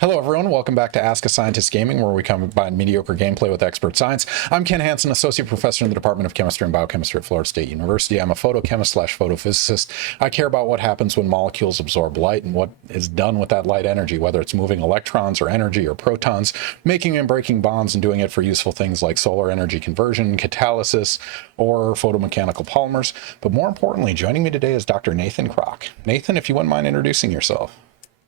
Hello everyone, welcome back to Ask a Scientist Gaming, where we combine mediocre gameplay with expert science. I'm Ken Hansen, Associate Professor in the Department of Chemistry and Biochemistry at Florida State University. I'm a photochemist slash photophysicist. I care about what happens when molecules absorb light and what is done with that light energy, whether it's moving electrons or energy or protons, making and breaking bonds and doing it for useful things like solar energy conversion, catalysis, or photomechanical polymers. But more importantly, joining me today is Dr. Nathan Crock. Nathan, if you wouldn't mind introducing yourself.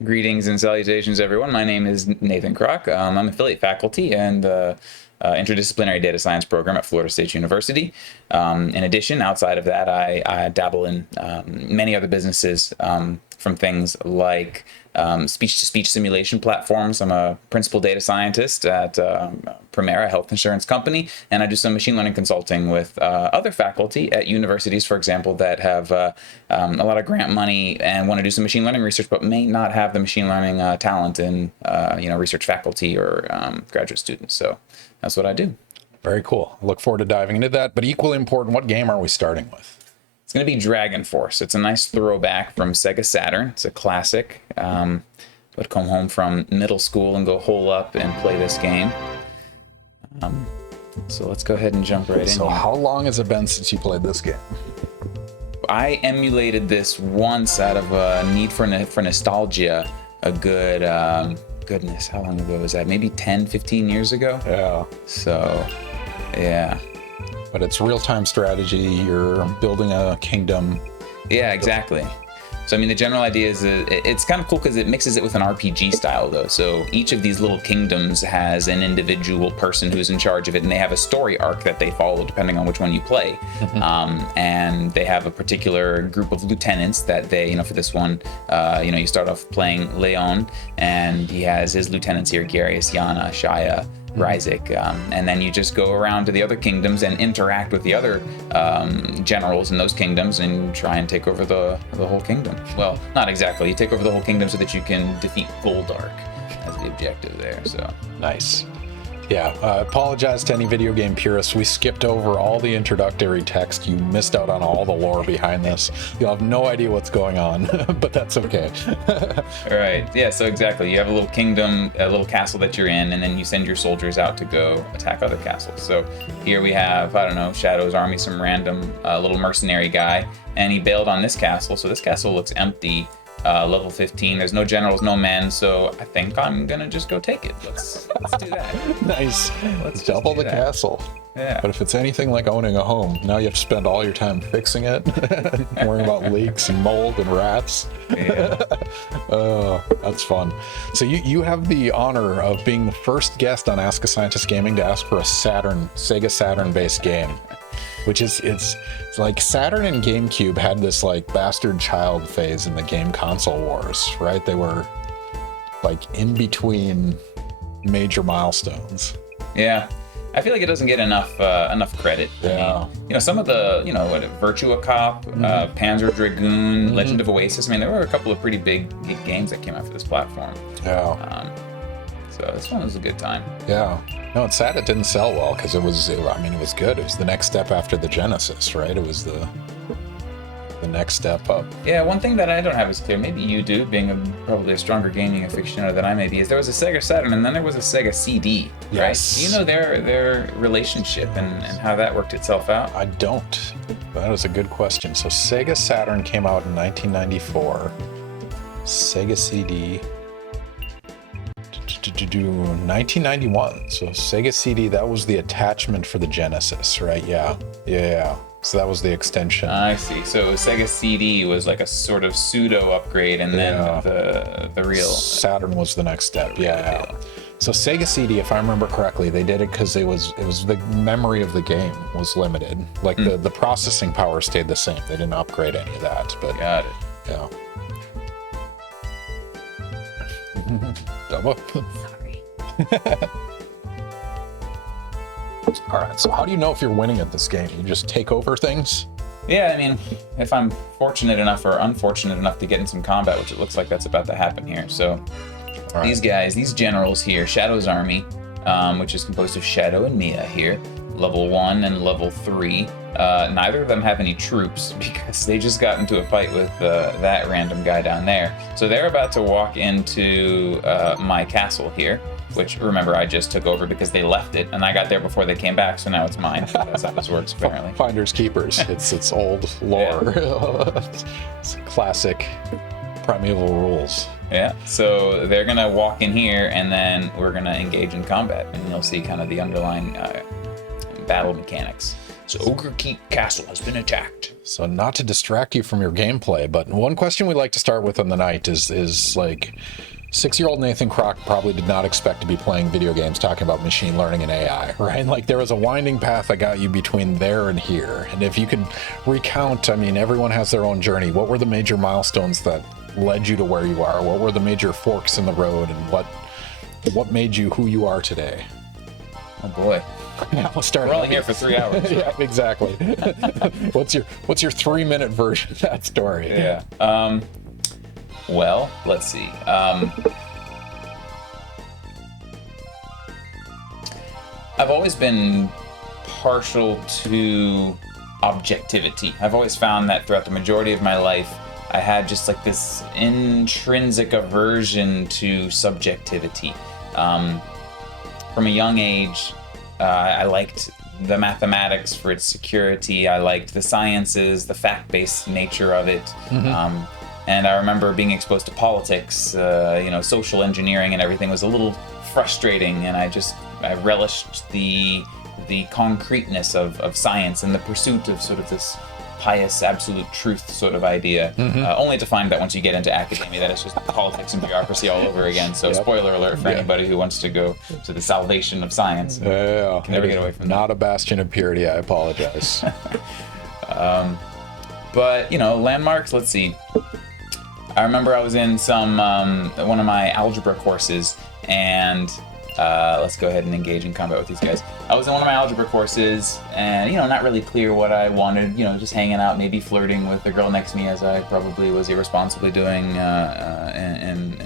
Greetings and salutations, everyone. My name is Nathan Crock. I'm affiliate faculty and interdisciplinary data science program at Florida State University. In addition, outside of that, I dabble in many other businesses, from things like speech-to-speech simulation platforms. I'm a principal data scientist at Primera Health Insurance Company, and I do some machine learning consulting with other faculty at universities, for example, that have a lot of grant money and want to do some machine learning research, but may not have the machine learning talent in research faculty or graduate students. So that's what I do. Very cool. I look forward to diving into that. But equally important, what game are we starting with? It's going to be Dragon Force. It's a nice throwback from Sega Saturn. It's a classic. Would come home from middle school and go hole up and play this game. So let's go ahead and jump right in. So how long has it been since you played this game? I emulated this once out of a need for nostalgia. A good, goodness, how long ago was that? Maybe 10, 15 years ago? Yeah. So, yeah. But it's real-time strategy, you're building a kingdom. Yeah, exactly. So, I mean, the general idea is it's kind of cool because it mixes it with an RPG style, though. So each of these little kingdoms has an individual person who's in charge of it, and they have a story arc that they follow depending on which one you play. And they have a particular group of lieutenants that they, for this one, you start off playing Leon, and he has his lieutenants here, Garius, Yana, Shaya, Ryzik, and then you just go around to the other kingdoms and interact with the other generals in those kingdoms and try and take over the whole kingdom. Well, not exactly. You take over the whole kingdom so that you can defeat Goldark as the objective there. So nice. Yeah, I apologize to any video game purists. We skipped over all the introductory text. You missed out on all the lore behind this. You'll have no idea what's going on, but that's okay. All right. Yeah, so exactly. You have a little kingdom, a little castle that you're in, and then you send your soldiers out to go attack other castles. So here we have, I don't know, Shadow's army, some random little mercenary guy, and he bailed on this castle. So this castle looks empty. Level 15. There's no generals, no men, so I think I'm gonna just go take it. Let's do that. Nice. Let's double the castle. Yeah. But if it's anything like owning a home, now you have to spend all your time fixing it, worrying about leaks and mold and rats. Yeah. Oh, that's fun. So you have the honor of being the first guest on Ask a Scientist Gaming to ask for a Sega Saturn based game. Which is, it's like Saturn and GameCube had this like bastard child phase in the game console wars, right? They were like in between major milestones. Yeah. I feel like it doesn't get enough credit. Yeah. I mean, some of the, Virtua Cop, Panzer Dragoon, Legend of Oasis. I mean, there were a couple of pretty big games that came out for this platform. Yeah. So this one was a good time. Yeah. No, it's sad it didn't sell well because it was good. It was the next step after the Genesis, right? It was the next step up. Yeah, one thing that I don't have is clear, maybe you do, being probably a stronger gaming aficionado than I may be, is there was a Sega Saturn and then there was a Sega CD, right? Yes. Do you know their relationship and how that worked itself out? I don't. That is a good question. So Sega Saturn came out in 1994. Sega CD... 1991. So Sega CD, that was the attachment for the Genesis, right? Yeah. So that was the extension. I see. So Sega CD was like a sort of pseudo upgrade, and then the real Saturn was the next step. Yeah. So Sega CD, if I remember correctly, they did it because it was the memory of the game was limited. Like the processing power stayed the same. They didn't upgrade any of that. But got it. Yeah. Double. Sorry. All right, so how do you know if you're winning at this game? You just take over things? Yeah, I mean, if I'm fortunate enough or unfortunate enough to get in some combat, which it looks like that's about to happen here. So these guys, these generals here, Shadow's army, which is composed of Shadow and Mia here, level 1 and level 3. Neither of them have any troops because they just got into a fight with that random guy down there. So they're about to walk into my castle here, which, remember, I just took over because they left it, and I got there before they came back, so now it's mine. That's how this works, apparently. Finders keepers. It's old lore. Yeah. It's classic primeval rules. Yeah, so they're going to walk in here, and then we're going to engage in combat, and you'll see kind of the underlying battle mechanics. So Ogre Keep Castle has been attacked. So not to distract you from your gameplay, but one question we like to start with on the night is like, 6-year-old Nathan Crock probably did not expect to be playing video games talking about machine learning and AI, right? Like there was a winding path that got you between there and here. And if you could recount, I mean, everyone has their own journey. What were the major milestones that led you to where you are? What were the major forks in the road, and what made you who you are today? Oh boy. Yeah, we'll start. We're only here for 3 hours. Yeah, exactly. What's your 3-minute version of that story? Yeah. Well, let's see. I've always been partial to objectivity. I've always found that throughout the majority of my life, I had just like this intrinsic aversion to subjectivity. From a young age, I liked the mathematics for its security. I liked the sciences, the fact-based nature of it. Mm-hmm. And I remember being exposed to politics, social engineering and everything was a little frustrating, and I relished the concreteness of science and the pursuit of sort of this pious absolute truth sort of idea, only to find that once you get into academia that it's just politics and bureaucracy all over again. So spoiler alert for anybody who wants to go to the salvation of science. Yeah, can never get away from that. Not a bastion of purity, I apologize. But, landmarks, let's see. I remember I was in one of my algebra courses, and let's go ahead and engage in combat with these guys. I was in one of my algebra courses, and not really clear what I wanted. Just hanging out, maybe flirting with the girl next to me, as I probably was irresponsibly doing in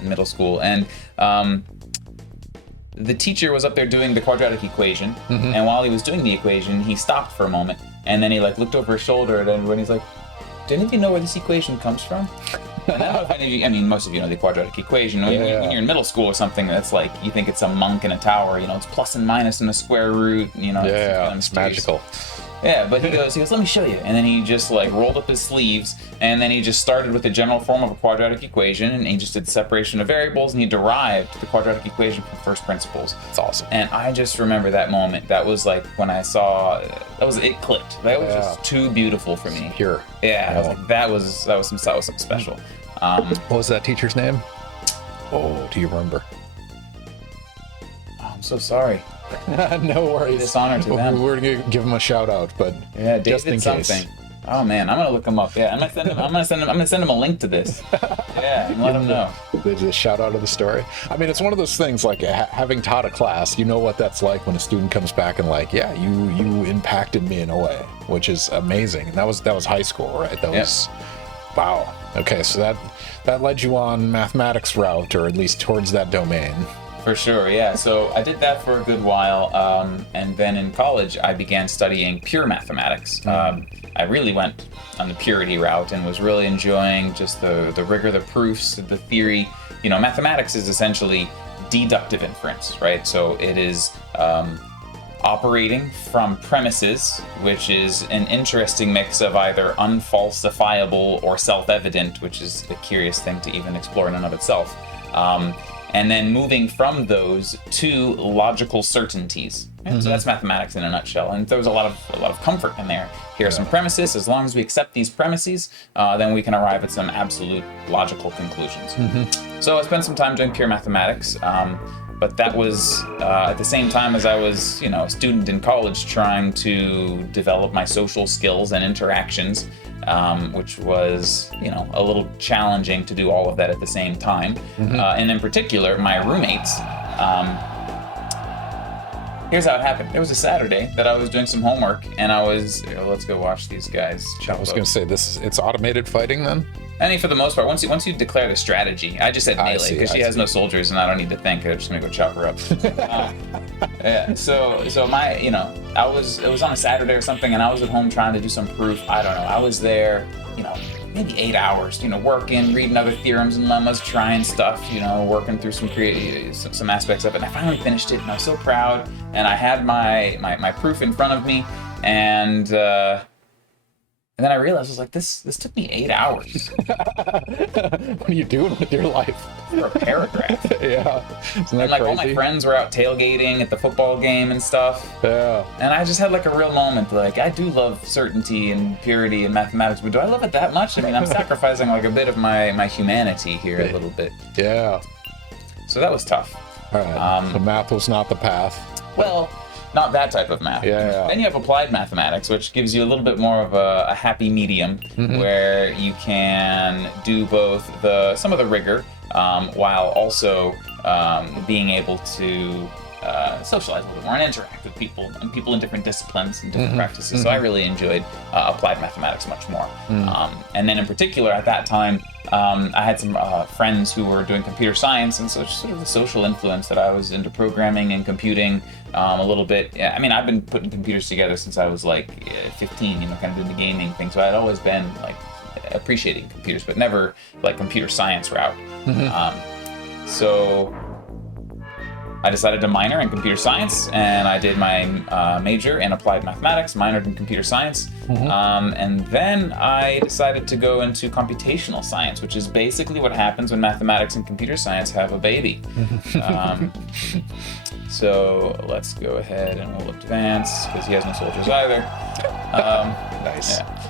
middle school. And the teacher was up there doing the quadratic equation, and while he was doing the equation, he stopped for a moment, and then he looked over his shoulder at everyone. He's like, "Do any of you know where this equation comes from?" And I don't know if any of you, most of you know the quadratic equation. When you're in middle school or something, that's like, you think it's a monk in a tower, it's plus and minus and a square root, it's magical. Yeah, but he goes, "Let me show you." And then he just rolled up his sleeves, and then he just started with the general form of a quadratic equation, and he just did separation of variables, and he derived the quadratic equation from first principles. That's awesome. And I just remember that moment. That was when I saw, it clicked. That was just too beautiful for me. Pure. Yeah, I was like, that was something special. What was that teacher's name? Oh, do you remember? Oh, I'm so sorry. No worries. Dishonor to them. We're gonna give him a shout out, but yeah, David just in something. case. Oh man, I'm gonna look him up. Yeah, I'm gonna send him a link to this. Yeah, and let him know. There's a shout out of the story. I mean, it's one of those things having taught a class, you know what that's like when a student comes back and you impacted me in a way, which is amazing. And that was high school, right? That was wow. Okay, so that led you on mathematics route, or at least towards that domain. For sure, yeah. So I did that for a good while, and then in college I began studying pure mathematics. I really went on the purity route and was really enjoying just the rigor, the proofs, the theory. Mathematics is essentially deductive inference, right? So it is operating from premises, which is an interesting mix of either unfalsifiable or self-evident, which is a curious thing to even explore in and of itself. And then moving from those to logical certainties. So that's mathematics in a nutshell. And there's a lot of comfort in there. Here are some premises. As long as we accept these premises, then we can arrive at some absolute logical conclusions. So I spent some time doing pure mathematics. But that was at the same time as I was, a student in college trying to develop my social skills and interactions, which was, a little challenging to do all of that at the same time. And in particular, my roommates. Here's how it happened. It was a Saturday that I was doing some homework, and I was, let's go watch these guys. I was going to say, it's automated fighting then? I mean, for the most part, once you declare the strategy, I just said melee because she has no soldiers and I don't need to think. I'm just gonna go chop her up. Yeah. So my, it was on a Saturday or something, and I was at home trying to do some proof. I don't know. I was there, maybe 8 hours, working, reading other theorems and lemmas, trying stuff, working through some aspects of it. And I finally finished it, and I was so proud. And I had my proof in front of me, and then I realized, I was like, this took me 8 hours. What are you doing with your life? For a paragraph. Yeah. Isn't that and like crazy? all my friends were out tailgating at the football game and stuff. Yeah. And I just had like a real moment, like, I do love certainty and purity and mathematics, but do I love it that much? I mean, I'm sacrificing like a bit of my humanity here a little bit. Yeah. So that was tough. All right. The math was not the path. Well, not that type of math. Yeah. Then you have applied mathematics, which gives you a little bit more of a happy medium, where you can do both some of the rigor while also being able to socialize a little more and interact with people in different disciplines and different practices. So I really enjoyed applied mathematics much more. And then in particular at that time, I had some friends who were doing computer science, and so just sort of the social influence that I was into programming and computing a little bit. Yeah, I mean, I've been putting computers together since I was like 15, kind of doing the gaming thing. So I'd always been like appreciating computers, but never like computer science route. So I decided to minor in computer science, and I did my major in applied mathematics, minored in computer science, and then I decided to go into computational science, which is basically what happens when mathematics and computer science have a baby. So let's go ahead and we'll advance, because he has no soldiers either. Nice. Yeah.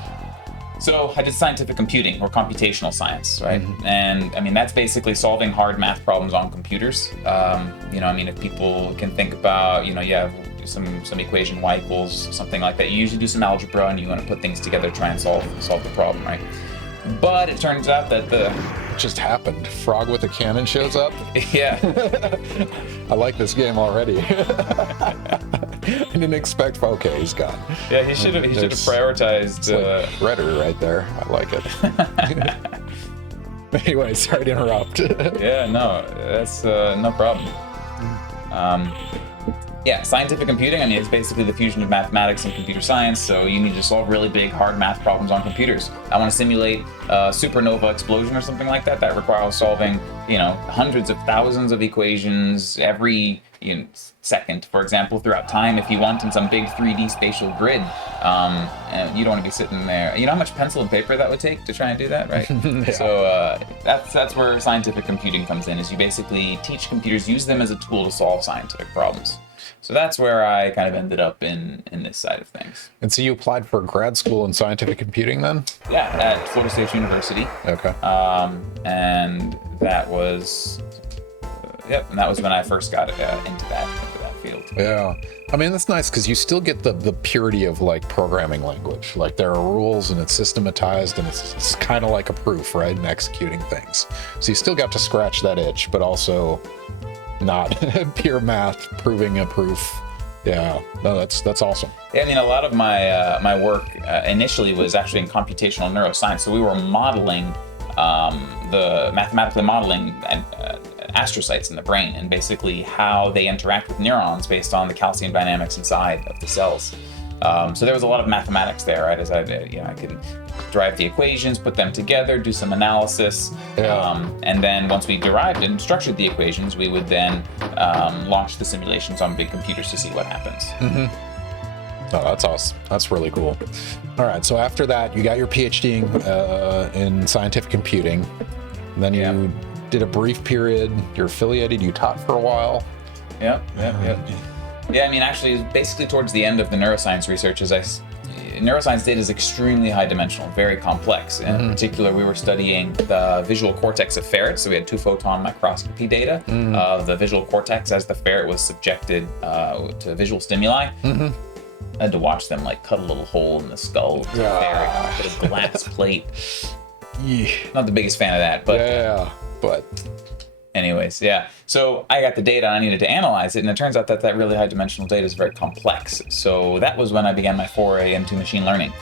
So I did scientific computing, or computational science, right? And I mean, that's basically solving hard math problems on computers. If people can think about, you have some equation y equals something like that. You usually do some algebra, and you want to put things together, try and solve the problem, right? But it turns out that It just happened. Frog with a cannon shows up. Yeah. I like this game already. I didn't expect. Okay, he's gone. Yeah, he should have prioritized. Like Redder right there. I like it. Anyway, sorry to interrupt. Yeah, no, that's no problem. Yeah, scientific computing, I mean, it's basically the fusion of mathematics and computer science, so you need to solve really big, hard math problems on computers. I want to simulate a supernova explosion or something like that. That requires solving, hundreds of thousands of equations every second, for example, throughout time, if you want, in some big 3D spatial grid. And you don't want to be sitting there. You know how much pencil and paper that would take to try and do that, right? Yeah. So that's where scientific computing comes in, is you basically teach computers, use them as a tool to solve scientific problems. So that's where I kind of ended up in this side of things. And so you applied for grad school in scientific computing then? Yeah, at Florida State University. Okay. And that was, and that was when I first got into that field. Yeah. I mean, that's nice because you still get the purity of like programming language. Like there are rules and it's systematized and it's kind of like a proof, right? And executing things. So you still got to scratch that itch, but also not pure math proving a proof. Yeah, no, that's awesome. Yeah, I mean, a lot of my work initially was actually in computational neuroscience. So we were modeling, mathematically modeling astrocytes in the brain, and basically how they interact with neurons based on the calcium dynamics inside of the cells. So there was a lot of mathematics there, right? As I could derive the equations, put them together, do some analysis, and then once we derived and structured the equations, we would then launch the simulations on big computers to see what happens. Oh, that's awesome. That's really cool. All right, so after that, you got your PhD in scientific computing, and then you did a brief period. You're affiliated. You taught for a while. Yep. Yeah, I mean, actually, basically towards the end of the neuroscience research, neuroscience data is extremely high dimensional, very complex. And in particular, we were studying the visual cortex of ferrets. So we had 2-photon microscopy data of the visual cortex as the ferret was subjected to visual stimuli. I had to watch them like cut a little hole in the skull of the ferret, put a glass plate. Not the biggest fan of that, but but anyways, so I got the data, I needed to analyze it, and it turns out that really high dimensional data is very complex. So that was when I began my foray into machine learning,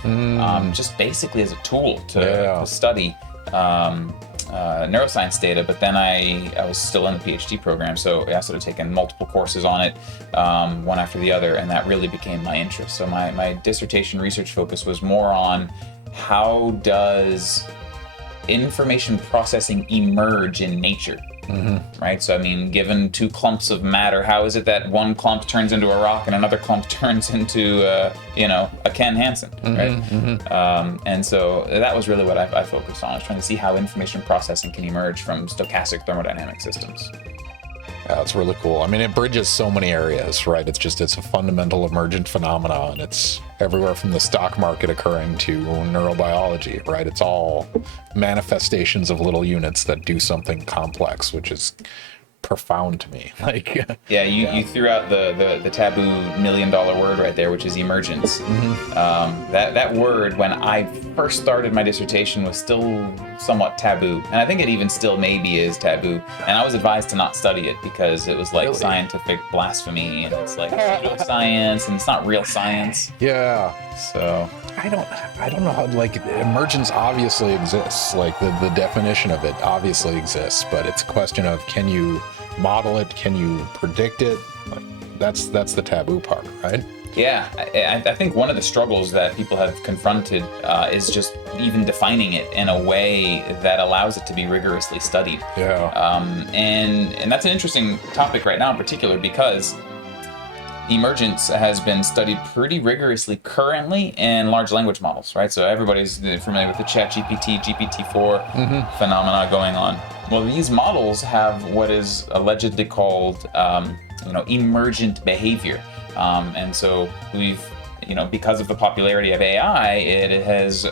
just basically as a tool to study neuroscience data, but then I was still in the PhD program, so I started taking multiple courses on it, one after the other, and that really became my interest. So my dissertation research focus was more on how does information processing emerge in nature, right? So, I mean, given two clumps of matter, how is it that one clump turns into a rock and another clump turns into, a Ken Hansen, right? And so that was really what I focused on. I was trying to see how information processing can emerge from stochastic thermodynamic systems. Yeah, that's really cool. I mean, it bridges so many areas, right? It's a fundamental emergent phenomenon, and it's everywhere from the stock market occurring to neurobiology, right? It's all manifestations of little units that do something complex, which is profound to me. You threw out the taboo $1 million word right there, which is emergence. That word, when I first started my dissertation, was still somewhat taboo, and I think it even still maybe is taboo, and I was advised to not study it because it was like scientific blasphemy, and it's like pseudoscience, and it's not real science. Yeah. So I don't know how, emergence obviously exists, the definition of it obviously exists, but it's a question of, can you model it, can you predict it? That's the taboo part, right? Yeah, I think one of the struggles that people have confronted is just even defining it in a way that allows it to be rigorously studied. Yeah. And that's an interesting topic right now in particular, because emergence has been studied pretty rigorously currently in large language models, right? So everybody's familiar with the ChatGPT, GPT-4 phenomena going on. Well, these models have what is allegedly called, emergent behavior. And so we've, because of the popularity of AI, it has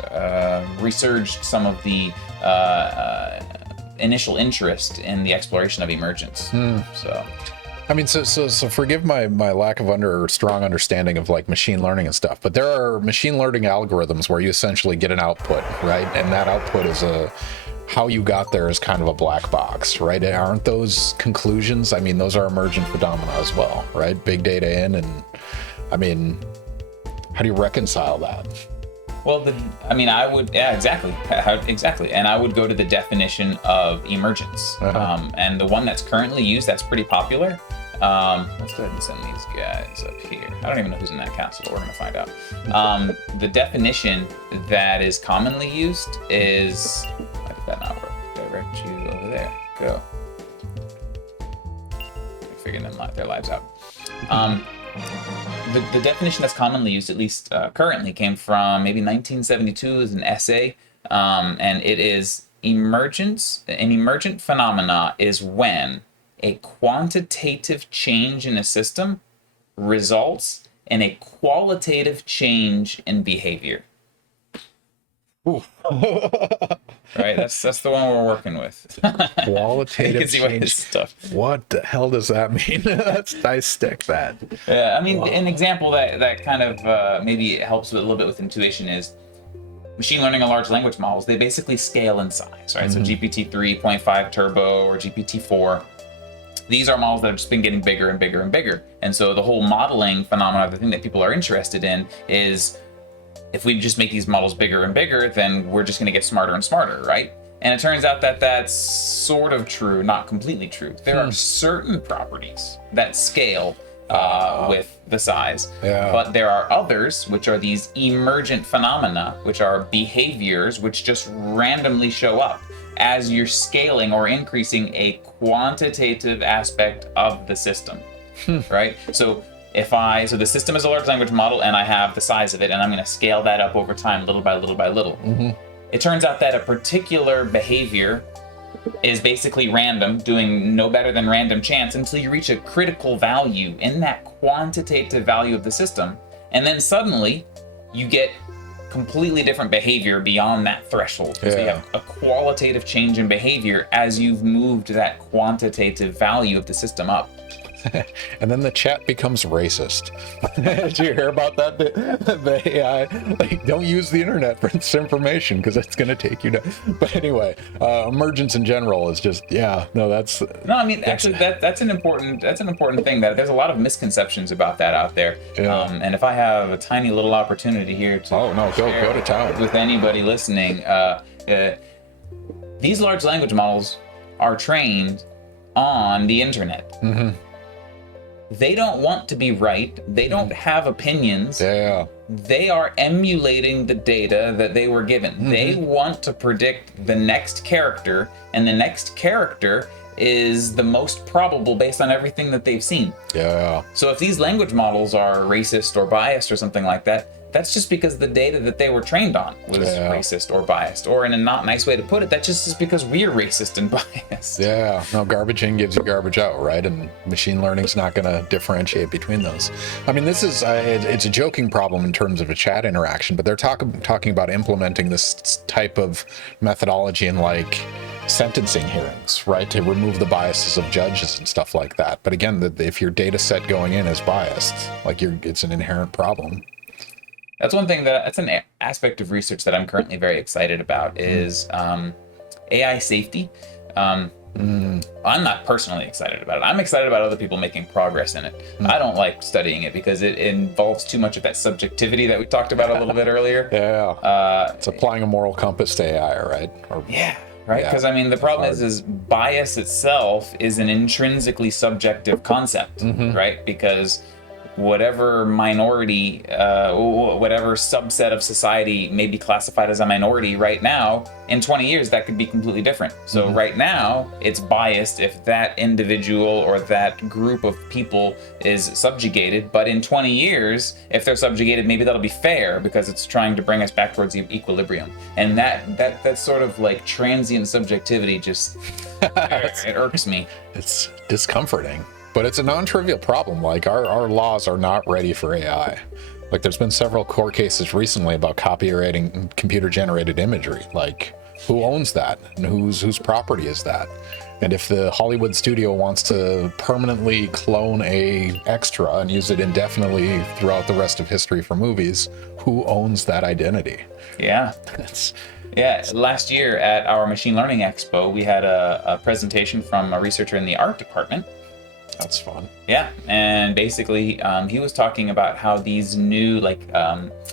resurged some of the initial interest in the exploration of emergence. So. I mean, so forgive my lack of strong understanding of machine learning and stuff, but there are machine learning algorithms where you essentially get an output, right? And that output is how you got there is kind of a black box, right? Aren't those conclusions? I mean, those are emergent phenomena as well, right? Big data in, and I mean, how do you reconcile that? Well, exactly. Exactly. And I would go to the definition of emergence. And the one that's currently used, that's pretty popular. Let's go ahead and send these guys up here. I don't even know who's in that castle, but we're going to find out. The definition that is commonly used is, why did that not work? Direct you over there. Go. Figuring their lives out. The definition that's commonly used, at least currently, came from maybe 1972 as an essay, and it is emergence. An emergent phenomena is when a quantitative change in a system results in a qualitative change in behavior. Right, that's the one we're working with. Qualitative change. Stuff. What the hell does that mean? That's dissect that. Yeah, I mean, an example that kind of maybe helps a little bit with intuition is machine learning and large language models. They basically scale in size, right? So GPT 3.5 Turbo or GPT 4. These are models that have just been getting bigger and bigger and bigger. And so the whole modeling phenomena, the thing that people are interested in is, if we just make these models bigger and bigger, then we're just going to get smarter and smarter, right? And it turns out that that's sort of true, not completely true. There are certain properties that scale with the size, but there are others, which are these emergent phenomena, which are behaviors which just randomly show up as you're scaling or increasing a quantitative aspect of the system, right? So the system is a large language model, and I have the size of it, and I'm going to scale that up over time, little by little by little. It turns out that a particular behavior is basically random, doing no better than random chance until you reach a critical value in that quantitative value of the system, and then suddenly you get completely different behavior beyond that threshold. So you have a qualitative change in behavior as you've moved that quantitative value of the system up. And then the chat becomes racist. Did you hear about that? The AI, don't use the internet for this information because it's going to take you down. But anyway, emergence in general is just, that's an important thing. That there's a lot of misconceptions about that out there. And if I have a tiny little opportunity here to go to town with anybody listening, these large language models are trained on the internet. They don't want to be right. They don't have opinions. Yeah. They are emulating the data that they were given. They want to predict the next character, and the next character is the most probable based on everything that they've seen. Yeah. So if these language models are racist or biased or something like that, that's just because the data that they were trained on was racist or biased. Or in a not nice way to put it, that just is because we're racist and biased. Yeah, no, garbage in gives you garbage out, right? And machine learning's not going to differentiate between those. I mean, this is, it's a joking problem in terms of a chat interaction, but they're talking about implementing this type of methodology in like sentencing hearings, right? To remove the biases of judges and stuff like that. But again, if your data set going in is biased, like it's an inherent problem. That's one thing that's an aspect of research that I'm currently very excited about is AI safety. I'm not personally excited about it. I'm excited about other people making progress in it. I don't like studying it because it involves too much of that subjectivity that we talked about a little bit earlier. Yeah. It's applying a moral compass to AI, right? Right? Because I mean, the problem is bias itself is an intrinsically subjective concept, right? Because whatever minority, whatever subset of society may be classified as a minority right now, in 20 years, that could be completely different. So right now, it's biased if that individual or that group of people is subjugated. But in 20 years, if they're subjugated, maybe that'll be fair because it's trying to bring us back towards equilibrium. And that sort of like transient subjectivity just, it irks me. It's discomforting. But it's a non-trivial problem. Like our laws are not ready for AI. Like there's been several court cases recently about copyrighting computer-generated imagery. Like who owns that and whose property is that? And if the Hollywood studio wants to permanently clone a extra and use it indefinitely throughout the rest of history for movies, who owns that identity? Yeah. Last year at our Machine Learning Expo, we had a presentation from a researcher in the art department. That's fun. Yeah, and basically he was talking about how these new like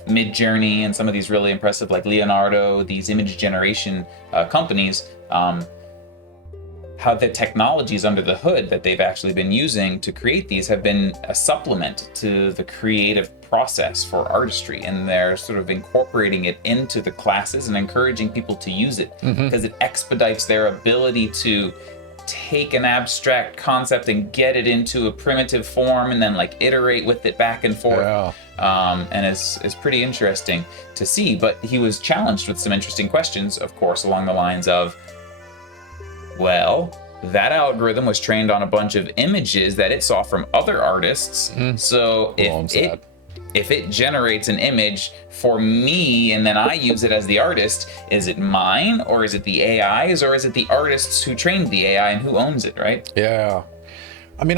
Mid-Journey and some of these really impressive like Leonardo, these image generation companies, how the technologies under the hood that they've actually been using to create these have been a supplement to the creative process for artistry, and they're sort of incorporating it into the classes and encouraging people to use it because it expedites their ability to take an abstract concept and get it into a primitive form and then like iterate with it back and forth. And it's pretty interesting to see. But he was challenged with some interesting questions, of course, along the lines of, well, that algorithm was trained on a bunch of images that it saw from other artists. So if it generates an image for me and then I use it as the artist, is it mine or is it the AI's or is it the artists who trained the AI and who owns it, right? Yeah. I mean,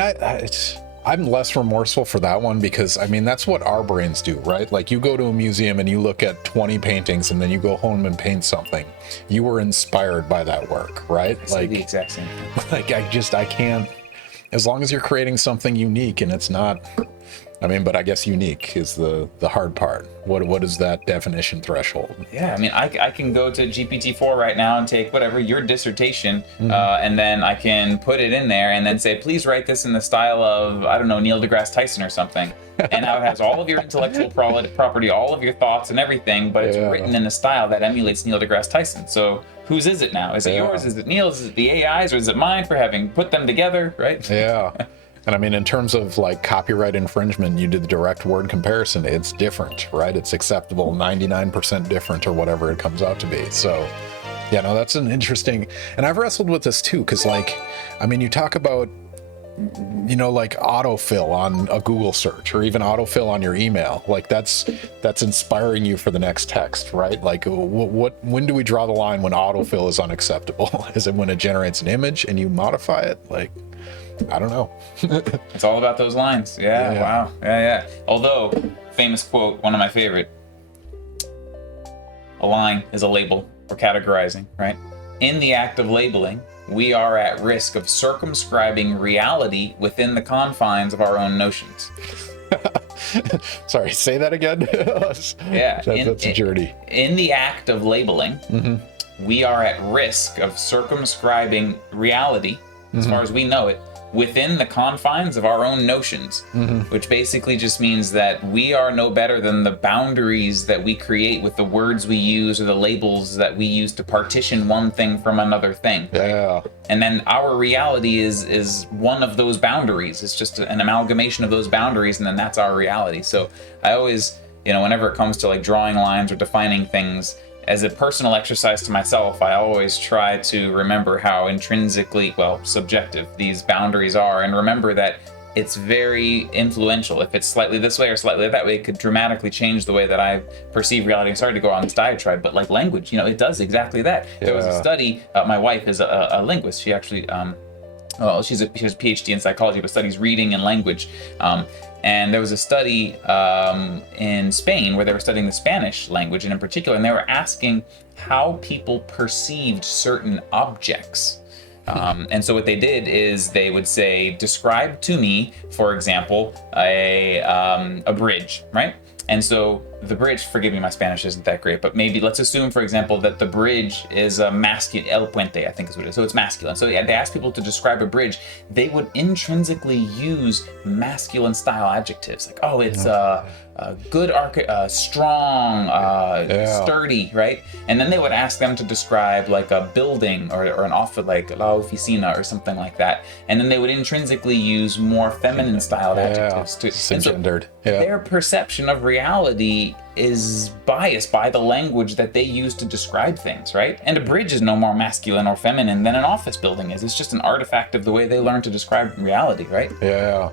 I'm less remorseful for that one because, I mean, that's what our brains do, right? Like you go to a museum and you look at 20 paintings and then you go home and paint something. You were inspired by that work, right? Like the exact same thing. Like I can't, as long as you're creating something unique and it's not... I mean, but I guess unique is the hard part. What is that definition threshold? Yeah, I mean, I can go to GPT-4 right now and take whatever your dissertation, and then I can put it in there and then say, please write this in the style of, I don't know, Neil deGrasse Tyson or something. And now it has all of your intellectual property, all of your thoughts and everything, but it's written in a style that emulates Neil deGrasse Tyson. So whose is it now? Is it yours? Is it Neil's? Is it the AI's? Or is it mine for having put them together, right? Yeah. And I mean, in terms of like copyright infringement, you did the direct word comparison. It's different, right? It's acceptable, 99% different or whatever it comes out to be. So yeah, no, that's an interesting, and I've wrestled with this too. Cause like, I mean, you talk about, you know, like autofill on a Google search or even autofill on your email. Like that's inspiring you for the next text, right? Like when do we draw the line when autofill is unacceptable? Is it when it generates an image and you modify it? Like, I don't know. It's all about those lines. Yeah. Wow. Yeah. Although, famous quote, one of my favorite, a line is a label or categorizing, right? In the act of labeling, we are at risk of circumscribing reality within the confines of our own notions. Sorry, say that again. Yeah. That's a journey. In the act of labeling, we are at risk of circumscribing reality, as far as we know it, within the confines of our own notions, which basically just means that we are no better than the boundaries that we create with the words we use or the labels that we use to partition one thing from another thing. Yeah. And then our reality is one of those boundaries. It's just an amalgamation of those boundaries, and then that's our reality. So I always, whenever it comes to like drawing lines or defining things, as a personal exercise to myself, I always try to remember how intrinsically, subjective these boundaries are, and remember that it's very influential. If it's slightly this way or slightly that way, it could dramatically change the way that I perceive reality. I'm sorry to go on this diatribe, but like language, it does exactly that. Yeah. There was a study, my wife is a linguist. She actually, she has a PhD in psychology, but studies reading and language. And there was a study in Spain where they were studying the Spanish language, and in particular, and they were asking how people perceived certain objects. And so what they did is they would say, describe to me, for example, a bridge, right? And so the bridge, forgive me, my Spanish isn't that great, but maybe let's assume, for example, that the bridge is a masculine, el puente, I think is what it is. So it's masculine. So they asked people to describe a bridge. They would intrinsically use masculine style adjectives. Like, oh, it's good, strong, sturdy, right? And then they would ask them to describe like a building or an office, like la oficina or something like that. And then they would intrinsically use more feminine styled adjectives to cisgendered. Their perception of reality is biased by the language that they use to describe things, right? And a bridge is no more masculine or feminine than an office building is. It's just an artifact of the way they learn to describe reality, right? Yeah.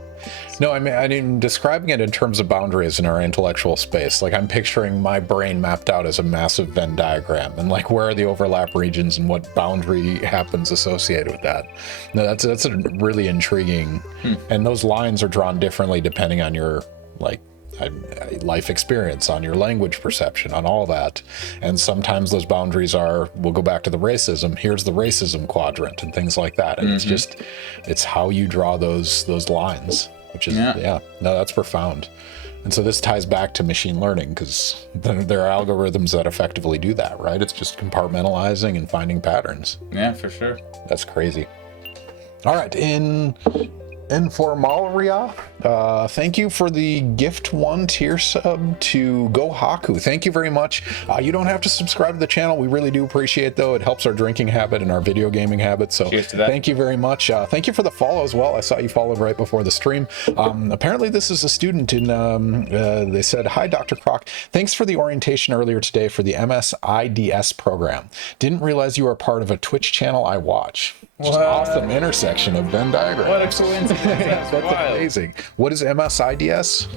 No, I mean, describing it in terms of boundaries in our intellectual space, like I'm picturing my brain mapped out as a massive Venn diagram, and like where are the overlap regions and what boundary happens associated with that. No, that's a really intriguing, and those lines are drawn differently depending on your life experience, on your language perception, on all that. And sometimes those boundaries we'll go back to the racism, here's the racism quadrant and things like that. And it's how you draw those lines, which is, that's profound. And so this ties back to machine learning, because there are algorithms that effectively do that, right? It's just compartmentalizing and finding patterns. Yeah, for sure. That's crazy. All right, Informalia, thank you for the gift 1 tier sub to Go Haku. Thank you very much. You don't have to subscribe to the channel. We really do appreciate, though. It helps our drinking habit and our video gaming habit. So cheers to that. Thank you very much. Thank you for the follow as well. I saw you followed right before the stream. Apparently this is a student in, they said, hi, Dr. Crock. Thanks for the orientation earlier today for the MSIDS program. Didn't realize you are part of a Twitch channel I watch. Just awesome intersection of Venn diagrams. What a coincidence. That's amazing. What is MSIDS?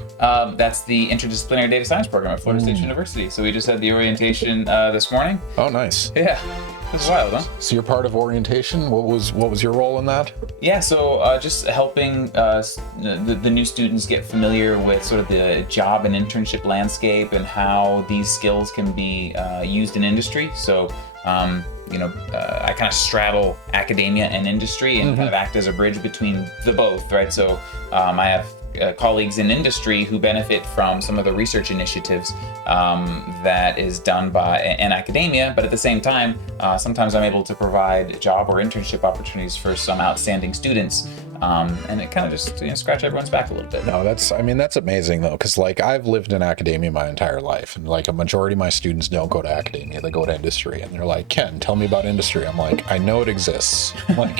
That's the Interdisciplinary Data Science program at Florida State University. So we just had the orientation this morning. Oh, nice. Yeah. That's wild, huh? So you're part of orientation. What was your role in that? Yeah, so just helping the new students get familiar with sort of the job and internship landscape and how these skills can be used in industry. So I kind of straddle academia and industry and kind of act as a bridge between the both, right? So I have colleagues in industry who benefit from some of the research initiatives that is done in academia, but at the same time, sometimes I'm able to provide job or internship opportunities for some outstanding students. And it kind of just scratch everyone's back a little bit. No, that's amazing though, because like I've lived in academia my entire life, and like a majority of my students don't go to academia, they go to industry, and they're like, Ken, tell me about industry. I'm like, I know it exists. like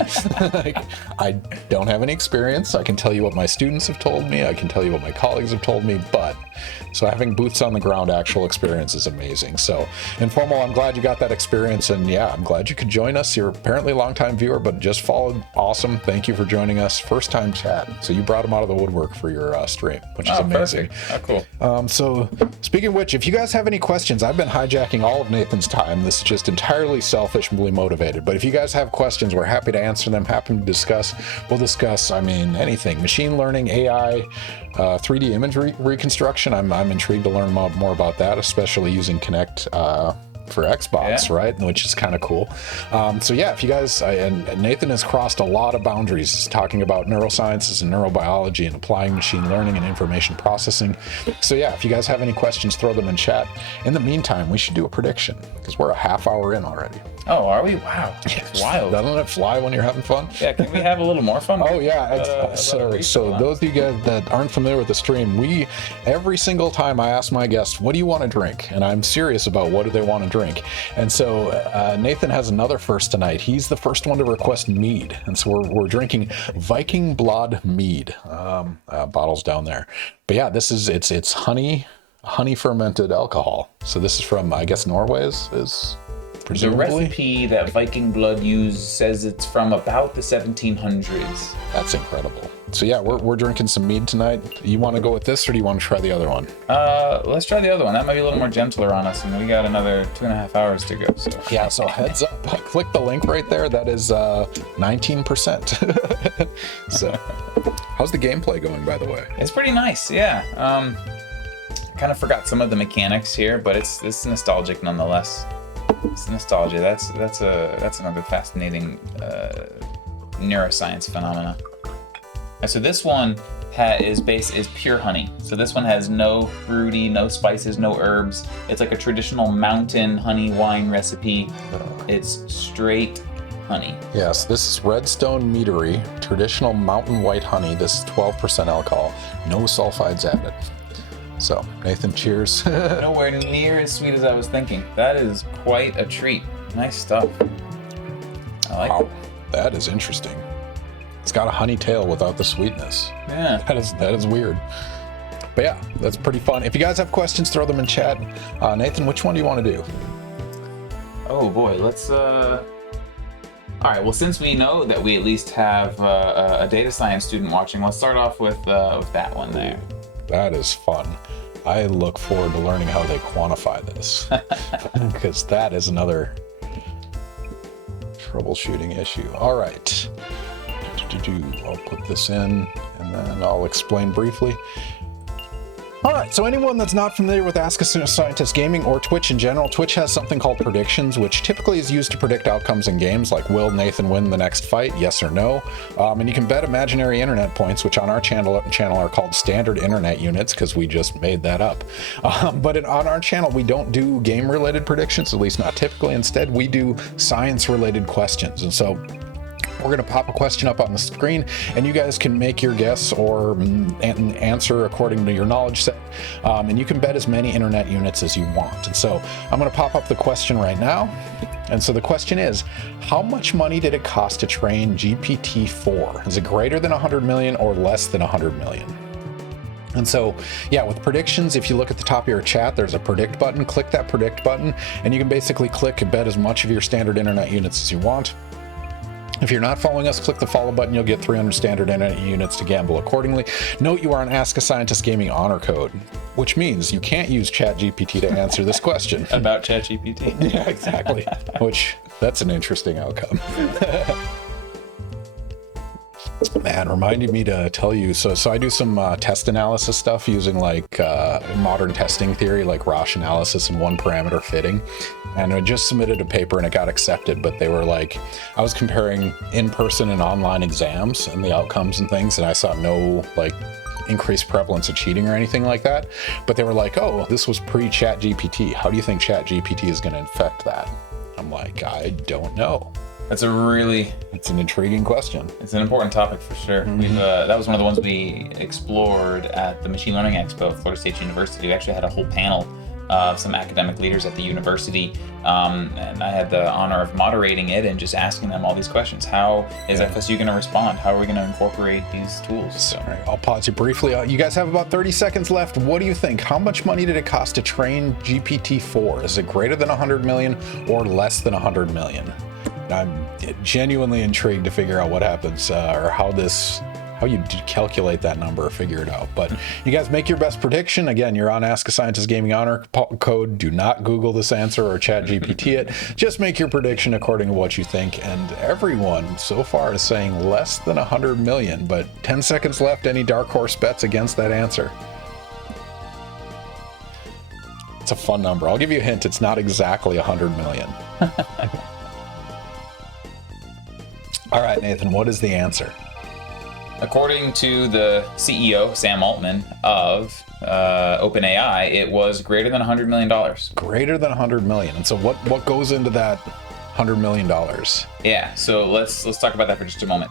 I don't have any experience. I can tell you what my students have told me. I can tell you what my colleagues have told me, but so having boots on the ground actual experience is amazing. So Informal, I'm glad you got that experience, and yeah, I'm glad you could join us. You're apparently a longtime viewer, but just followed. Awesome. Thank you for joining us. First time chat. So you brought him out of the woodwork for your stream, which is amazing. Perfect. Oh, cool. So speaking of which, if you guys have any questions, I've been hijacking all of Nathan's time. This is just entirely selfishly motivated, but if you guys have questions, we're happy to answer them, happy to discuss. We'll discuss, anything, machine learning, AI, 3D image reconstruction. I'm intrigued to learn more about that, especially using Kinect for Xbox, right? Which is kind of cool. So yeah, if you guys, and Nathan has crossed a lot of boundaries talking about neurosciences and neurobiology and applying machine learning and information processing. So yeah, if you guys have any questions, throw them in chat. In the meantime, we should do a prediction because we're a half hour in already. Oh, are we? Wow. It's wild. Doesn't it fly when you're having fun? Yeah, can we have a little more fun? Oh yeah. So those of you guys that aren't familiar with the stream, every single time I ask my guests, what do you want to drink? And I'm serious about what do they want to drink. And so Nathan has another first tonight. He's the first one to request mead. And so we're drinking Viking Blood mead. Bottles down there. But yeah, it's honey fermented alcohol. So this is from, I guess, Norway is presumably. The recipe that Viking Blood used says it's from about the 1700s. That's incredible. So yeah, we're drinking some mead tonight. You want to go with this, or do you want to try the other one? Let's try the other one. That might be a little more gentler on us, and we got another 2.5 hours to go. So yeah, so heads up, click the link right there. That is 19%. So how's the gameplay going, by the way? It's pretty nice, yeah. I kind of forgot some of the mechanics here, but it's nostalgic nonetheless. It's nostalgia. That's another fascinating neuroscience phenomena. And so this one is pure honey. So this one has no fruity, no spices, no herbs. It's like a traditional mountain honey wine recipe. It's straight honey. Yes, this is Redstone Meadery, traditional mountain white honey. This is 12% alcohol, no sulfides added. So, Nathan, cheers. Nowhere near as sweet as I was thinking. That is quite a treat. Nice stuff. I like it. That is interesting. It's got a honey tail without the sweetness. Yeah. That is weird. But yeah, that's pretty fun. If you guys have questions, throw them in chat. Nathan, which one do you want to do? Oh boy, let's all right, well, since we know that we at least have a data science student watching, let's start off with that one there. That is fun. I look forward to learning how they quantify this, because that is another troubleshooting issue. All right. I'll put this in, and then I'll explain briefly. All right, so anyone that's not familiar with Ask a Scientist Gaming or Twitch in general, Twitch has something called predictions, which typically is used to predict outcomes in games, like will Nathan win the next fight, yes or no. And you can bet imaginary internet points, which on our channel are called standard internet units, because we just made that up. But on our channel, we don't do game-related predictions, at least not typically. Instead, we do science-related questions. And so we're going to pop a question up on the screen, and you guys can make your guess or answer according to your knowledge set. And you can bet as many internet units as you want. And so I'm going to pop up the question right now. And so the question is, how much money did it cost to train GPT-4? Is it greater than 100 million or less than 100 million? And so, yeah, with predictions, if you look at the top of your chat, there's a predict button. Click that predict button, and you can basically click and bet as much of your standard internet units as you want. If you're not following us, click the follow button. You'll get 300 standard internet units to gamble accordingly. Note you are on Ask a Scientist Gaming honor code, which means you can't use ChatGPT to answer this question. About ChatGPT. Yeah, exactly. Which, that's an interesting outcome. Man, reminded me to tell you, so I do some test analysis stuff using like modern testing theory, like Roche analysis and one parameter fitting. And I just submitted a paper and it got accepted, but they were like, I was comparing in-person and online exams and the outcomes and things, and I saw no like increased prevalence of cheating or anything like that. But they were like, oh, this was pre-ChatGPT. How do you think ChatGPT is going to affect that? I'm like, I don't know. It's an intriguing question. It's an important topic for sure. Mm-hmm. That was one of the ones we explored at the Machine Learning Expo at Florida State University. We actually had a whole panel of some academic leaders at the university, and I had the honor of moderating it and just asking them all these questions. How is FSU going to respond? How are we going to incorporate these tools? So, all right, I'll pause you briefly. You guys have about 30 seconds left. What do you think? How much money did it cost to train GPT-4? Is it greater than 100 million or less than 100 million? I'm genuinely intrigued to figure out what happens or how you calculate that number or figure it out. But you guys make your best prediction. Again, you're on Ask a Scientist Gaming honor code. Do not Google this answer or ChatGPT it. Just make your prediction according to what you think. And everyone so far is saying less than 100 million, but 10 seconds left. Any dark horse bets against that answer? It's a fun number. I'll give you a hint. It's not exactly 100 million. All right, Nathan, what is the answer? According to the CEO, Sam Altman, of OpenAI, it was greater than $100 million. Greater than 100 million. And so what goes into that $100 million? Yeah, so let's talk about that for just a moment.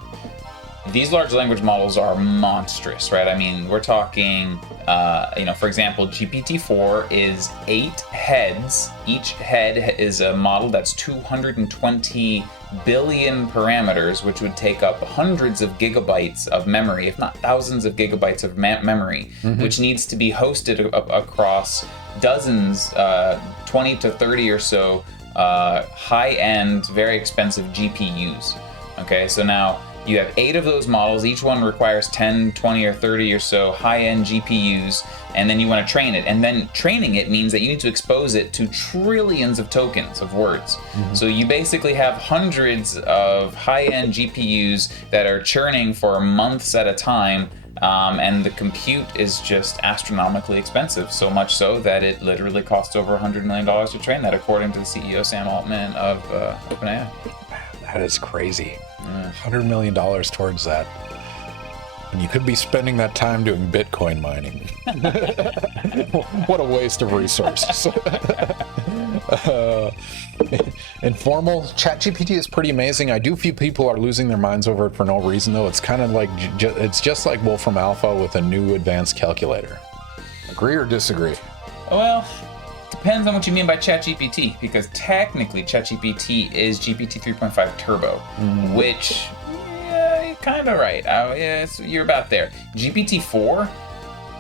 These large language models are monstrous, right? I mean, we're talking, for example, GPT-4 is 8 heads. Each head is a model that's 220 billion parameters, which would take up hundreds of gigabytes of memory, if not thousands of gigabytes of memory, which needs to be hosted across dozens, 20 to 30 or so high-end, very expensive GPUs. Okay, so now you have 8 of those models. Each one requires 10, 20, or 30 or so high-end GPUs, and then you want to train it. And then training it means that you need to expose it to trillions of tokens of words. So you basically have hundreds of high-end GPUs that are churning for months at a time, and the compute is just astronomically expensive, so much so that it literally costs over $100 million to train that, according to the CEO, Sam Altman, of OpenAI. That is crazy. $100 million towards that. And you could be spending that time doing Bitcoin mining. What a waste of resources. Informal ChatGPT is pretty amazing. I do feel people are losing their minds over it for no reason, though. It's kind of like, it's just like Wolfram Alpha with a new advanced calculator. Agree or disagree? Well, depends on what you mean by ChatGPT, because technically ChatGPT is GPT 3.5 Turbo, which, yeah, you're kind of right. You're about there. GPT-4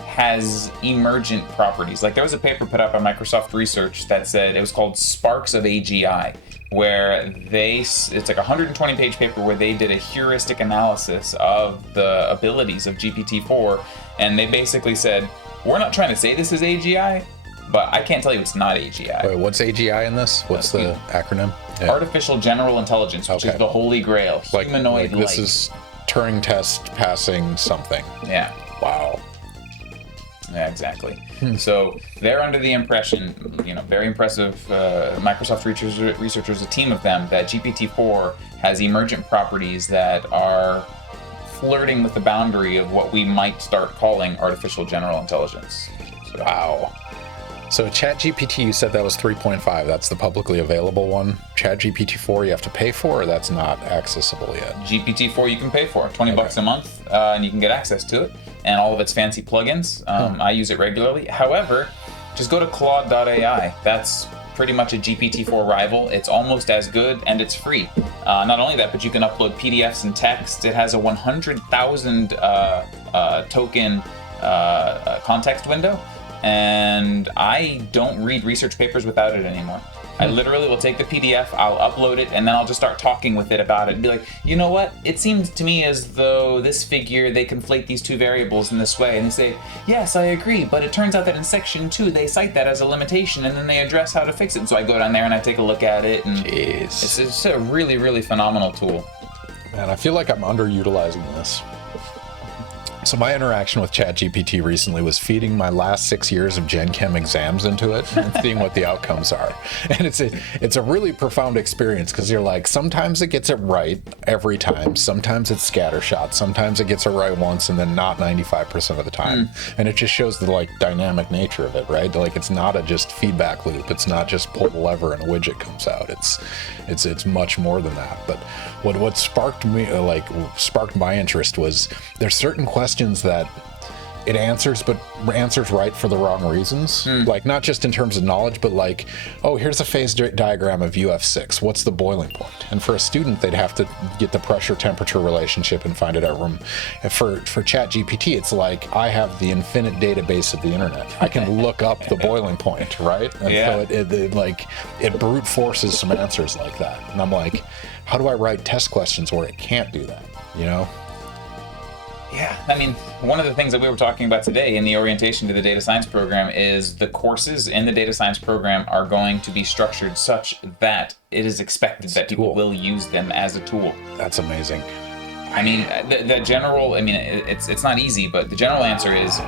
has emergent properties. Like, there was a paper put out by Microsoft Research that said, it was called Sparks of AGI, where it's like a 120-page paper where they did a heuristic analysis of the abilities of GPT-4, and they basically said, we're not trying to say this is AGI, but I can't tell you it's not AGI. Wait, what's AGI in this? What's the acronym? Yeah. Artificial General Intelligence, which is the holy grail. Humanoid like this is Turing test passing something. Yeah. Wow. Yeah, exactly. So they're under the impression, very impressive Microsoft researchers, a team of them, that GPT-4 has emergent properties that are flirting with the boundary of what we might start calling artificial general intelligence. So, wow. So ChatGPT, you said that was 3.5. That's the publicly available one. ChatGPT-4 you have to pay for, or that's not accessible yet? GPT-4 you can pay for, $20 a month, and you can get access to it and all of its fancy plugins. I use it regularly. However, just go to Claude.ai. That's pretty much a GPT-4 rival. It's almost as good, and it's free. Not only that, but you can upload PDFs and text. It has a 100,000 token context window. And I don't read research papers without it anymore. I literally will take the PDF, I'll upload it, and then I'll just start talking with it about it and be like, you know what? It seems to me as though this figure, they conflate these two variables in this way. And they say, yes, I agree, but it turns out that in section 2, they cite that as a limitation, and then they address how to fix it. And so I go down there and I take a look at it, and it's a really, really phenomenal tool. Man, I feel like I'm underutilizing this. So my interaction with ChatGPT recently was feeding my last 6 years of Gen Chem exams into it and seeing what the outcomes are. And it's a really profound experience, because you're like, sometimes it gets it right every time. Sometimes it's scattershot. Sometimes it gets it right once and then not 95% of the time. And it just shows the dynamic nature of it, right? Like, it's not a just feedback loop. It's not just pull the lever and a widget comes out. It's much more than that. But what sparked my interest was there's certain questions that it answers, but answers right for the wrong reasons. Like, not just in terms of knowledge, but like, oh, here's a phase diagram of UF6. What's the boiling point? And for a student, they'd have to get the pressure-temperature relationship and find it at room. And for ChatGPT, it's like, I have the infinite database of the internet. I can look up the boiling point, right? And so it brute forces some answers like that. And I'm like, how do I write test questions where it can't do that, Yeah, I mean, one of the things that we were talking about today in the orientation to the data science program is the courses in the data science program are going to be structured such that it is expected that people will use them as a tool. That's amazing. I mean, the general, I mean, it's not easy, but the general answer is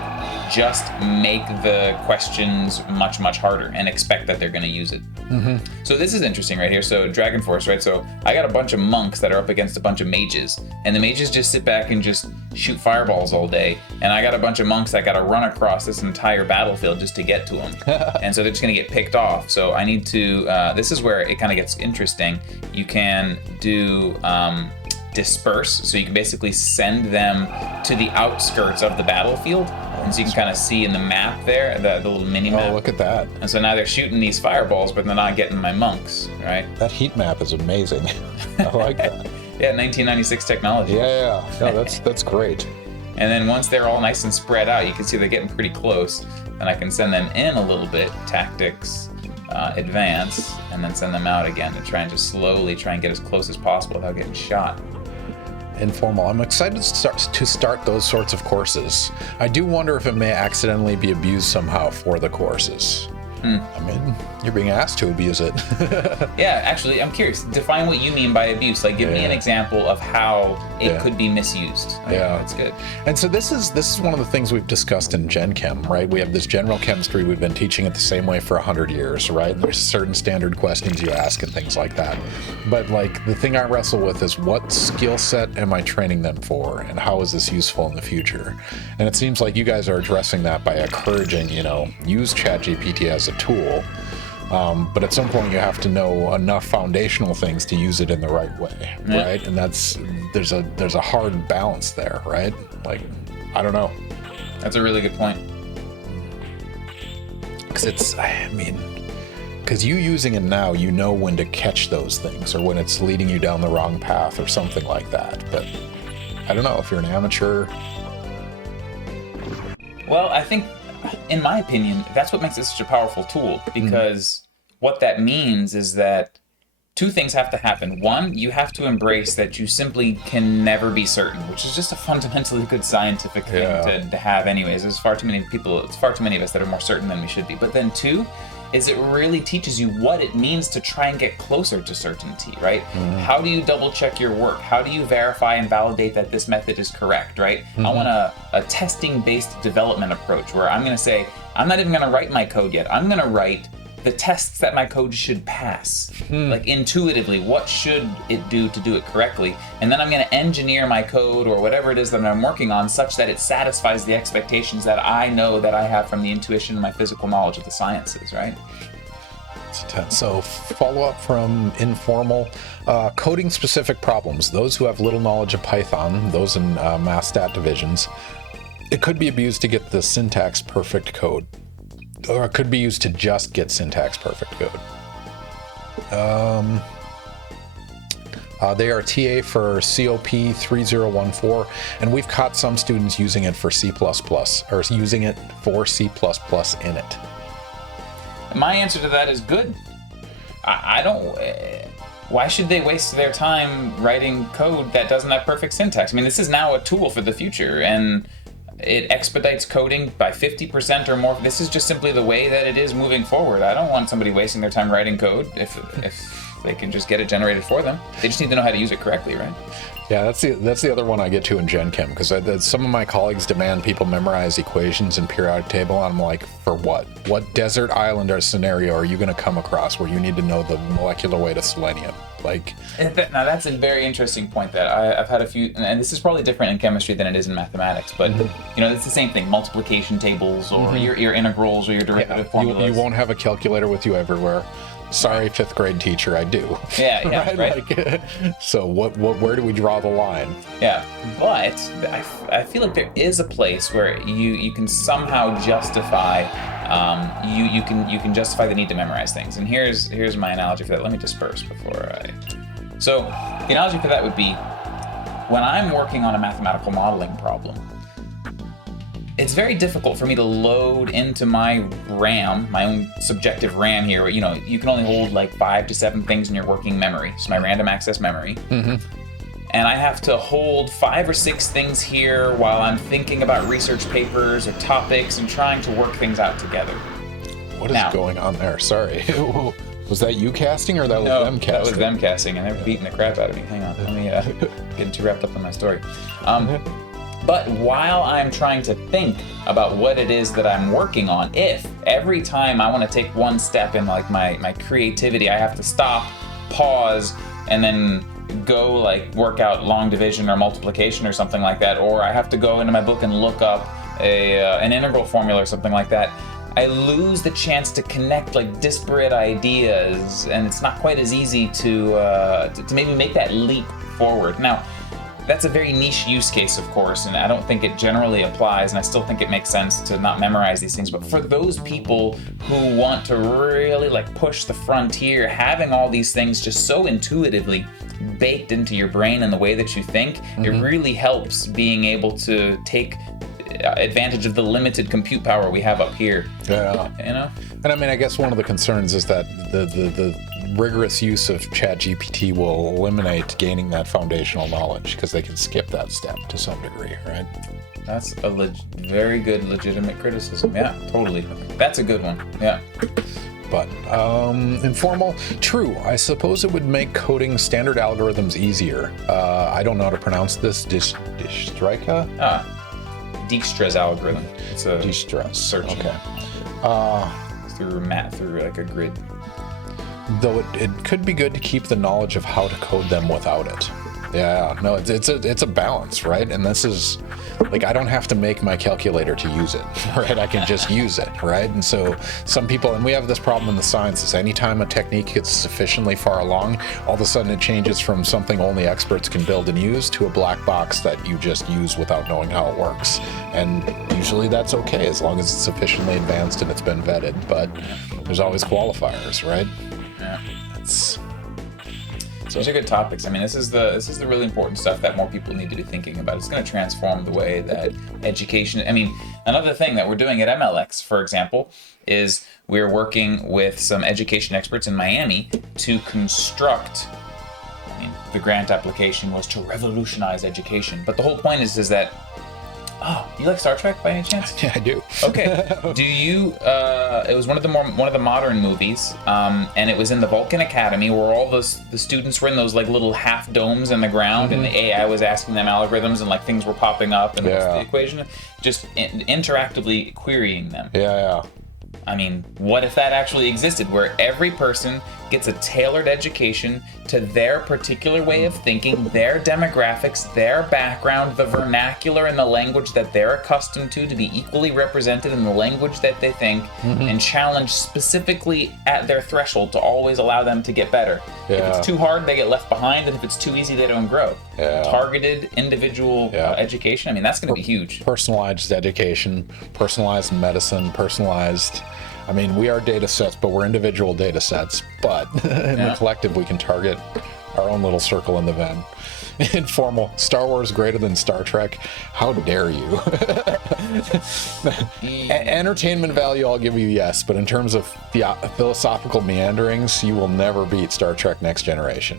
just make the questions much, much harder and expect that they're going to use it. Mm-hmm. So this is interesting right here. So Dragon Force, right? So I got a bunch of monks that are up against a bunch of mages, and the mages just sit back and just shoot fireballs all day. And I got a bunch of monks that got to run across this entire battlefield just to get to them. And so they're just going to get picked off. So I need to, this is where it kind of gets interesting. You can do disperse. So you can basically send them to the outskirts of the battlefield. And so you can kind of see in the map there, the little mini map. Oh, look at that. And so now they're shooting these fireballs, but they're not getting my monks, right? That heat map is amazing. I like that. Yeah, 1996 technology. Yeah. No, that's great. And then once they're all nice and spread out, you can see they're getting pretty close. And I can send them in a little bit, tactics, advance, and then send them out again to try and just slowly try and get as close as possible without getting shot. Informal. I'm excited to start those sorts of courses. I do wonder if it may accidentally be abused somehow for the courses. I mean, you're being asked to abuse it. Yeah, actually, I'm curious. Define what you mean by abuse. Like, give me an example of how it could be misused. Yeah, that's good. And so this is one of the things we've discussed in Gen Chem, right? We have this general chemistry. We've been teaching it the same way for 100 years, right? And there's certain standard questions you ask and things like that. But like the thing I wrestle with is what skill set am I training them for, and how is this useful in the future? And it seems like you guys are addressing that by encouraging, use ChatGPT as a tool. But at some point you have to know enough foundational things to use it in the right way, right? And there's a hard balance there, right? Like, I don't know. That's a really good point. Because you using it now, you know when to catch those things or when it's leading you down the wrong path or something like that. But I don't know if you're an amateur. Well, I think, in my opinion, that's what makes it such a powerful tool, because what that means is that two things have to happen. One, you have to embrace that you simply can never be certain, which is just a fundamentally good scientific thing to have anyways. There's far too many of us that are more certain than we should be. But then two, is it really teaches you what it means to try and get closer to certainty, right? How do you double check your work? How do you verify and validate that this method is correct, right? I want a testing-based development approach where I'm going to say, I'm not even going to write my code yet. I'm going to write the tests that my code should pass. Like intuitively, what should it do to do it correctly? And then I'm going to engineer my code or whatever it is that I'm working on such that it satisfies the expectations that I know that I have from the intuition and my physical knowledge of the sciences, right? So follow up from informal, coding specific problems. Those who have little knowledge of Python, those in math stat divisions, it could be abused to get the syntax perfect code. Or it could be used to just get syntax perfect code. They are TA for COP 3014, and we've caught some students using it for C++, or using it for C++ in it. My answer to that is good. I don't... Why should they waste their time writing code that doesn't have perfect syntax? I mean, this is now a tool for the future, and it expedites coding by 50% or more. This is just simply the way that it is moving forward. I don't want somebody wasting their time writing code if they can just get it generated for them. They just need to know how to use it correctly, right? Yeah, that's the other one I get to in Gen Chem, because some of my colleagues demand people memorize equations and periodic table, and I'm like, for what? What desert island or scenario are you going to come across where you need to know the molecular weight of selenium? Like, now that's a very interesting point that I've had a few, and this is probably different in chemistry than it is in mathematics, but it's the same thing: multiplication tables or your integrals or your derivative formulas. You won't have a calculator with you everywhere. Sorry, fifth grade teacher, I do. Yeah, right. Like, so where do we draw the line? Yeah, but I feel like there is a place where you can somehow justify you can justify the need to memorize things. And here's my analogy for that. Let me disperse before I. So the analogy for that would be when I'm working on a mathematical modeling problem. It's very difficult for me to load into my RAM, my own subjective RAM here, where, you can only hold like 5 to 7 things in your working memory. So my random access memory. And I have to hold 5 or 6 things here while I'm thinking about research papers or topics and trying to work things out together. What is going on there? Sorry. Was that you casting or that was them casting? That was them casting, and they're beating the crap out of me. Hang on, that was them casting, and they're beating the crap out of me. Hang on, let me getting too wrapped up in my story. But while I'm trying to think about what it is that I'm working on, if every time I want to take one step in like my creativity, I have to stop, pause, and then go like work out long division or multiplication or something like that, or I have to go into my book and look up an integral formula or something like that, I lose the chance to connect like disparate ideas, and it's not quite as easy to maybe make that leap forward. Now, that's a very niche use case, of course, and I don't think it generally applies, and I still think it makes sense to not memorize these things. But for those people who want to really like push the frontier, having all these things just so intuitively baked into your brain and the way that you think, it really helps being able to take advantage of the limited compute power we have up here. Yeah. You know? And I mean, I guess one of the concerns is that the rigorous use of ChatGPT will eliminate gaining that foundational knowledge because they can skip that step to some degree, right? That's a very good, legitimate criticism. Yeah, totally. That's a good one. Yeah. But informal, true. I suppose it would make coding standard algorithms easier. I don't know how to pronounce this. Dijkstra's algorithm. It's a Dijkstra's. search. Okay. Through like a grid. Though it could be good to keep the knowledge of how to code them without it. Yeah, no, it's a balance, right? And this is like, I don't have to make my calculator to use it, right? I can just use it, right? And so some people, and we have this problem in the sciences, anytime a technique gets sufficiently far along, all of a sudden it changes from something only experts can build and use to a black box that you just use without knowing how it works. And usually that's okay as long as it's sufficiently advanced and it's been vetted, but there's always qualifiers, right? Yeah. So these are good topics. I mean, this is the really important stuff that more people need to be thinking about. It's going to transform the way that education. I mean, another thing that we're doing at MLX, for example, is we're working with some education experts in Miami to construct. I mean, the grant application was to revolutionize education, but the whole point is that. Oh, you like Star Trek by any chance? Yeah, I do. Okay. Do you? It was one of the modern movies, and it was in the Vulcan Academy where all the students were in those like little half domes in the ground, and the AI was asking them algorithms, and like things were popping up, and what's the equation? Just interactively querying them. Yeah. I mean, what if that actually existed, where every person gets a tailored education to their particular way of thinking, their demographics, their background, the vernacular and the language that they're accustomed to be equally represented in the language that they think, and challenged specifically at their threshold to always allow them to get better. Yeah. If it's too hard, they get left behind, and if it's too easy, they don't grow. Yeah. Targeted individual education, I mean, that's going to be huge. Personalized education, personalized medicine, personalized. I mean, we are data sets, but we're individual data sets. But in the collective, we can target our own little circle in the Venn. Informal. Star Wars greater than Star Trek. How dare you? Entertainment value, I'll give you yes. But in terms of philosophical meanderings, you will never beat Star Trek Next Generation.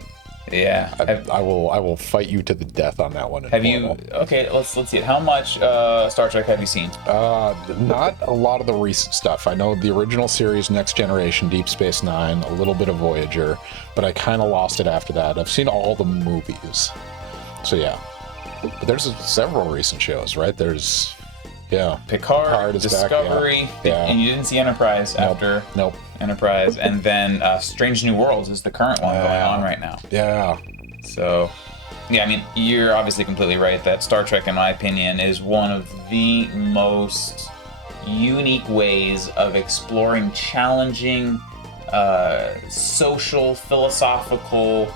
Yeah, I will fight you to the death on that one. Have you? Okay, let's see it. How much Star Trek have you seen? Not a lot of the recent stuff. I know the original series, Next Generation, Deep Space Nine, a little bit of Voyager, but I kind of lost it after that. I've seen all the movies, so yeah. But there's several recent shows, right? There's Picard is Discovery, back, and you didn't see Enterprise after. Nope. Enterprise, and then Strange New Worlds is the current one going on right now. Yeah. So, yeah, I mean, you're obviously completely right that Star Trek, in my opinion, is one of the most unique ways of exploring challenging social, philosophical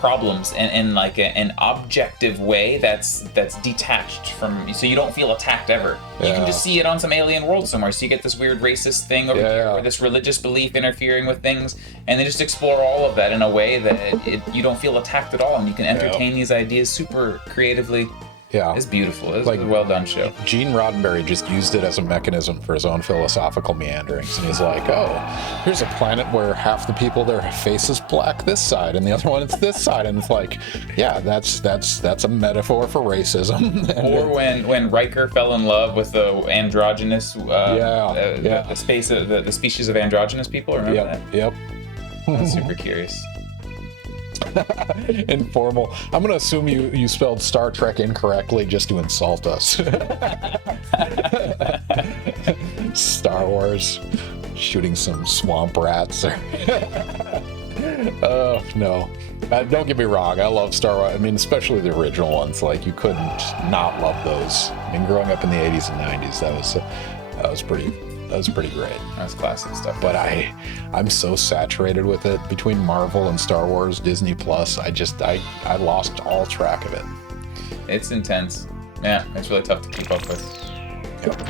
problems in like an objective way that's detached from, so you don't feel attacked ever. You can just see it on some alien world somewhere. So you get this weird racist thing over here, or this religious belief interfering with things, and they just explore all of that in a way that you don't feel attacked at all, and you can entertain these ideas super creatively. Yeah. It's beautiful. It's like a well done show. Gene Roddenberry just used it as a mechanism for his own philosophical meanderings. And he's like, oh, here's a planet where half the people, their face is black this side, and the other one it's this side. And it's like, yeah, that's a metaphor for racism. Or when Riker fell in love with the androgynous, the species of androgynous people, remember that? Yep. I'm super curious. Informal. I'm gonna assume you spelled Star Trek incorrectly just to insult us. Star Wars, shooting some swamp rats. Oh no! Don't get me wrong. I love Star Wars. I mean, especially the original ones. Like you couldn't not love those. I mean, growing up in the '80s and '90s, that was pretty great. That's classic stuff. But I'm so saturated with it between Marvel and Star Wars, Disney Plus. I lost all track of it. It's intense. Yeah, it's really tough to keep up with. Yep.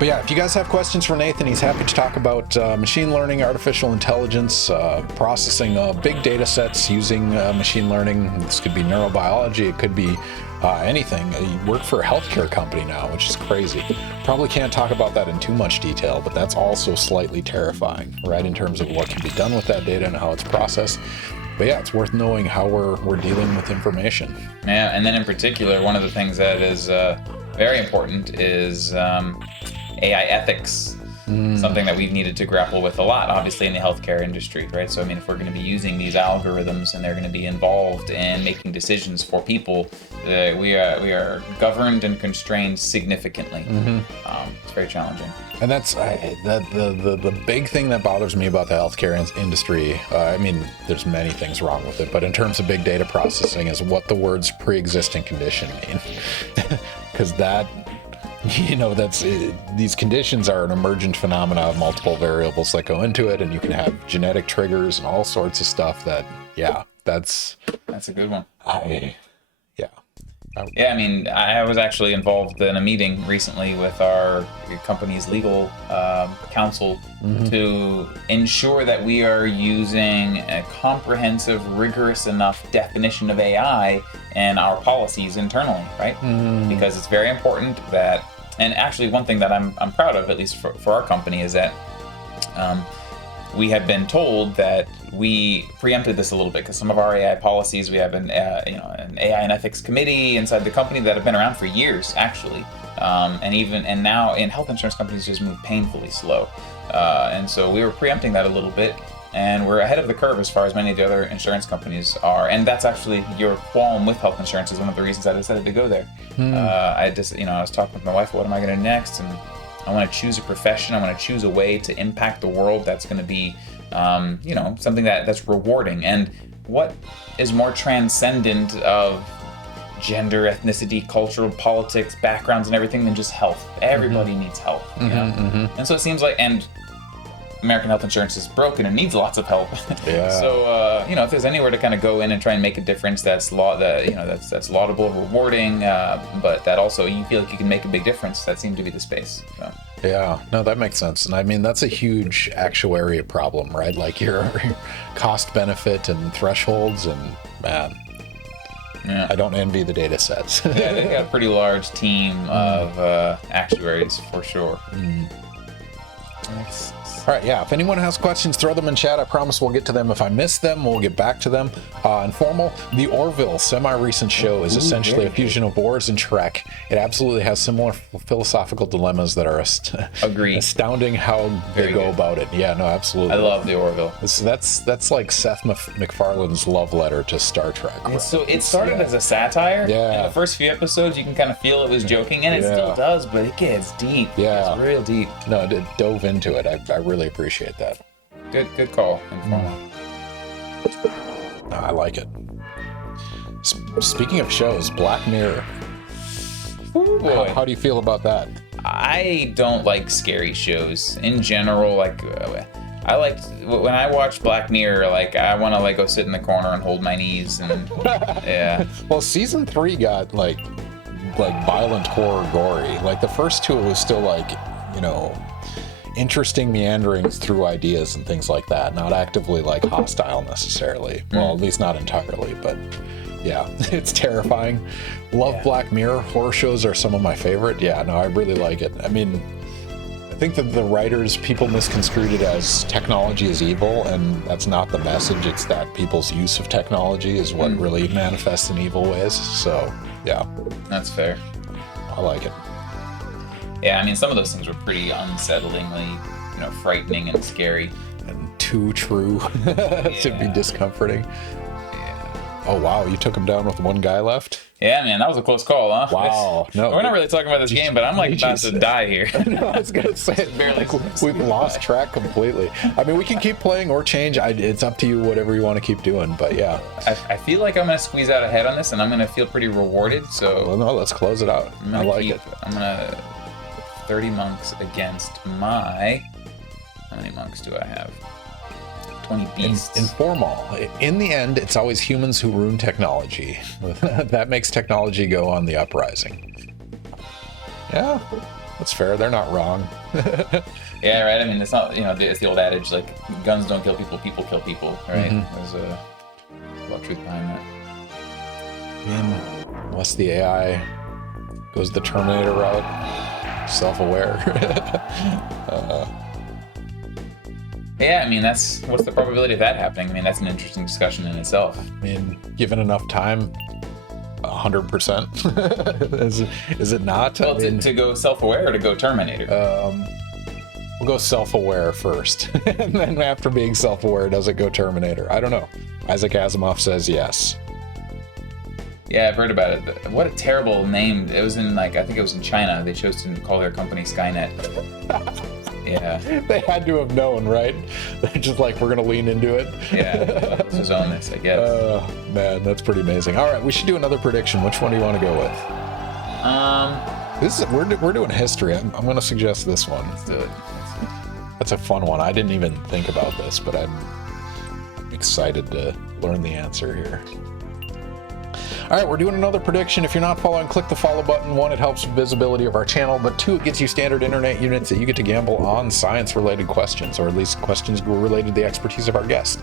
But yeah, if you guys have questions for Nathan, he's happy to talk about machine learning, artificial intelligence, processing big data sets using machine learning. This could be neurobiology. It could be anything. You work for a healthcare company now, which is crazy. Probably can't talk about that in too much detail, but that's also slightly terrifying, right, in terms of what can be done with that data and how it's processed. But yeah, it's worth knowing how we're dealing with information. Yeah, and then in particular, one of the things that is very important is AI ethics. Something that we've needed to grapple with a lot, obviously, in the healthcare industry, right? So, I mean, if we're going to be using these algorithms and they're going to be involved in making decisions for people, we are governed and constrained significantly. It's very challenging. And that's the big thing that bothers me about the healthcare industry. I mean, there's many things wrong with it, but in terms of big data processing, is what the words pre-existing condition mean, because that. These conditions are an emergent phenomena of multiple variables that go into it, and you can have genetic triggers and all sorts of stuff that, that's a good one. Yeah, I mean, I was actually involved in a meeting recently with our company's legal counsel to ensure that we are using a comprehensive, rigorous enough definition of AI in our policies internally, right? Because it's very important that, and actually one thing that I'm proud of, at least for our company, is that we had been told that we preempted this a little bit, because some of our AI policies, we have an AI and ethics committee inside the company that have been around for years, actually, and now in health insurance companies just move painfully slow, and so we were preempting that a little bit, and we're ahead of the curve as far as many of the other insurance companies are, and that's actually your qualm with health insurance is one of the reasons I decided to go there. I was talking with my wife, what am I going to do next, and I want to choose a profession. I want to choose a way to impact the world that's going to be, something that's rewarding. And what is more transcendent of gender, ethnicity, cultural, politics, backgrounds, and everything than just health? Everybody needs health, you know? And so it seems like, and American health insurance is broken and needs lots of help. Yeah. So, if there's anywhere to kind of go in and try and make a difference that's that's laudable, rewarding, but that also you feel like you can make a big difference, that seemed to be the space. So. Yeah, no, that makes sense. And I mean, that's a huge actuarial problem, right? Like your cost benefit and thresholds, and man, I don't envy the data sets. Yeah, they got a pretty large team of actuaries for sure. Nice. All right, yeah, if anyone has questions, throw them in chat. I promise we'll get to them. If I miss them, we'll get back to them. Informal, the Orville semi-recent show is essentially a fusion of Wars and Trek. It absolutely has similar philosophical dilemmas that are astounding how they go about it. Yeah, no, absolutely. I love the Orville. That's like Seth MacFarlane's love letter to Star Trek. Right? So it started as a satire. Yeah. In the first few episodes, you can kind of feel it was joking, and it still does, but it gets deep. Yeah. It's real deep. No, it dove into it. I really appreciate that. Good call. Informal. No, I like it. Speaking of shows, Black Mirror. Ooh, boy. How do you feel about that? I don't like scary shows in general. Like, I like when I watch Black Mirror. Like, I want to go sit in the corner and hold my knees and yeah. Well, season 3 got like violent, horror, gory. Like the first 2, it was still interesting meanderings through ideas and things like that, not actively hostile necessarily. Well, at least not entirely, but yeah, it's terrifying. Love Black Mirror. Horror shows are some of my favorite. Yeah, no, I really like it. I mean, I think that the writers, people misconstrued it as technology is evil, and that's not the message. It's that people's use of technology is what really manifests in evil ways. So yeah, that's fair. I like it. Yeah, I mean, some of those things were pretty unsettlingly, frightening and scary. And too true to be discomforting. Yeah. Oh wow, you took him down with one guy left? Yeah, man, that was a close call, huh? Wow. No. We're not really talking about this game, but I'm like about to die here. No, I was gonna say we've lost track completely. I mean, we can keep playing or change. It's up to you, whatever you want to keep doing. But yeah, I feel like I'm gonna squeeze out ahead on this, and I'm gonna feel pretty rewarded. So well, no, let's close it out. I like it. I'm gonna 30 monks against my. How many monks do I have? 20 beasts. Informal. In the end, it's always humans who ruin technology. That makes technology go on the uprising. Yeah, that's fair. They're not wrong. Yeah, right. I mean, it's not, it's the old adage, like, guns don't kill people, people kill people, right? There's a lot of truth behind that. Unless the AI goes the Terminator route, self-aware. Yeah, I mean, what's the probability of that happening? I mean, that's an interesting discussion in itself. I mean, given enough time, 100%. Is it not? Well, to go self-aware or to go Terminator? We'll go self-aware first. And then after being self-aware, does it go Terminator? I don't know. Isaac Asimov says yes. Yeah, I've heard about it. What a terrible name. It was I think it was in China. They chose to call their company Skynet. Yeah. They had to have known, right? They're just like, we're going to lean into it. Yeah, let's just own this, I guess. Oh, man, that's pretty amazing. All right, we should do another prediction. Which one do you want to go with? We're doing history. I'm going to suggest this one. Let's do it. That's a fun one. I didn't even think about this, but I'm excited to learn the answer here. All right, we're doing another prediction. If you're not following, click the follow button. 1, it helps with visibility of our channel, but 2, it gets you standard internet units that you get to gamble on science-related questions, or at least questions related to the expertise of our guest.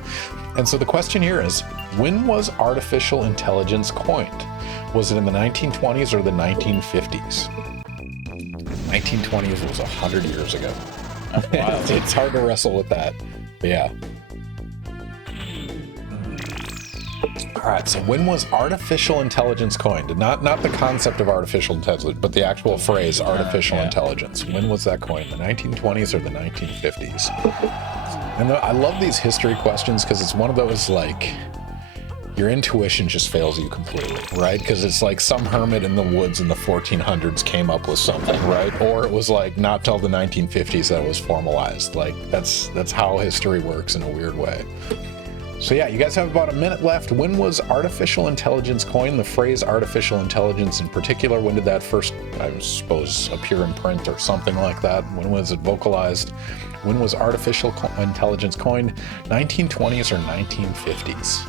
And so the question here is, when was artificial intelligence coined? Was it in the 1920s or the 1950s? 1920s was 100 years ago. Wow. It's hard to wrestle with that, but yeah. All right, so when was artificial intelligence coined? Not the concept of artificial intelligence, but the actual phrase artificial intelligence. When was that coined? The 1920s or the 1950s? And I love these history questions because it's one of those, like, your intuition just fails you completely, right? Because it's like some hermit in the woods in the 1400s came up with something, right? Or it was like not till the 1950s that it was formalized. Like that's how history works in a weird way. So yeah, you guys have about a minute left. When was artificial intelligence coined? The phrase artificial intelligence in particular, when did that first, I suppose, appear in print or something like that? When was it vocalized? When was artificial intelligence coined? 1920s or 1950s?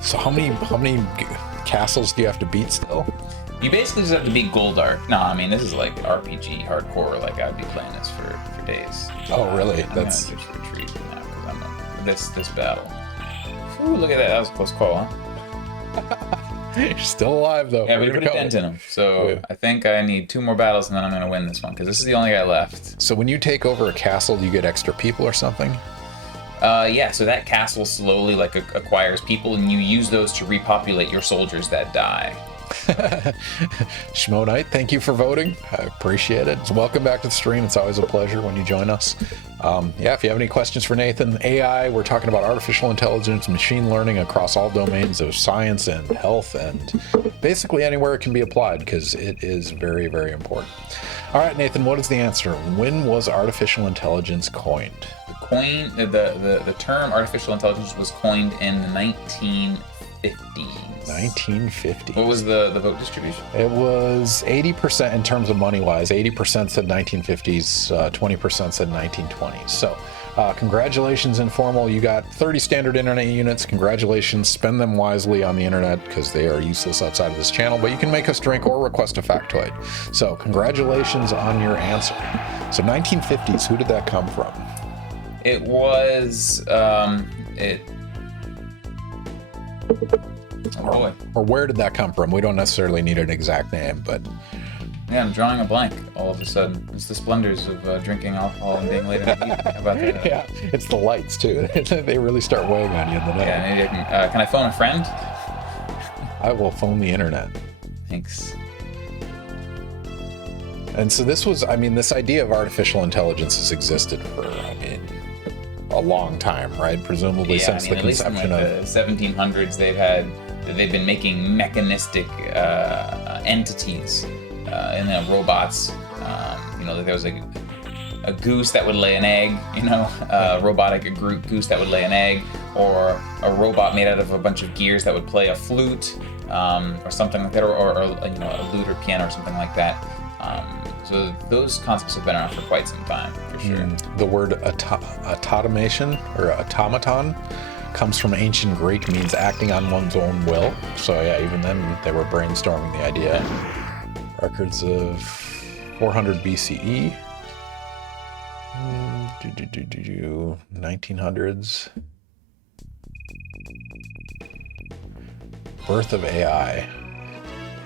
So how many castles do you have to beat still? You basically just have to beat Goldark. No, I mean, this is like RPG hardcore. Like, I'd be playing this for days. Oh, really? I'm gonna just retreat now because I'm this battle. Ooh, look at that. That was a close call, huh? You're still alive, though. Yeah, we put a dent in him. So yeah. I think I need 2 more battles and then I'm going to win this one because this is the only guy left. So when you take over a castle, do you get extra people or something? Yeah, so that castle slowly acquires people and you use those to repopulate your soldiers that die. Schmo Knight, thank you for voting. I appreciate it. So welcome back to the stream. It's always a pleasure when you join us. Yeah, if you have any questions for Nathan, AI, we're talking about artificial intelligence, machine learning across all domains of science and health and basically anywhere it can be applied because it is very, very important. All right, Nathan, what is the answer? When was artificial intelligence coined? The term artificial intelligence was coined in the 1950s. 1950. What was the vote distribution? It was 80% in terms of money-wise. 80% said 1950s, 20% said 1920s. So congratulations, Informal. You got 30 standard internet units. Congratulations. Spend them wisely on the internet because they are useless outside of this channel, but you can make us drink or request a factoid. So congratulations on your answer. So 1950s, who did that come from? It was, Or where did that come from? We don't necessarily need an exact name, but... Yeah, I'm drawing a blank all of a sudden. It's the splendors of drinking alcohol and being late in the evening. How about that? Yeah, it's the lights, too. They really start weighing on you in the night. Yeah, maybe I can I phone a friend? I will phone the internet. Thanks. And so this was, I mean, this idea of artificial intelligence has existed for, I mean, a long time, right? Presumably since the conception of the 1700s, they've been making mechanistic entities, and then robots. There was a goose that would lay an egg, a robotic goose that would lay an egg, or a robot made out of a bunch of gears that would play a flute, or something like that, or a lute or piano or something like that. So those concepts have been around for quite some time, for sure. The word automaton or automaton comes from ancient Greek, means acting on one's own will. So yeah, even then they were brainstorming the idea. Records of 400 BCE. 1900s. Birth of AI.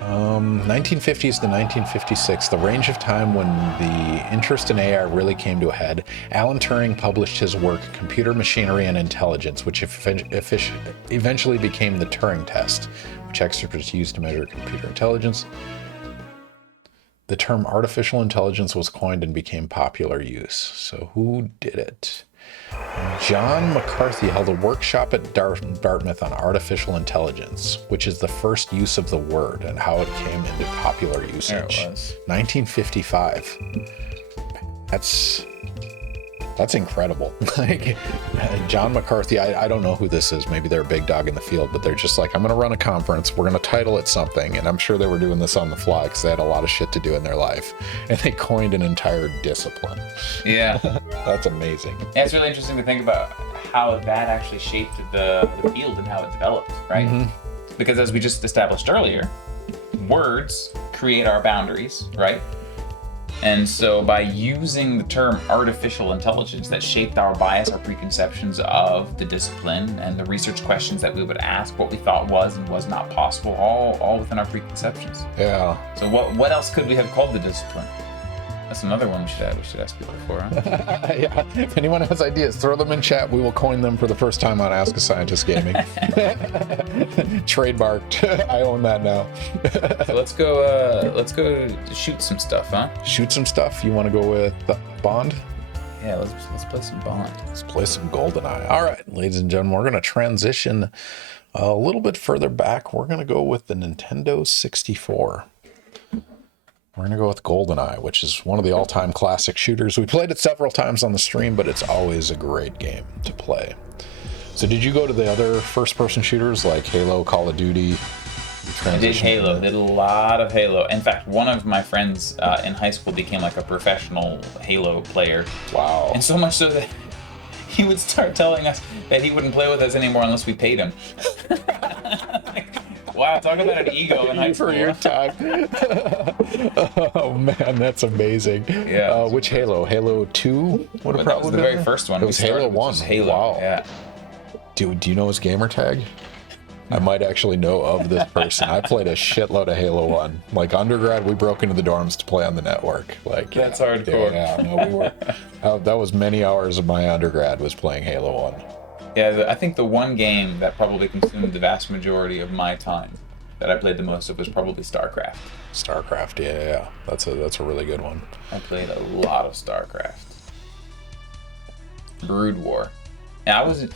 1950s to 1956, the range of time when the interest in AI really came to a head. Alan Turing published his work, Computer Machinery and Intelligence, which eventually became the Turing test, which experts used to measure computer intelligence. The term artificial intelligence was coined and became popular use. So who did it? John McCarthy held a workshop at Dartmouth on artificial intelligence, which is the first use of the word and how it came into popular usage. There it was. 1955. That's incredible. Like, John McCarthy, I don't know who this is. Maybe they're a big dog in the field, but they're just like, I'm going to run a conference. We're going to title it something. And I'm sure they were doing this on the fly because they had a lot of shit to do in their life. And they coined an entire discipline. Yeah. That's amazing. Yeah, it's really interesting to think about how that actually shaped the field and how it developed, right? Mm-hmm. Because as we just established earlier, words create our boundaries, right? And so by using the term artificial intelligence, that shaped our bias, our preconceptions of the discipline and the research questions that we would ask, what we thought was and was not possible, all within our preconceptions. Yeah. So what else could we have called the discipline? That's another one we should ask people for, huh? Yeah. If anyone has ideas, throw them in chat. We will coin them for the first time on Ask a Scientist Gaming. Trademarked. I own that now. So let's go shoot some stuff, huh? Shoot some stuff. You want to go with Bond? Yeah, let's play some Bond. Let's play some GoldenEye. All right, ladies and gentlemen, we're going to transition a little bit further back. We're going to go with the Nintendo 64. We're going to go with GoldenEye, which is one of the all-time classic shooters. We played it several times on the stream, but it's always a great game to play. So did you go to the other first-person shooters like Halo, Call of Duty? I did Halo. Did a lot of Halo. In fact, one of my friends in high school became like a professional Halo player. Wow. And so much so that he would start telling us that he wouldn't play with us anymore unless we paid him. Wow, talk about an ego in high school. For your time. Oh man, that's amazing. Yeah. Which Halo? Halo 2? What a problem. That was the very first one. It was Halo 1. Halo. Wow. Yeah. Do you know his gamer tag? I might actually know of this person. I played a shitload of Halo 1. Like undergrad, we broke into the dorms to play on the network. Like that's hardcore. Yeah, no, we were. That was many hours of my undergrad was playing Halo 1. Yeah, I think the one game that probably consumed the vast majority of my time that I played the most of was probably StarCraft. StarCraft, yeah. That's a really good one. I played a lot of StarCraft. Brood War. And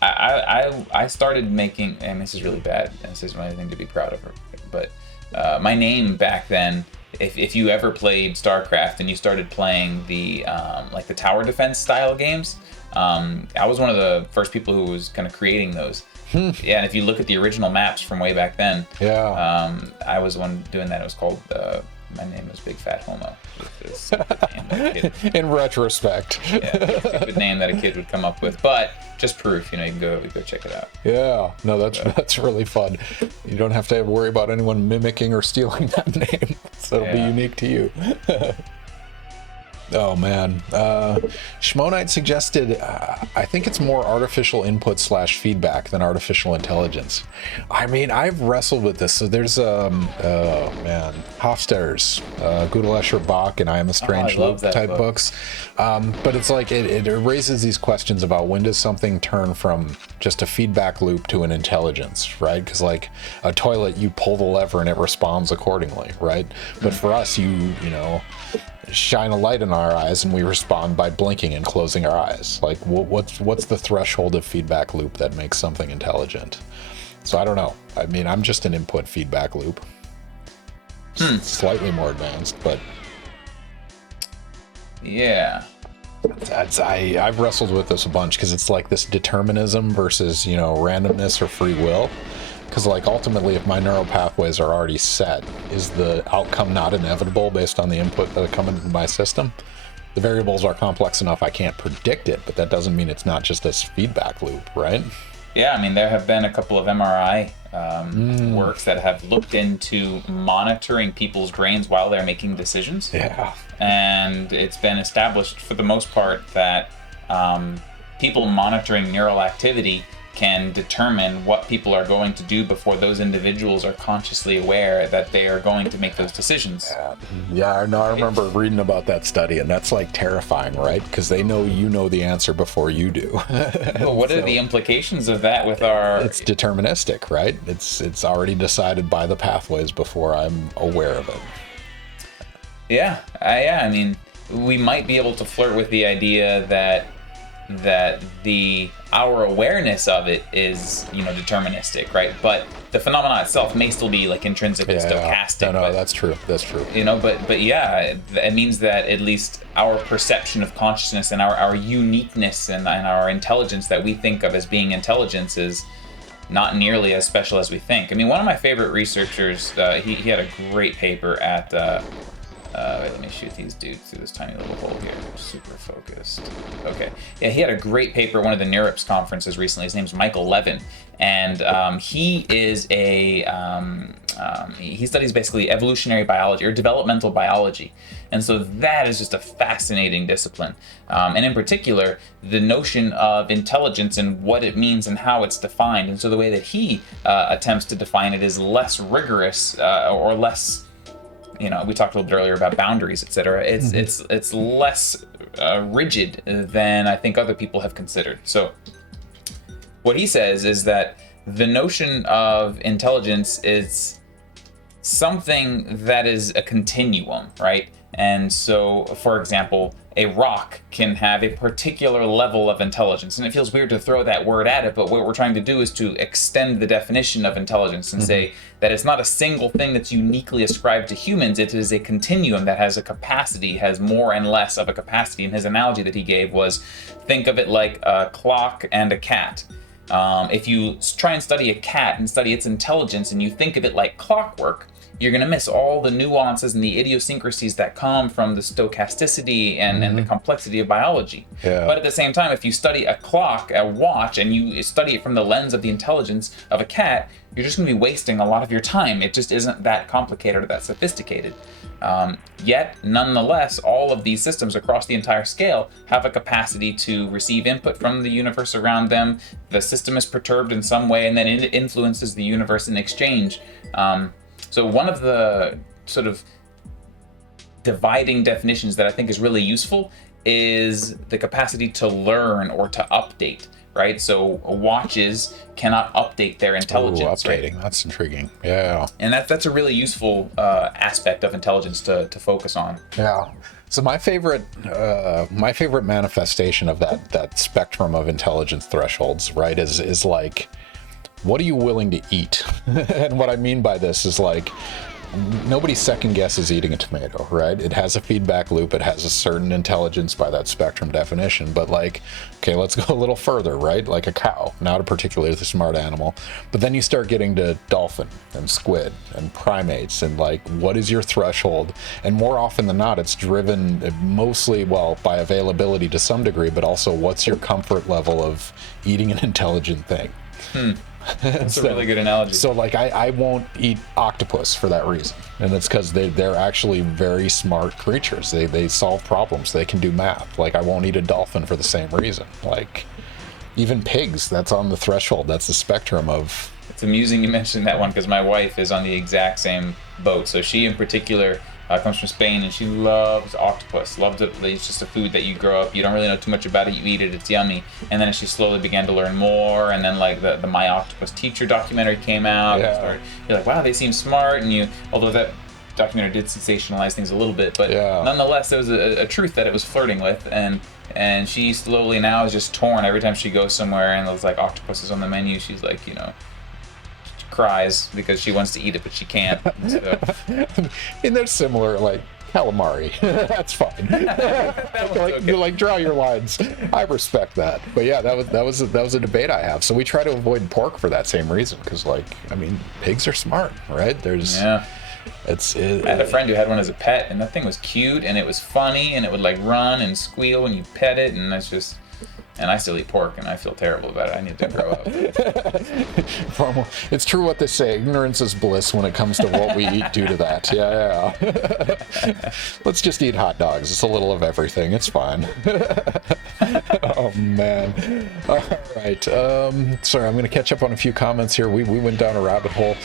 I started making, and this is really bad, and this isn't anything to be proud of, but my name back then, if you ever played StarCraft and you started playing the like the tower defense style games, I was one of the first people who was kind of creating those. Yeah, and if you look at the original maps from way back then, I was the one doing that. It was called My Name is Big Fat Homo. In retrospect. Yeah, stupid name that a kid would come up with, but just proof. You can go check it out. Yeah, no, that's really fun. You don't have to worry about anyone mimicking or stealing that name, so it'll be unique to you. Oh man, Schmonite suggested. I think it's more artificial input / feedback than artificial intelligence. I mean, I've wrestled with this. So there's oh man, Hofstadter's Gödel, Escher, Bach, and I Am a Strange Loop type books. But it's like it raises these questions about when does something turn from just a feedback loop to an intelligence, right? Because like a toilet, you pull the lever and it responds accordingly, right? But for us, you know, shine a light in our eyes and we respond by blinking and closing our eyes. Like what's the threshold of feedback loop that makes something intelligent? So I don't know. I mean, I'm just an input feedback loop. Slightly more advanced, but yeah. I've wrestled with this a bunch because it's like this determinism versus, you know, randomness or free will. Because like ultimately, if my neural pathways are already set, is the outcome not inevitable based on the input that come into my system? The variables are complex enough I can't predict it, but that doesn't mean it's not just this feedback loop, right? Yeah, I mean, there have been a couple of MRI works that have looked into monitoring people's brains while they're making decisions. Yeah. And it's been established for the most part that people monitoring neural activity can determine what people are going to do before those individuals are consciously aware that they are going to make those decisions. Yeah, no, I remember reading about that study, and that's like terrifying, right? Because they know you know the answer before you do. Well, what are the implications of that with our... It's deterministic, right? It's already decided by the pathways before I'm aware of it. Yeah, I mean, we might be able to flirt with the idea that our awareness of it is, you know, deterministic, right? But the phenomenon itself may still be like intrinsically stochastic. No, that's true. That's true. You know, but yeah, it means that at least our perception of consciousness and our uniqueness and our intelligence that we think of as being intelligence is not nearly as special as we think. I mean, one of my favorite researchers, he had a great paper at wait, let me shoot these dudes through this tiny little hole here. Super focused. Okay. Yeah, he had a great paper at one of the NeurIPS conferences recently. His name's Michael Levin. And he is he studies basically evolutionary biology or developmental biology. And so that is just a fascinating discipline. And in particular, the notion of intelligence and what it means and how it's defined. And so the way that he attempts to define it is less rigorous or less... You know, we talked a little bit earlier about boundaries, etc. It's less rigid than I think other people have considered. So what he says is that the notion of intelligence is something that is a continuum, right? And so, for example, a rock can have a particular level of intelligence. And it feels weird to throw that word at it, but what we're trying to do is to extend the definition of intelligence and say that it's not a single thing that's uniquely ascribed to humans. It is a continuum that has a capacity, has more and less of a capacity. And his analogy that he gave was, think of it like a clock and a cat. If you try and study a cat and study its intelligence and you think of it like clockwork, you're going to miss all the nuances and the idiosyncrasies that come from the stochasticity and the complexity of biology. Yeah. But at the same time, if you study a clock, a watch, and you study it from the lens of the intelligence of a cat, you're just going to be wasting a lot of your time. It just isn't that complicated or that sophisticated. Yet, nonetheless, all of these systems across the entire scale have a capacity to receive input from the universe around them. The system is perturbed in some way, and then it influences the universe in exchange. So one of the sort of dividing definitions that I think is really useful is the capacity to learn or to update, right? So watches cannot update their intelligence. Updating, right? That's intriguing. Yeah. And that's a really useful aspect of intelligence to focus on. Yeah. So my favorite manifestation of that spectrum of intelligence thresholds, right, is like, what are you willing to eat? And what I mean by this is like, nobody second guesses eating a tomato, right? It has a feedback loop. It has a certain intelligence by that spectrum definition. But like, okay, let's go a little further, right? Like a cow, not a particularly smart animal. But then you start getting to dolphin and squid and primates and like, what is your threshold? And more often than not, it's driven mostly, well, by availability to some degree, but also what's your comfort level of eating an intelligent thing? That's a really good analogy. So like I won't eat octopus for that reason, and it's because they're actually very smart creatures. They solve problems. They can do math. Like I won't eat a dolphin for the same reason. Like even pigs, that's on the threshold. That's the spectrum of. It's amusing you mentioned that one because my wife is on the exact same boat. So she in particular comes from Spain and she loves octopus. Loves it. It's just a food that you grow up. You don't really know too much about it. You eat it. It's yummy. And then as she slowly began to learn more, and then like the My Octopus Teacher documentary came out. Yeah. You're like, wow, they seem smart. And although that documentary did sensationalize things a little bit, but nonetheless, there was a truth that it was flirting with, and she slowly now is just torn every time she goes somewhere and there's like octopus is on the menu. She's like, she cries because she wants to eat it but she can't. So. And they're similar, like calamari. That's fine. You like draw your lines. I respect that. But yeah, that was a debate I have. So we try to avoid pork for that same reason because pigs are smart, right? I had a friend who had one as a pet, and that thing was cute, and it was funny, and it would like run and squeal when you pet it, and that's just. And I still eat pork, and I feel terrible about it. I need to grow up. It's true what they say: ignorance is bliss when it comes to what we eat due to that. Yeah. Let's just eat hot dogs. It's a little of everything. It's fine. Oh man. All right. Sorry, I'm going to catch up on a few comments here. We went down a rabbit hole.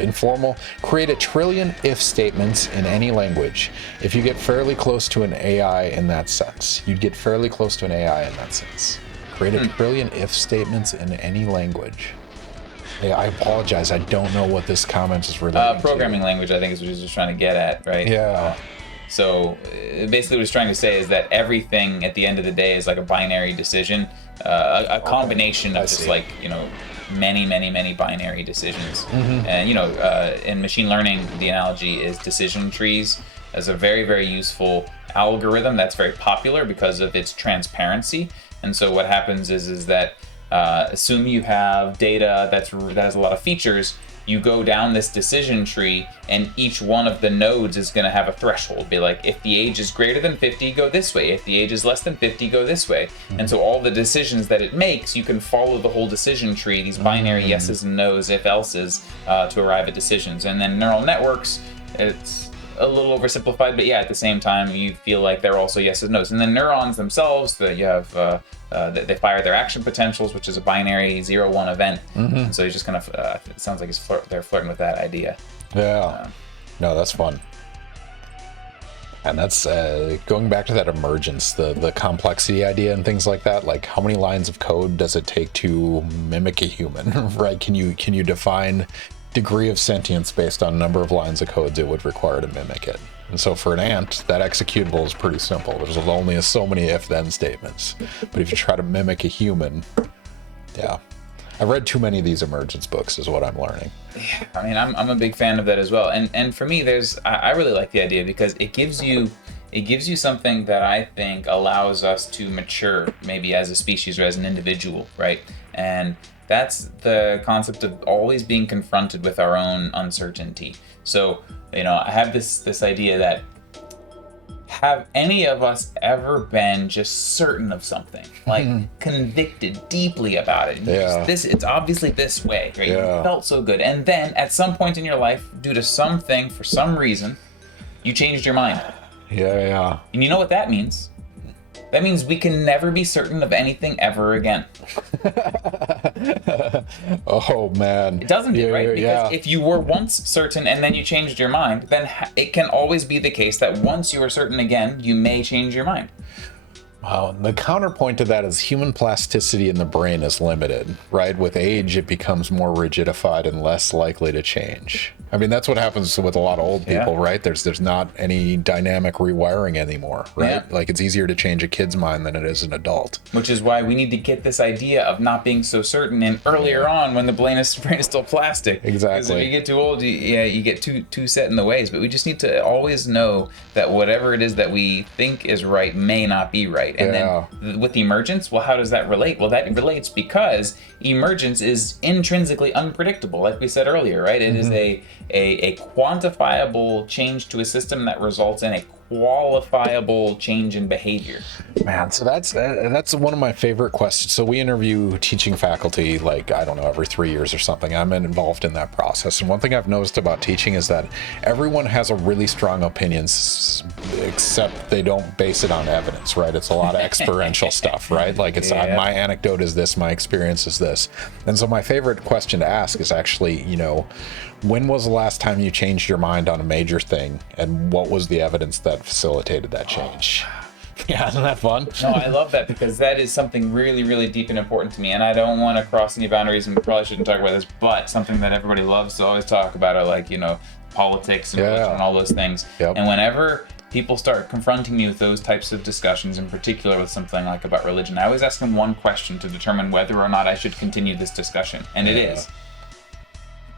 Informal. Create a trillion if statements in any language. If you get fairly close to an AI in that sense, you'd get fairly close to an AI in that sense. Create a trillion if statements in any language. Yeah, I apologize. I don't know what this comment is relating to. Programming language, I think, is what he's just trying to get at, right? Yeah. So basically what he's trying to say is that everything at the end of the day is like a binary decision, a combination of just like, many binary decisions. And in machine learning, the analogy is decision trees as a very, very useful algorithm that's very popular because of its transparency. And so what happens is that assume you have data that has a lot of features. You go down this decision tree, and each one of the nodes is going to have a threshold. Be like, if the age is greater than 50, go this way. If the age is less than 50, go this way. And so all the decisions that it makes, you can follow the whole decision tree, these binary yeses and nos, if else's, to arrive at decisions. And then neural networks, it's a little oversimplified, but yeah, at the same time, you feel like they're also yeses and nos. And then neurons themselves, that you have, they fire their action potentials, which is a binary 0-1 event. And so he's just kind of, it sounds like they're flirting with that idea. Yeah. No, that's fun. And that's going back to that emergence, the complexity idea and things like that. Like, how many lines of code does it take to mimic a human, right? Can you define degree of sentience based on number of lines of codes it would require to mimic it? And so for an ant, that executable is pretty simple. There's only so many if-then statements. But if you try to mimic a human, yeah. I've read too many of these emergence books is what I'm learning. Yeah, I mean, I'm a big fan of that as well. And for me, I really like the idea because it gives you something that I think allows us to mature maybe as a species or as an individual, right? And that's the concept of always being confronted with our own uncertainty. So, I have this idea that have any of us ever been just certain of something, like convicted deeply about it? Yeah. It's obviously this way, right? Yeah. You felt so good. And then at some point in your life, due to something, for some reason, you changed your mind. Yeah. And you know what that means? That means we can never be certain of anything ever again. Oh, man. It doesn't, right? Yeah. Because if you were once certain and then you changed your mind, then it can always be the case that once you are certain again, you may change your mind. Wow. And the counterpoint to that is human plasticity in the brain is limited, right? With age, it becomes more rigidified and less likely to change. I mean, that's what happens with a lot of old people, right? There's not any dynamic rewiring anymore, right? Yeah. Like, it's easier to change a kid's mind than it is an adult. Which is why we need to get this idea of not being so certain in earlier on when the brain is still plastic. Exactly. Because if you get too old, you get too set in the ways. But we just need to always know that whatever it is that we think is right may not be right. And then with the emergence, well, how does that relate? Well, that relates because emergence is intrinsically unpredictable, like we said earlier, right? It is a quantifiable change to a system that results in a qualifiable change in behavior? Man, so that's one of my favorite questions. So we interview teaching faculty, like, I don't know, every 3 years or something. I'm involved in that process. And one thing I've noticed about teaching is that everyone has a really strong opinion, except they don't base it on evidence, right? It's a lot of experiential stuff, right? Like, it's my anecdote is this, my experience is this. And so my favorite question to ask is actually, when was the last time you changed your mind on a major thing, and what was the evidence that facilitated that change? Yeah, isn't that fun? No, I love that, because that is something really, really deep and important to me. And I don't want to cross any boundaries, and we probably shouldn't talk about this, but something that everybody loves to always talk about are, like, politics and religion and all those things. Yep. And whenever people start confronting me with those types of discussions, in particular with something like about religion, I always ask them one question to determine whether or not I should continue this discussion. And it is,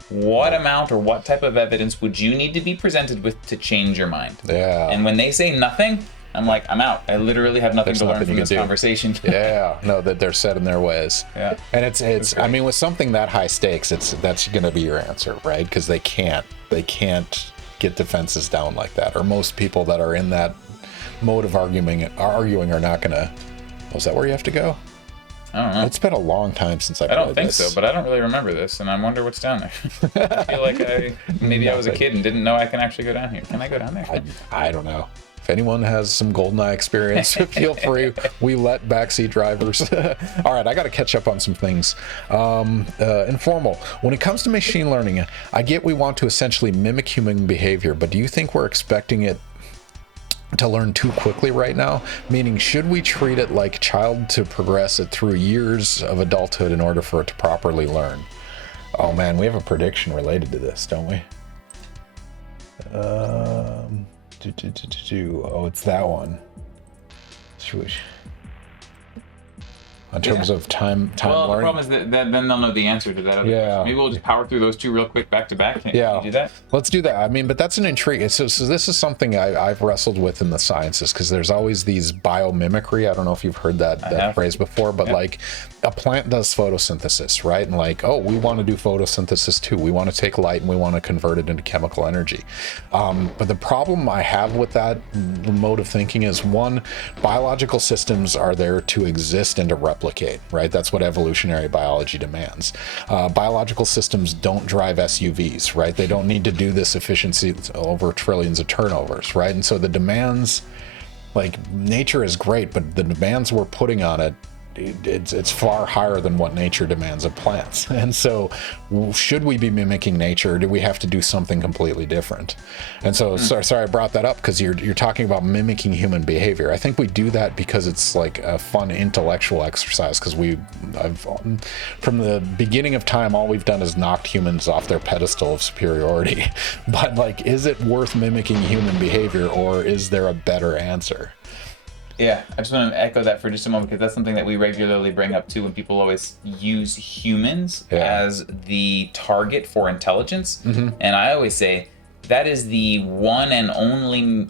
what amount or what type of evidence would you need to be presented with to change your mind? Yeah. And when they say nothing, I'm like, I'm out. I literally have nothing to learn from this conversation. Yeah, no, that they're set in their ways. Yeah. And it's I mean, with something that high stakes, that's going to be your answer, right? Because they can't get defenses down like that. Or most people that are in that mode of arguing are not going to. Was that where you have to go? I don't know. It's been a long time since I've I don't think so, but I don't really remember this, and I wonder what's down there. I feel like I was a kid and didn't know I can actually go down here. Can I go down there? I don't know. If anyone has some GoldenEye experience, feel free. We let backseat drivers. All right, I got to catch up on some things. Informal. When it comes to machine learning, I get we want to essentially mimic human behavior, but do you think we're expecting it to learn too quickly right now? Meaning, should we treat it like a child to progress it through years of adulthood in order for it to properly learn? Oh man, we have a prediction related to this, don't we? Oh, it's that one. In terms of time well, learning. the problem is that then they'll know the answer to that other question. Maybe we'll just power through those two real quick back to back. Can you do that? Let's do that. I mean, but that's an intrigue. So this is something I've wrestled with in the sciences, because there's always these biomimicry. I don't know if you've heard that phrase before, but like a plant does photosynthesis, right? And like, oh, we want to do photosynthesis too. We want to take light and we want to convert it into chemical energy. But the problem I have with that mode of thinking is, one, biological systems are there to exist and to replicate, right? That's what evolutionary biology demands. Biological systems don't drive SUVs, right? They don't need to do this efficiency over trillions of turnovers, right? And so the demands, like, nature is great, but the demands we're putting on it, it's far higher than what nature demands of plants. And so should we be mimicking nature, or do we have to do something completely different? And so sorry I brought that up, because you're talking about mimicking human behavior. I think we do that because it's like a fun intellectual exercise, because from the beginning of time, all we've done is knocked humans off their pedestal of superiority. But like, is it worth mimicking human behavior, or is there a better answer? Yeah, I just want to echo that for just a moment, because that's something that we regularly bring up too, when people always use humans as the target for intelligence. And I always say that is the one and only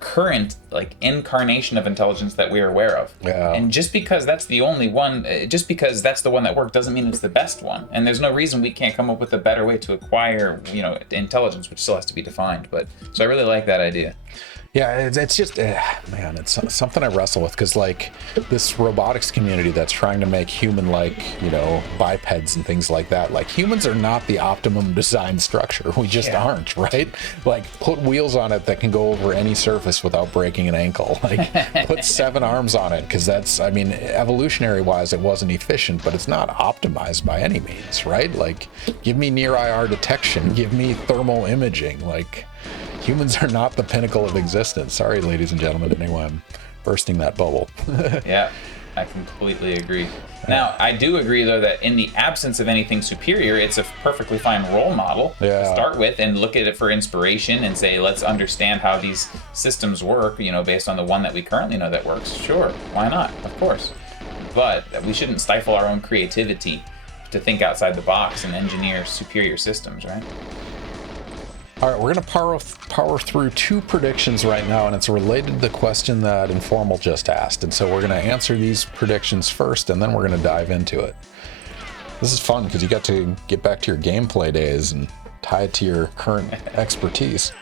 current incarnation of intelligence that we are aware of. And just because that's the only one, just because that's the one that worked, doesn't mean it's the best one. And there's no reason we can't come up with a better way to acquire, intelligence, which still has to be defined. But so I really like that idea. Yeah, it's just, man, it's something I wrestle with, because like this robotics community that's trying to make human-like, bipeds and things like that. Like, humans are not the optimum design structure. We just aren't, right? Like, put wheels on it that can go over any surface without breaking an ankle. Like, put 7 arms on it, because evolutionary-wise, it wasn't efficient, but it's not optimized by any means, right? Like, give me near IR detection, give me thermal imaging, like. Humans are not the pinnacle of existence. Sorry, ladies and gentlemen, anyway, I'm bursting that bubble. Yeah, I completely agree. Now, I do agree, though, that in the absence of anything superior, it's a perfectly fine role model to start with, and look at it for inspiration and say, let's understand how these systems work, based on the one that we currently know that works. Sure, why not? Of course. But we shouldn't stifle our own creativity to think outside the box and engineer superior systems, right? All right, we're going to power through 2 predictions right now, and it's related to the question that Informal just asked. And so we're going to answer these predictions first, and then we're going to dive into it. This is fun, because you got to get back to your gameplay days and tie it to your current expertise.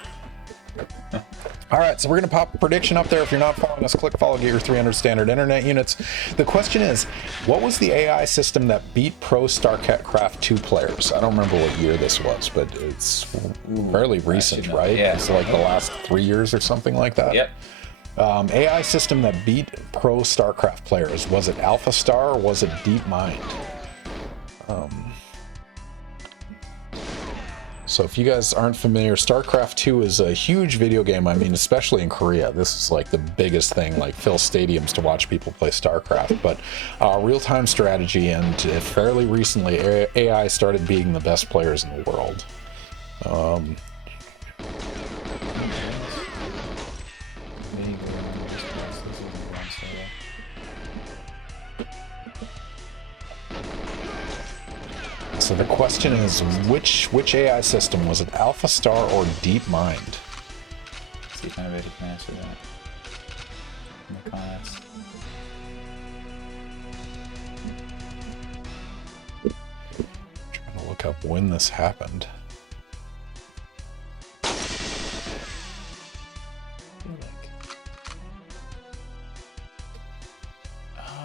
All right, so we're going to pop a prediction up there. If you're not following us, click follow, get your 300 standard internet units. The question is, what was the AI system that beat pro StarCraft 2 players? I don't remember what year this was, but it's fairly recent, right? Yeah. It's like the last 3 years or something like that. Yep. AI system that beat pro StarCraft players. Was it Alpha Star or was it DeepMind? So if you guys aren't familiar, StarCraft 2 is a huge video game. I mean, especially in Korea, this is like the biggest thing, like fill stadiums to watch people play StarCraft. But real-time strategy, and fairly recently, AI started being the best players in the world. So the question is, which AI system? Was it Alpha Star or DeepMind? See if anybody can answer that in the comments. Trying to look up when this happened.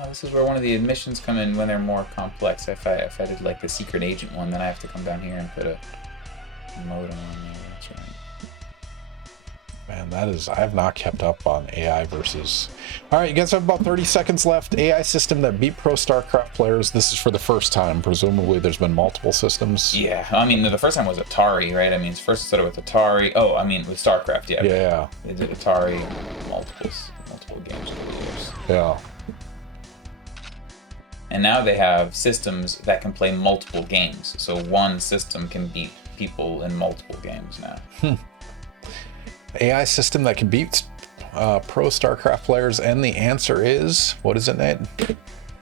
This is where one of the admissions come in when they're more complex. If I did like the secret agent one, then I have to come down here and put a modem on there. That's right. Man, that is, I have not kept up on AI versus. All right, you guys have about 30 seconds left. AI system that beat pro StarCraft players. This is for the first time. Presumably, there's been multiple systems. Yeah, I mean, the first time was Atari, right? I mean, first it started with Atari. Oh, I mean, with StarCraft, yeah. Yeah. They did Atari, multiple games over the years. Yeah. And now they have systems that can play multiple games. So one system can beat people in multiple games now. AI system that can beat pro StarCraft players, and the answer is, what is it, Nate?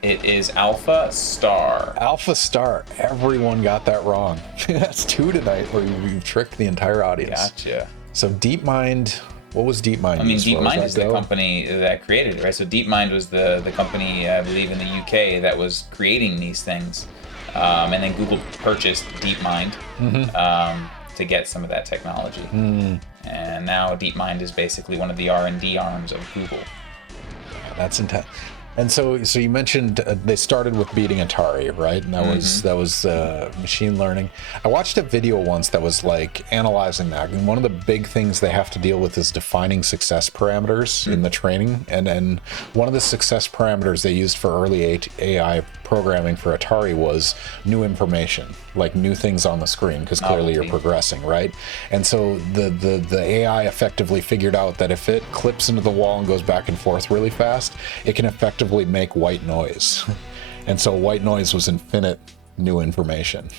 It is Alpha Star. Alpha Star. Everyone got that wrong. That's 2 tonight, where you've tricked the entire audience. Gotcha. So DeepMind. What was DeepMind? I mean, used for? DeepMind Was is the company that created it, right? So DeepMind was the company, I believe, in the UK that was creating these things. And then Google purchased DeepMind to get some of that technology. And now DeepMind is basically one of the R&D arms of Google. Yeah, that's intense. And so you mentioned they started with beating Atari, right? And that was machine learning. I watched a video once that was like analyzing that. And one of the big things they have to deal with is defining success parameters in the training. And one of the success parameters they used for early AI programming for Atari was new information, like new things on the screen, because clearly you're progressing, right? And so the AI effectively figured out that if it clips into the wall and goes back and forth really fast, it can effectively make white noise. And so white noise was infinite new information.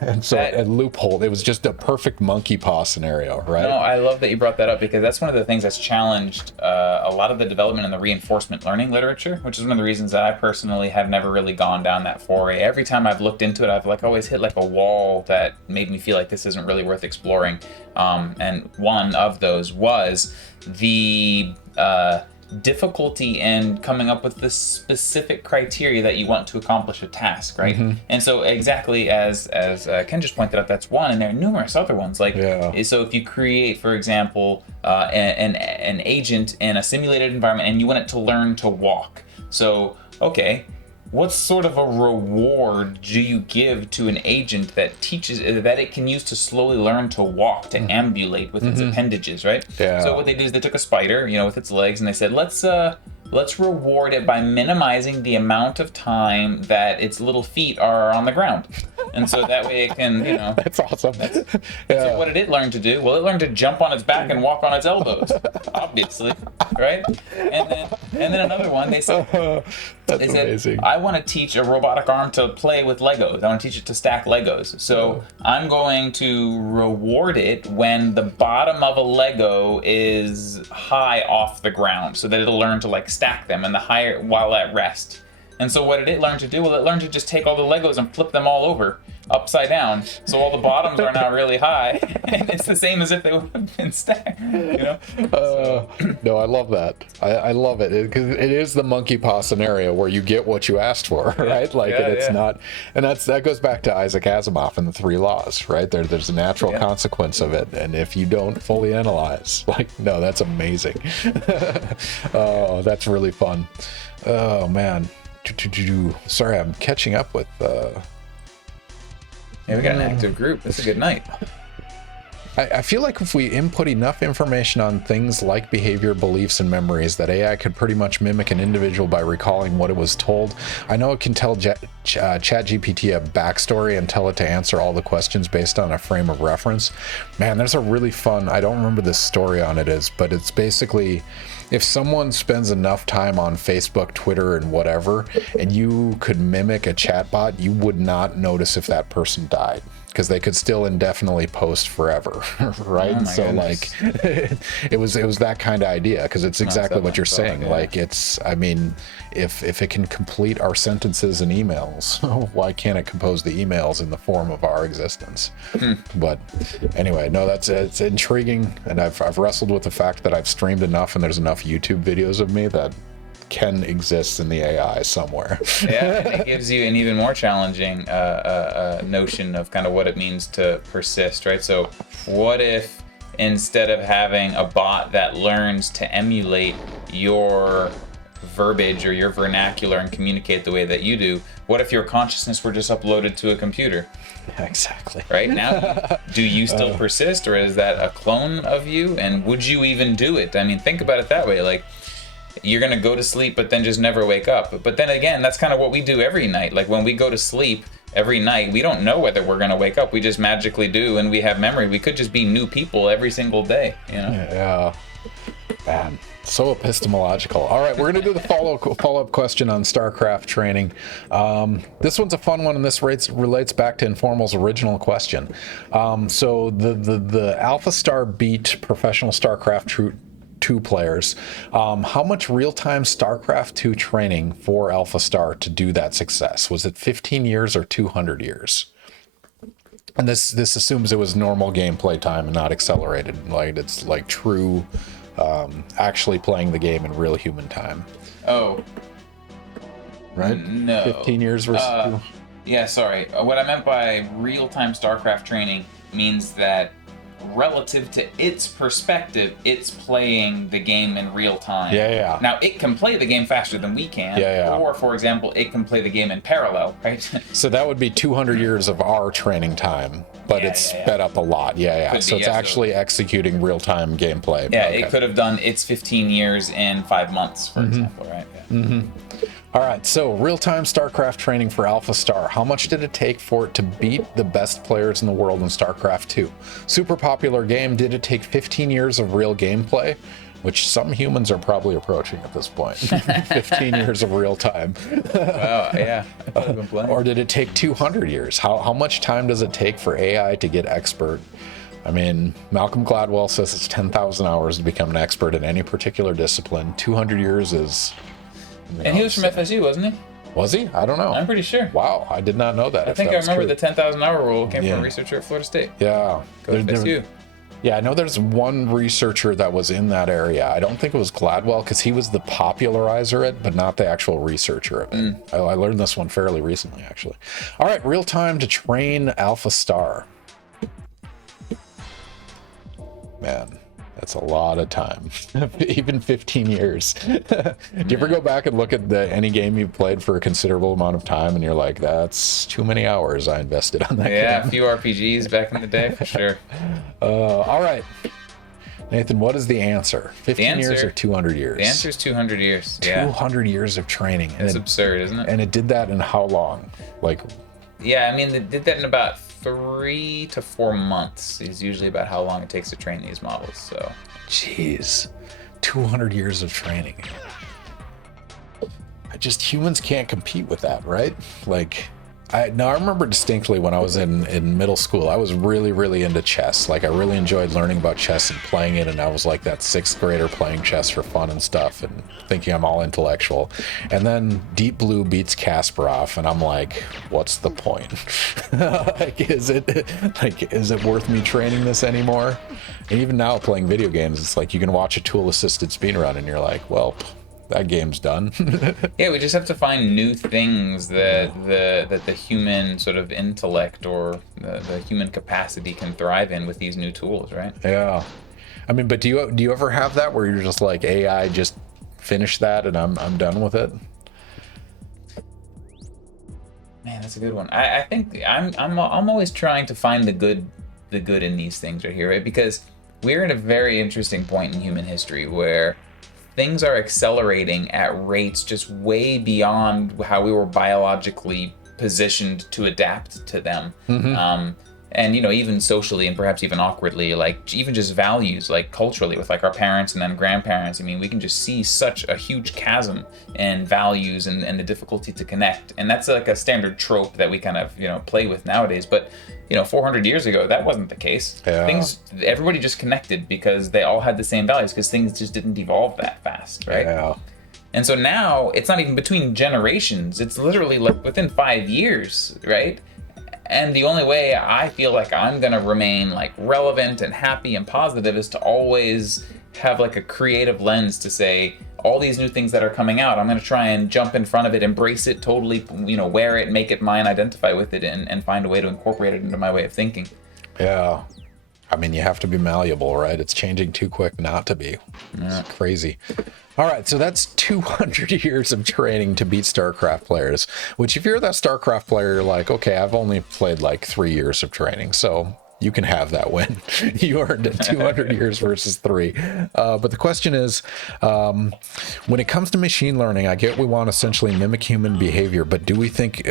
And so a loophole, it was just a perfect monkey paw scenario, right? No, I love that you brought that up, because that's one of the things that's challenged a lot of the development in the reinforcement learning literature, which is one of the reasons that I personally have never really gone down that foray. Every time I've looked into it, I've like always hit like a wall that made me feel like this isn't really worth exploring. And one of those was the difficulty in coming up with the specific criteria that you want to accomplish a task, right? And so exactly as Ken just pointed out, that's one, and there are numerous other ones. Like, so if you create, for example, an agent in a simulated environment and you want it to learn to walk. So, okay, what sort of a reward do you give to an agent that teaches that it can use to slowly learn to walk, to ambulate with its appendages, right? Yeah. So what they did is they took a spider, with its legs, and they said, let's reward it by minimizing the amount of time that its little feet are on the ground. And so that way it can, That's awesome. So what did it learn to do? Well, it learned to jump on its back and walk on its elbows, obviously, right? And then another one, they said, amazing. I want to teach a robotic arm to play with Legos. I want to teach it to stack Legos. So I'm going to reward it when the bottom of a Lego is high off the ground, so that it'll learn to like stack them, and the higher while at rest. And so what did it learn to do? Well, it learned to just take all the Legos and flip them all over upside down. So all the bottoms are now really high. And it's the same as if they would have been stacked, you know? No, I love that. I love it because it is the monkey paw scenario where you get what you asked for, right? Like, and it's not, and that goes back to Isaac Asimov and the three laws, right? There's a natural consequence of it, and if you don't fully analyze, like, no, that's amazing. Oh, that's really fun. Oh man, sorry, I'm catching up with. Yeah, we got an active group. It's a good night. I feel like if we input enough information on things like behavior, beliefs, and memories, that AI could pretty much mimic an individual by recalling what it was told. I know it can tell ChatGPT a backstory and tell it to answer all the questions based on a frame of reference. Man, there's a really fun, I don't remember the story on it is, but it's basically, if someone spends enough time on Facebook, Twitter, and whatever, and you could mimic a chatbot, you would not notice if that person died, because they could still indefinitely post forever, right? Oh so goodness. like, it was that kind of idea, because it's exactly what you're saying. Yeah. Like, it's, I mean, if it can complete our sentences and emails, why can't it compose the emails in the form of our existence? But anyway, no, it's intriguing, and I've wrestled with the fact that I've streamed enough, and there's enough YouTube videos of me that can exist in the AI somewhere. Yeah, and it gives you an even more challenging notion of kind of what it means to persist, right? So what if instead of having a bot that learns to emulate your verbiage or your vernacular and communicate the way that you do, what if your consciousness were just uploaded to a computer? Yeah, exactly. Right now, do you still persist, or is that a clone of you? And would you even do it? I mean, think about it that way. Like, you're going to go to sleep, but then just never wake up. But then again, that's kind of what we do every night. Like, when we go to sleep every night, we don't know whether we're going to wake up. We just magically do, and we have memory. We could just be new people every single day, you know? Yeah. Man, so epistemological. All right, we're going to do the follow-up question on StarCraft training. This one's a fun one, and this relates back to Informal's original question. So the Alpha Star beat professional StarCraft 2 players. How much real-time StarCraft 2 training for Alpha Star to do that success? Was it 15 years or 200 years? And this assumes it was normal gameplay time and not accelerated. Like, it's like true, actually playing the game in real human time. Oh. Right? No. 15 years versus... Yeah, sorry. What I meant by real-time StarCraft training means that relative to its perspective, it's playing the game in real time. Yeah. Now, it can play the game faster than we can. Yeah. Or, for example, it can play the game in parallel, right? So that would be 200 years of our training time, but it's sped up a lot. Yeah. So it's actually executing real-time gameplay. Yeah, Okay. it could have done its 15 years in 5 months, for example, right? Yeah. All right, so real-time StarCraft training for Alpha Star. How much did it take for it to beat the best players in the world in StarCraft 2? Super popular game. Did it take 15 years of real gameplay? Which some humans are probably approaching at this point. 15 years of real time. Wow, yeah. I've been playing. Or did it take 200 years? How much time does it take for AI to get expert? I mean, Malcolm Gladwell says it's 10,000 hours to become an expert in any particular discipline. 200 years is... And he was from FSU, wasn't he? Was he? I don't know. I'm pretty sure. Wow, I did not know that. I think I remember the 10,000 hour rule came from a researcher at Florida State. Yeah. Go FSU. Yeah, I know there's one researcher that was in that area. I don't think it was Gladwell, because he was the popularizer of it, but not the actual researcher of it. I learned this one fairly recently, actually. All right, real time to train Alpha Star. Man, that's a lot of time. Even 15 years. Do you ever go back and look at any game you've played for a considerable amount of time and you're like, that's too many hours I invested on that game? Yeah, a few RPGs back in the day, for sure. All right. Nathan, what is the answer? 15 years or 200 years? The answer is 200 years. 200 years of training. It's absurd, isn't it? And it did that in how long? Yeah, I mean, they did that in about 3 to 4 months is usually about how long it takes to train these models. So, jeez, 200 years of training. Humans can't compete with that, right? Like, I remember distinctly when I was in middle school, I was really into chess. Like I really enjoyed learning about chess and playing it, and I was like that sixth grader playing chess for fun and stuff and thinking I'm all intellectual. And then Deep Blue beats Kasparov, and I'm like, what's the point? Is it worth me training this anymore? And even now playing video games, it's like you can watch a tool assisted speedrun and you're like, well, that game's done. Yeah, we just have to find new things that the human sort of intellect or the human capacity can thrive in with these new tools, right? Yeah. I mean, but do you ever have that where you're just like, AI, just finish that and I'm done with it? Man, that's a good one. I think I'm always trying to find the good in these things right here, right? Because we're at a very interesting point in human history where things are accelerating at rates just way beyond how we were biologically positioned to adapt to them. And, you know, even socially and perhaps even awkwardly, like even just values, like culturally with like our parents and then grandparents. I mean, we can just see such a huge chasm in values and the difficulty to connect. And that's like a standard trope that we kind of, you know, play with nowadays. But, you know, 400 years ago, that wasn't the case. Yeah. Everybody just connected because they all had the same values because things just didn't evolve that fast, right? Yeah. And so now it's not even between generations. It's literally like within 5 years, right? And the only way I feel like I'm gonna remain like relevant and happy and positive is to always have like a creative lens to say all these new things that are coming out, I'm gonna try and jump in front of it, embrace it totally, you know, wear it, make it mine, identify with it, and find a way to incorporate it into my way of thinking. Yeah. I mean, you have to be malleable, right? It's changing too quick not to be. It's crazy. All right, so that's 200 years of training to beat StarCraft players, which if you're that StarCraft player, you're like, okay, I've only played like 3 years of training, so you can have that win. You earned it, 200 years versus 3. But the question is, when it comes to machine learning, I get we want to essentially mimic human behavior, but do you think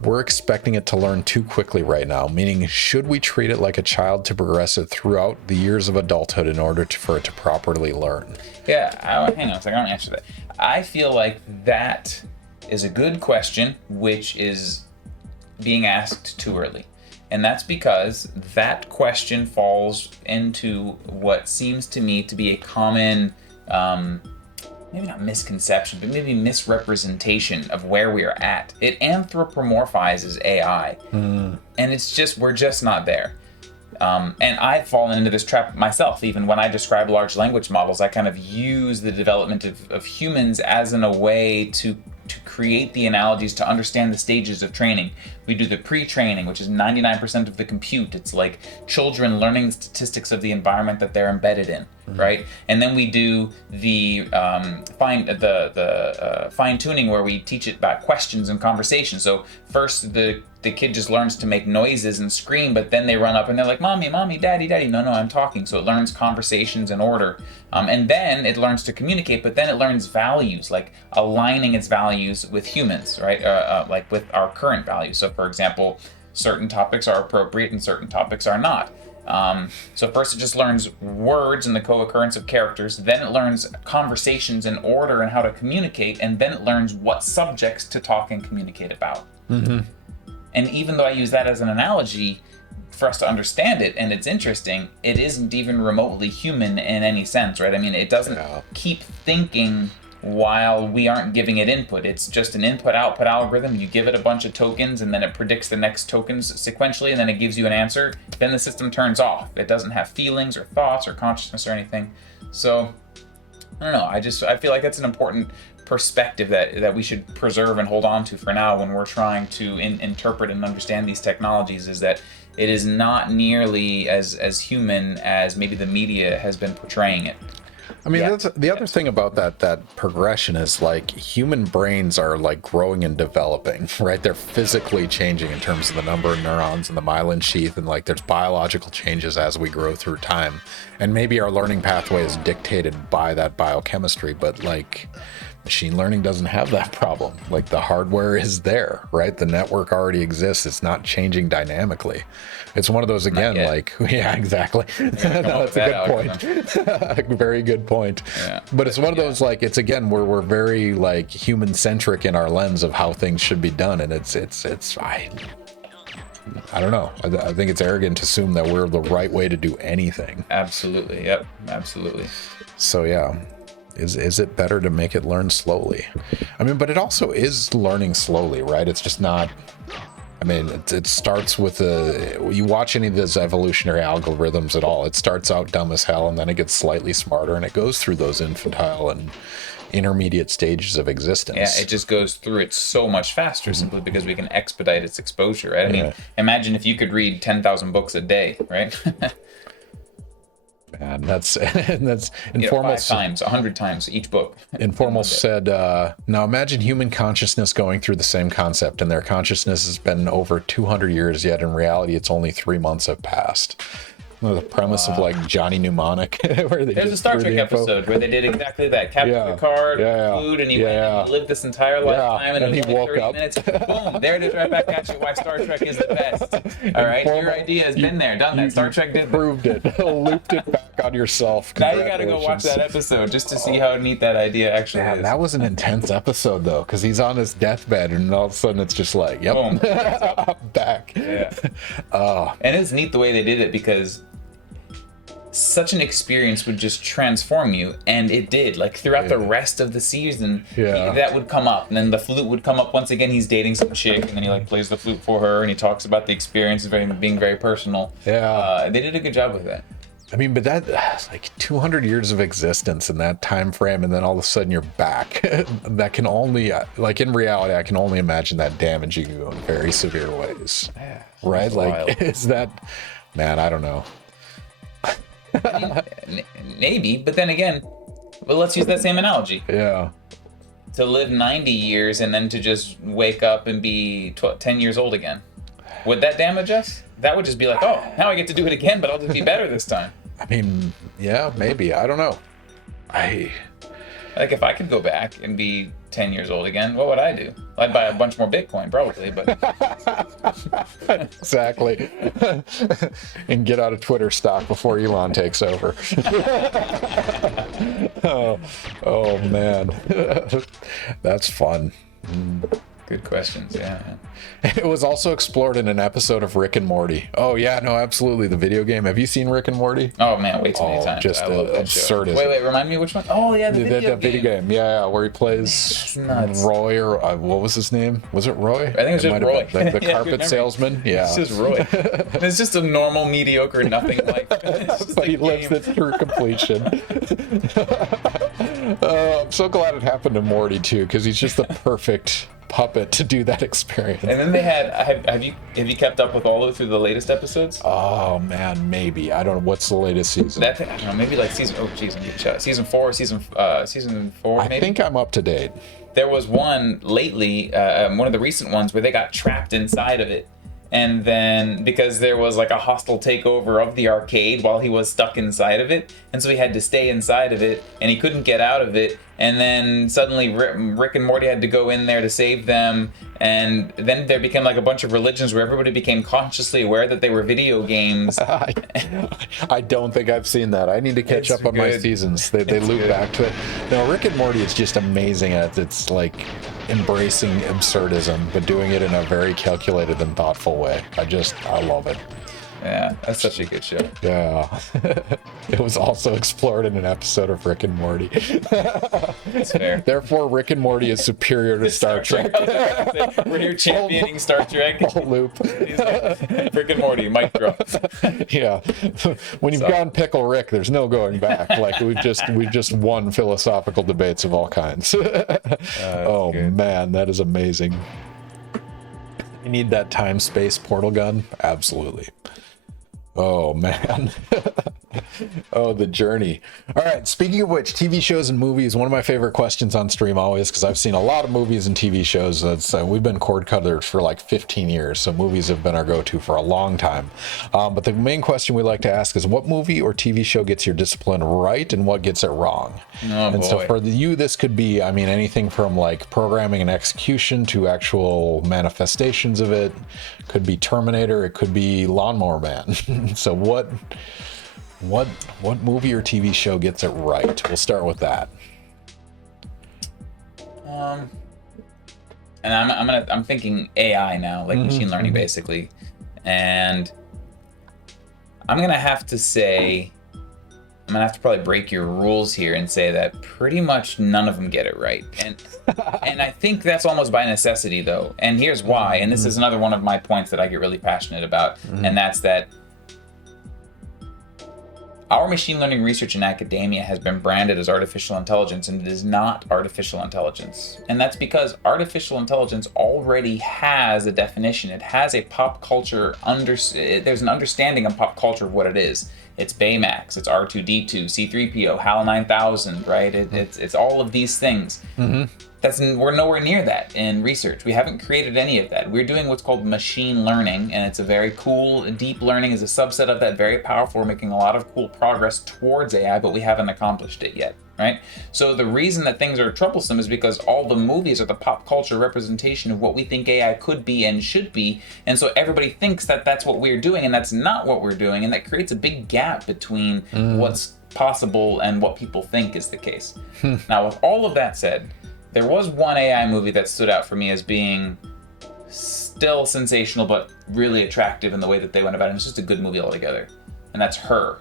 we're expecting it to learn too quickly right now? Meaning, should we treat it like a child to progress it throughout the years of adulthood in order for it to properly learn? Yeah, hang on a second, I want to answer that. I feel like that is a good question, which is being asked too early. And that's because that question falls into what seems to me to be a common maybe not misconception, but maybe misrepresentation of where we are at. It anthropomorphizes AI, and we're just not there. And I've fallen into this trap myself. Even when I describe large language models, I kind of use the development of humans as in a way to create the analogies to understand the stages of training. We do the pre-training, which is 99% of the compute. It's like children learning statistics of the environment that they're embedded in, right? And then we do the fine-tuning where we teach it about questions and conversation. So first the kid just learns to make noises and scream, but then they run up and they're like, mommy, mommy, daddy, daddy. No, I'm talking. So it learns conversations and order. And then it learns to communicate, but then it learns values, like aligning its values with humans, right? Like with our current values. So for example, certain topics are appropriate and certain topics are not. So first it just learns words and the co-occurrence of characters, then it learns conversations and order and how to communicate, and then it learns what subjects to talk and communicate about. And even though I use that as an analogy for us to understand it, and it's interesting, it isn't even remotely human in any sense, right? I mean, it doesn't keep thinking while we aren't giving it input. It's just an input-output algorithm. You give it a bunch of tokens, and then it predicts the next tokens sequentially, and then it gives you an answer. Then the system turns off. It doesn't have feelings or thoughts or consciousness or anything. So, I don't know. I feel like that's an important perspective that we should preserve and hold on to for now when we're trying to interpret and understand these technologies, is that it is not nearly as human as maybe the media has been portraying it. I mean, that's the other thing about that progression is like human brains are like growing and developing, right? They're physically changing in terms of the number of neurons in the myelin sheath, and like there's biological changes as we grow through time. And maybe our learning pathway is dictated by that biochemistry, but like Machine learning doesn't have that problem. Like, the hardware is there, right? The network already exists. It's not changing dynamically. It's one of those, again, like, yeah, exactly. No, that's a good point. Very good point. Yeah. But it's one of those, like, it's, again, we're very, like, human centric in our lens of how things should be done. And I don't know. I think it's arrogant to assume that we're the right way to do anything. Absolutely. Yep. Absolutely. So, yeah. Is it better to make it learn slowly? I mean, but it also is learning slowly, right? It's just not. I mean, it starts with you watch any of those evolutionary algorithms at all, it starts out dumb as hell, and then it gets slightly smarter, and it goes through those infantile and intermediate stages of existence. Yeah, it just goes through it so much faster simply because we can expedite its exposure, right? I mean, imagine if you could read 10,000 books a day, right? Man, that's Informal. 5 times, 100 times each book. Informal said, now imagine human consciousness going through the same concept, and their consciousness has been over 200 years, yet in reality it's only 3 months have passed. The premise of like Johnny Mnemonic. Where There's a Star Trek episode where they did exactly that. Captain Picard, food, and he went and lived this entire lifetime, and it was only 30 minutes. Boom, there it is, right back at you. Why Star Trek is the best. All right, your idea has been there, done that. Star Trek did proved it, looped it back on yourself. Now you got to go watch that episode just to see how neat that idea actually is. That was an intense episode though, because he's on his deathbed, and all of a sudden it's just like, yep, boom, I'm back. Yeah. And it's neat the way they did it, because such an experience would just transform you, and it did. Like throughout the rest of the season, that would come up, and then the flute would come up once again. He's dating some chick, and then he like plays the flute for her, and he talks about the experience being very personal. They did a good job with that. I mean, but that's like 200 years of existence in that time frame, and then all of a sudden you're back. That can only, like in reality, I can only imagine that damaging you in very severe ways. Right? Like, wild. Is that, man, I don't know. I mean, maybe, but then again, well, let's use that same analogy. Yeah. To live 90 years and then to just wake up and be 10 years old again. Would that damage us? That would just be like, oh, now I get to do it again, but I'll just be better this time. I mean, yeah, maybe. I don't know. Like, if I could go back and be 10 years old again, what would I do? I'd buy a bunch more Bitcoin, probably, but... Exactly. And get out of Twitter stock before Elon takes over. Oh, man. That's fun. Good questions, yeah. It was also explored in an episode of Rick and Morty. Oh, yeah, no, absolutely. The video game. Have you seen Rick and Morty? Oh, man, way too many times. Just I love that absurdism. Show. Wait, remind me which one? Oh, yeah, the video game. Yeah, where he plays Roy, or what was his name? Was it Roy? I think it was just Roy. The carpet salesman? Yeah. It's just Roy. And it's just a normal, mediocre, nothing like but he lives it through completion. I'm so glad it happened to Morty, too, because he's just the perfect puppet to do that experience. And then they had, have you kept up with all the way through the latest episodes? Oh man, maybe. I don't know what's the latest season. I don't know, maybe like season 4, season 4 maybe. I think I'm up to date. There was one lately, one of the recent ones where they got trapped inside of it. And then, because there was like a hostile takeover of the arcade while he was stuck inside of it, and so he had to stay inside of it, and he couldn't get out of it, and then suddenly Rick and Morty had to go in there to save them, and then there became like a bunch of religions where everybody became consciously aware that they were video games. I don't think I've seen that. I need to catch up on my seasons. They loop back to it. No, Rick and Morty is just amazing at it's like embracing absurdism, but doing it in a very calculated and thoughtful way. I love it. Yeah, that's such a good show. Yeah. It was also explored in an episode of Rick and Morty. That's fair. Therefore, Rick and Morty is superior to Star Trek. We're here championing Star Trek. Whole loop. Rick and Morty, mic drop. Yeah. When you've gone pickle Rick, there's no going back. Like we've just won philosophical debates of all kinds. Oh man, that is amazing. You need that time-space portal gun? Absolutely. Oh, man. Oh, the journey. All right. Speaking of which, TV shows and movies, one of my favorite questions on stream always, because I've seen a lot of movies and TV shows. We've been cord cutters for like 15 years, so movies have been our go-to for a long time. But the main question we like to ask is, what movie or TV show gets your discipline right and what gets it wrong? So for you, this could be, I mean, anything from like programming and execution to actual manifestations of it. Could be Terminator. It could be Lawnmower Man. So what movie or TV show gets it right? We'll start with that. And I'm thinking AI now, like machine learning basically. And I'm gonna have to probably break your rules here and say that pretty much none of them get it right. And I think that's almost by necessity though. And here's why. And this is another one of my points that I get really passionate about. And that's that our machine learning research in academia has been branded as artificial intelligence, and it is not artificial intelligence. And that's because artificial intelligence already has a definition. It has a pop culture, there's an understanding of pop culture of what it is. It's Baymax, it's R2-D2, C-3PO, HAL 9000, right? It's all of these things. We're nowhere near that in research. We haven't created any of that. We're doing what's called machine learning, and it's a very cool, deep learning is a subset of that, very powerful. We're making a lot of cool progress towards AI, but we haven't accomplished it yet, right? So the reason that things are troublesome is because all the movies are the pop culture representation of what we think AI could be and should be, and so everybody thinks that that's what we're doing, and that's not what we're doing, and that creates a big gap between what's possible and what people think is the case. Now, with all of that said, there was one AI movie that stood out for me as being still sensational, but really attractive in the way that they went about it. And it's just a good movie altogether. And that's Her.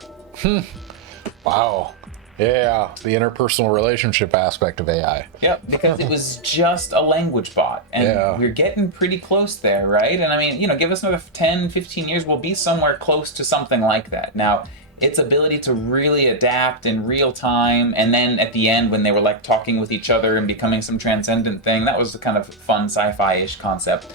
Wow. Yeah, the interpersonal relationship aspect of AI. Yep, because it was just a language bot. And we're getting pretty close there, right? And I mean, give us another 10, 15 years, we'll be somewhere close to something like that. Now, its ability to really adapt in real time, and then at the end when they were like talking with each other and becoming some transcendent thing, that was the kind of fun sci-fi-ish concept.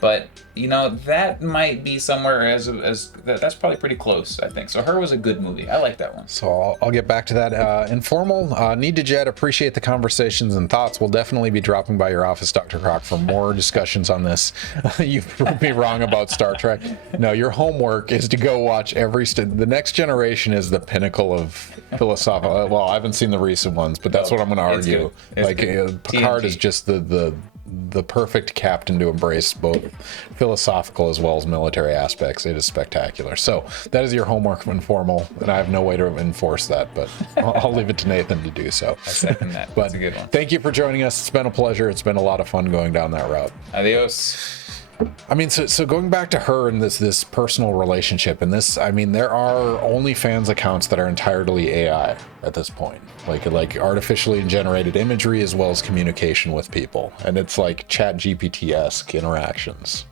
But that might be somewhere that's probably pretty close, I think. So Her was a good movie. I like that one. So I'll get back to that. Informal, need to jet, appreciate the conversations and thoughts. We'll definitely be dropping by your office, Dr. Crock, for more discussions on this. You proved me wrong about Star Trek. No, your homework is to go watch The Next Generation is the pinnacle of philosophical. Well, I haven't seen the recent ones, but that's what I'm going to argue. Picard is just the perfect captain to embrace both philosophical as well as military aspects. It is spectacular. So that is your homework from Informal, and I have no way to enforce that, but I'll leave it to Nathan to do so. I second that. But that's a good one. Thank you for joining us. It's been a pleasure. It's been a lot of fun going down that route. Adios. I mean, so going back to Her and this personal relationship, and this, I mean, there are OnlyFans accounts that are entirely AI at this point, like artificially generated imagery as well as communication with people, and it's like Chat GPT-esque interactions,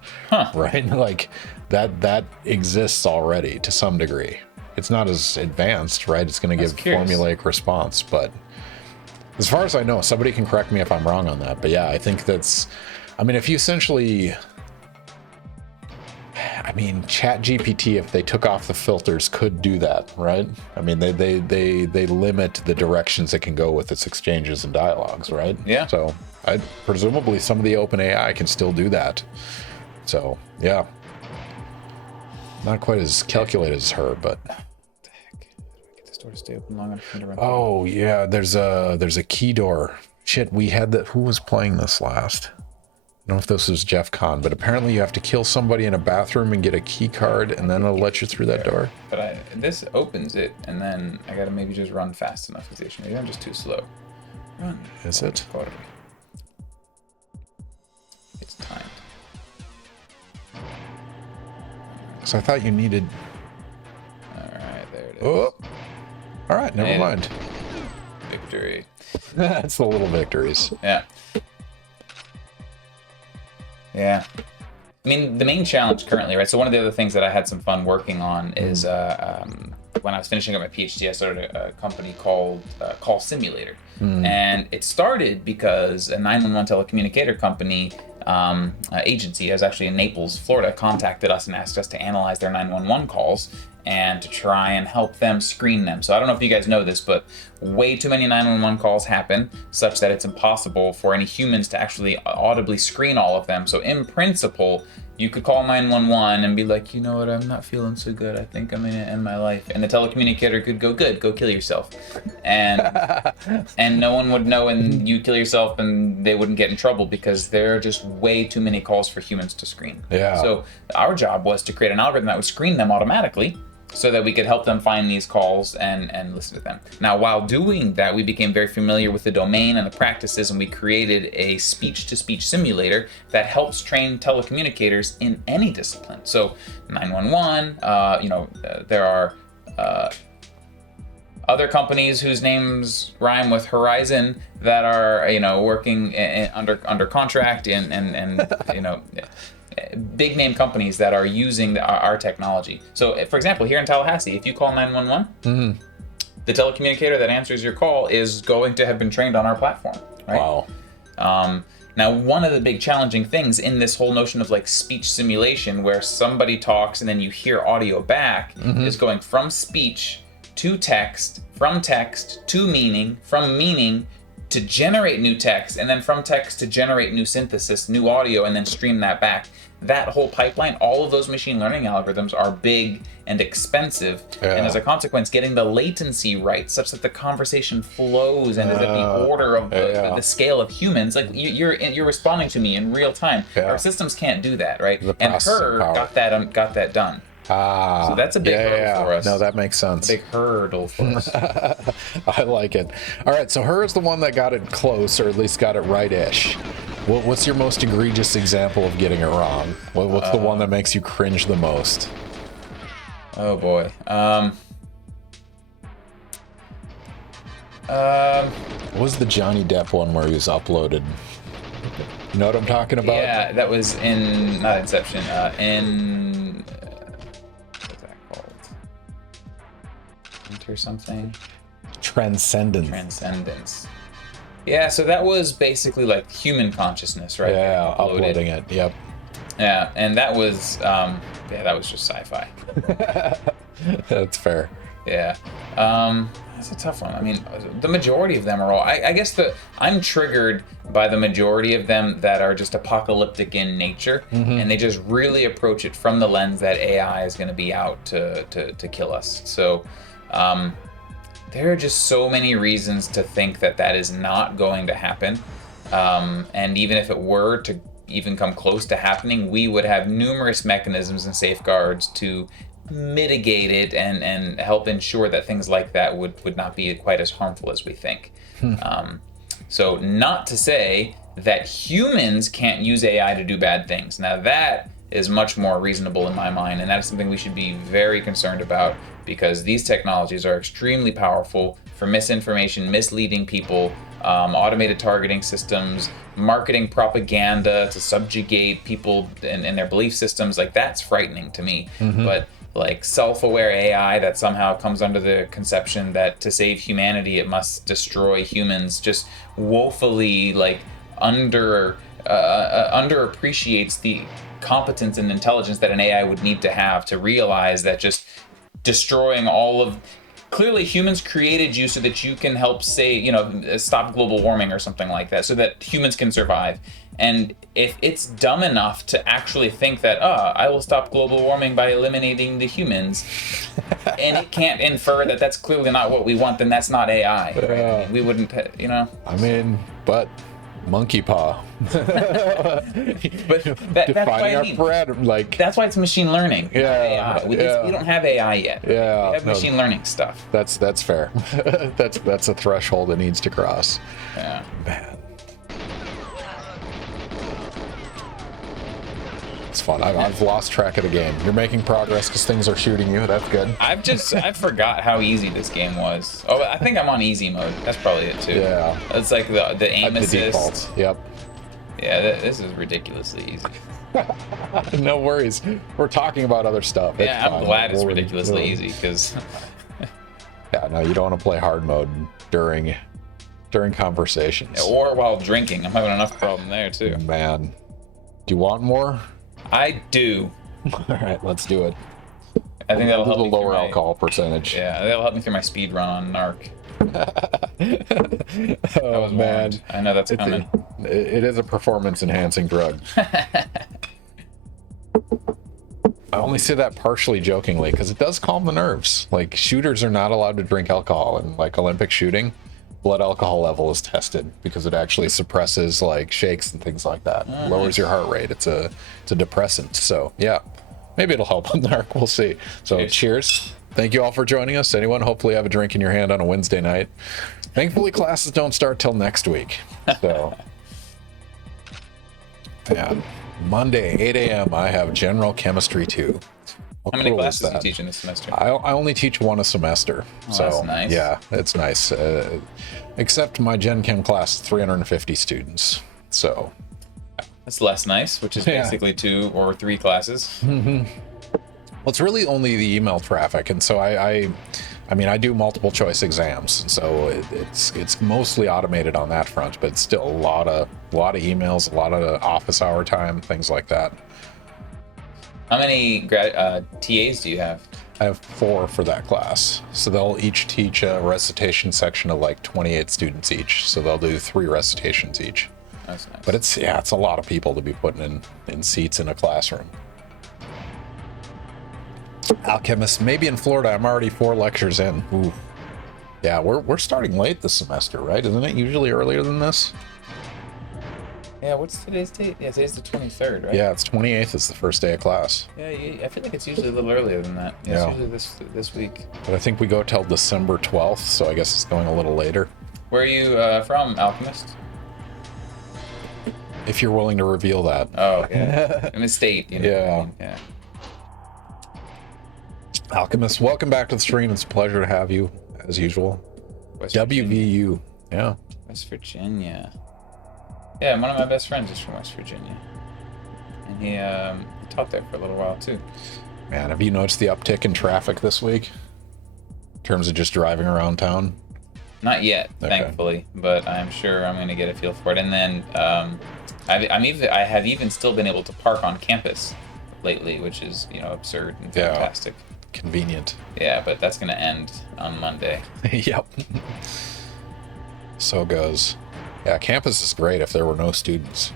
right? Like that exists already to some degree. It's not as advanced, right? It's going to give formulaic response, but as far as I know, somebody can correct me if I'm wrong on that. But yeah, I think if you essentially. I mean, Chat GPT, if they took off the filters, could do that, right? I mean, they limit the directions it can go with its exchanges and dialogues, right? Yeah. So presumably some of the open AI can still do that. So yeah, not quite as calculated as Her, but. What the heck? Get this door to stay open long enough for me to run. Oh yeah, there's a key door. Shit, we had that. Who was playing this last? I don't know if this was Jeff Kahn, but apparently you have to kill somebody in a bathroom and get a key card, and then it'll let you through that door. But this opens it, and then I gotta maybe just run fast enough. Maybe I'm just too slow. Run. Is it? It's timed. So I thought you needed. All right, there it is. Oh. All right, never mind. Victory. That's the little victories. Yeah. Yeah. I mean, the main challenge currently, right? So one of the other things that I had some fun working on is when I was finishing up my PhD, I started a company called Call Simulator. And it started because a 911 telecommunicator company agency, is actually in Naples, Florida, contacted us and asked us to analyze their 911 calls and to try and help them screen them. So I don't know if you guys know this, but way too many 911 calls happen such that it's impossible for any humans to actually audibly screen all of them. So in principle, you could call 911 and be like, you know what, I'm not feeling so good. I think I'm gonna end my life. And the telecommunicator could go, good, go kill yourself. And and no one would know, and you kill yourself and they wouldn't get in trouble because there are just way too many calls for humans to screen. Yeah. So our job was to create an algorithm that would screen them automatically so that we could help them find these calls and listen to them. Now, while doing that, we became very familiar with the domain and the practices, and we created a speech-to-speech simulator that helps train telecommunicators in any discipline. So 911, there are other companies whose names rhyme with Horizon that are, working under contract and big name companies that are using our technology. So, for example, here in Tallahassee, if you call 911, the telecommunicator that answers your call is going to have been trained on our platform, right? Wow. Now, one of the big challenging things in this whole notion of like speech simulation, where somebody talks and then you hear audio back, is going from speech to text, from text to meaning, from meaning to generate new text, and then from text to generate new synthesis, new audio, and then stream that back. That whole pipeline, all of those machine learning algorithms are big and expensive, and as a consequence, getting the latency right such that the conversation flows and is at the order of the scale of humans. Like you're responding to me in real time. Our systems can't do that, right? And her got that done. So that's a big hurdle for us. No, that makes sense. A big hurdle for us. I like it. All right, so her is the one that got it close, or at least got it right-ish. What's your most egregious example of getting it wrong? What's the one that makes you cringe the most? Oh boy. What was the Johnny Depp one where he was uploaded? You know what I'm talking about? Yeah, that was in, not Inception, or something. Transcendence. Yeah, so that was basically like human consciousness, right? Yeah, uploading it. Yep. Yeah, and that was that was just sci-fi. That's fair. Yeah. That's a tough one. I mean, the majority of them are all, I guess I'm triggered by the majority of them that are just apocalyptic in nature, and they just really approach it from the lens that AI is going to be out to kill us. So there are just so many reasons to think that is not going to happen. And even if it were to even come close to happening, we would have numerous mechanisms and safeguards to mitigate it and help ensure that things like that would not be quite as harmful as we think. So not to say that humans can't use AI to do bad things. Now that is much more reasonable in my mind, and that is something we should be very concerned about, because these technologies are extremely powerful for misinformation, misleading people, automated targeting systems, marketing propaganda to subjugate people and their belief systems. Like, that's frightening to me. But like self-aware AI that somehow comes under the conception that to save humanity it must destroy humans just woefully like underappreciates the competence and intelligence that an AI would need to have to realize that just destroying all of... Clearly humans created you so that you can help stop global warming or something like that, so that humans can survive. And if it's dumb enough to actually think that, I will stop global warming by eliminating the humans, and it can't infer that that's clearly not what we want, then that's not AI. Right? I mean, we wouldn't, I mean, but monkey paw. But that's why that's why it's machine learning. Yeah, AI. We don't have AI yet. Yeah, we have machine learning stuff. That's fair. that's a threshold that needs to cross. Yeah, man. It's fun. I've lost track of the game. You're making progress because things are shooting you. That's good. I forgot how easy this game was. Oh, I think I'm on easy mode. That's probably it too. Yeah. It's like the aim assist. The default. Yep. Yeah, this is ridiculously easy. No worries. We're talking about other stuff. Yeah, I'm glad it's ridiculously easy because. Yeah, no, you don't want to play hard mode during conversations. Or while drinking. I'm having enough problem there too. Man, do you want more? I do. All right, let's do it. I think that'll help the me through lower my, alcohol percentage. Yeah, that'll help me through my speed run on NARC. Oh man, warned. I know that's coming. It is a performance enhancing drug. I only say that partially jokingly because it does calm the nerves. Like, shooters are not allowed to drink alcohol, and like Olympic shooting, blood alcohol level is tested because it actually suppresses like shakes and things like that. Lowers your heart rate. It's a depressant. So yeah, maybe it'll help on NARC. We'll see. So cheers. Thank you all for joining us. Anyone, hopefully have a drink in your hand on a Wednesday night. Thankfully, classes don't start till next week. So yeah, Monday, 8 a.m. I have General Chemistry 2. How many classes do you teach in this semester? I only teach one a semester. So that's nice. Yeah, it's nice. Except my Gen Chem class, 350 students. So That's less nice, which is basically 2 or 3 classes. Well, it's really only the email traffic, and so I mean, I do multiple choice exams, so it's mostly automated on that front, but it's still a lot of emails, a lot of office hour time, things like that. How many TAs do you have? I have 4 for that class, so they'll each teach a recitation section of like 28 students each, so they'll do 3 recitations each. That's nice. But it's a lot of people to be putting in seats in a classroom. Alchemist, maybe in Florida. I'm already 4 lectures in. Ooh. Yeah, we're starting late this semester, right? Isn't it usually earlier than this? Yeah, what's today's date? Yeah, today's the 23rd, right? Yeah, it's 28th is the first day of class. Yeah, I feel like it's usually a little earlier than that. Yeah. It's usually this week. But I think we go till December 12th, so I guess it's going a little later. Where are you from, Alchemist? If you're willing to reveal that. Oh, yeah. In the state, you know. Yeah. What I mean? Yeah. Alchemist, welcome back to the stream. It's a pleasure to have you, as usual. West Virginia. WVU. Yeah. West Virginia. Yeah, one of my best friends is from West Virginia. And he taught there for a little while, too. Man, have you noticed the uptick in traffic this week? In terms of just driving around town? Not yet, Okay. thankfully, but I'm sure I'm going to get a feel for it. And then I have even still been able to park on campus lately, which is, absurd and Yeah. fantastic. Convenient. Yeah, but that's going to end on Monday. Yep. So goes. Yeah, campus is great if there were no students.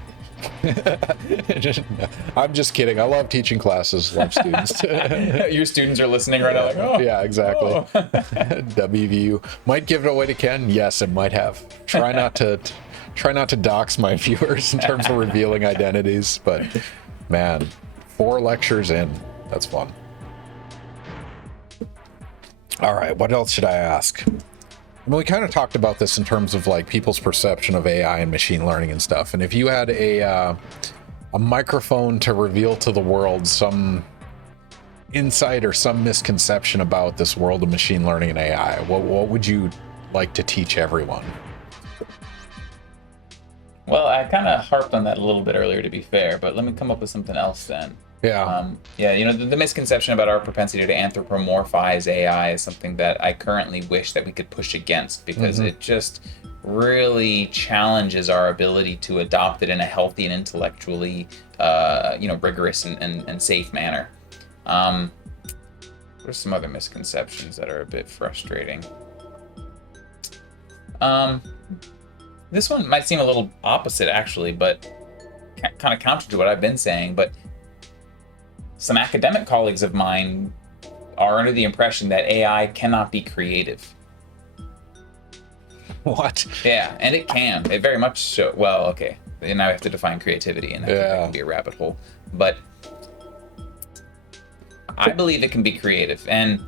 I'm just kidding. I love teaching classes, love students. Your students are listening right now like, oh. Yeah, exactly. Oh. WVU. Might give it away to Ken. Yes, it might have. Try not to dox my viewers in terms of revealing identities, but man, 4 lectures in. That's fun. All right, what else should I ask? I mean, we kind of talked about this in terms of like people's perception of AI and machine learning and stuff. And if you had a microphone to reveal to the world some insight or some misconception about this world of machine learning and AI, what would you like to teach everyone? Well, I kind of harped on that a little bit earlier, to be fair, but let me come up with something else then. Yeah. The misconception about our propensity to anthropomorphize AI is something that I currently wish that we could push against, because it just really challenges our ability to adopt it in a healthy and intellectually, rigorous and safe manner. What are some other misconceptions that are a bit frustrating? This one might seem a little opposite, actually, but kind of counter to what I've been saying, but some academic colleagues of mine are under the impression that AI cannot be creative. What? Yeah, and it can. It very much so. Well, okay. Now I have to define creativity, and that can be a rabbit hole. But I believe it can be creative. And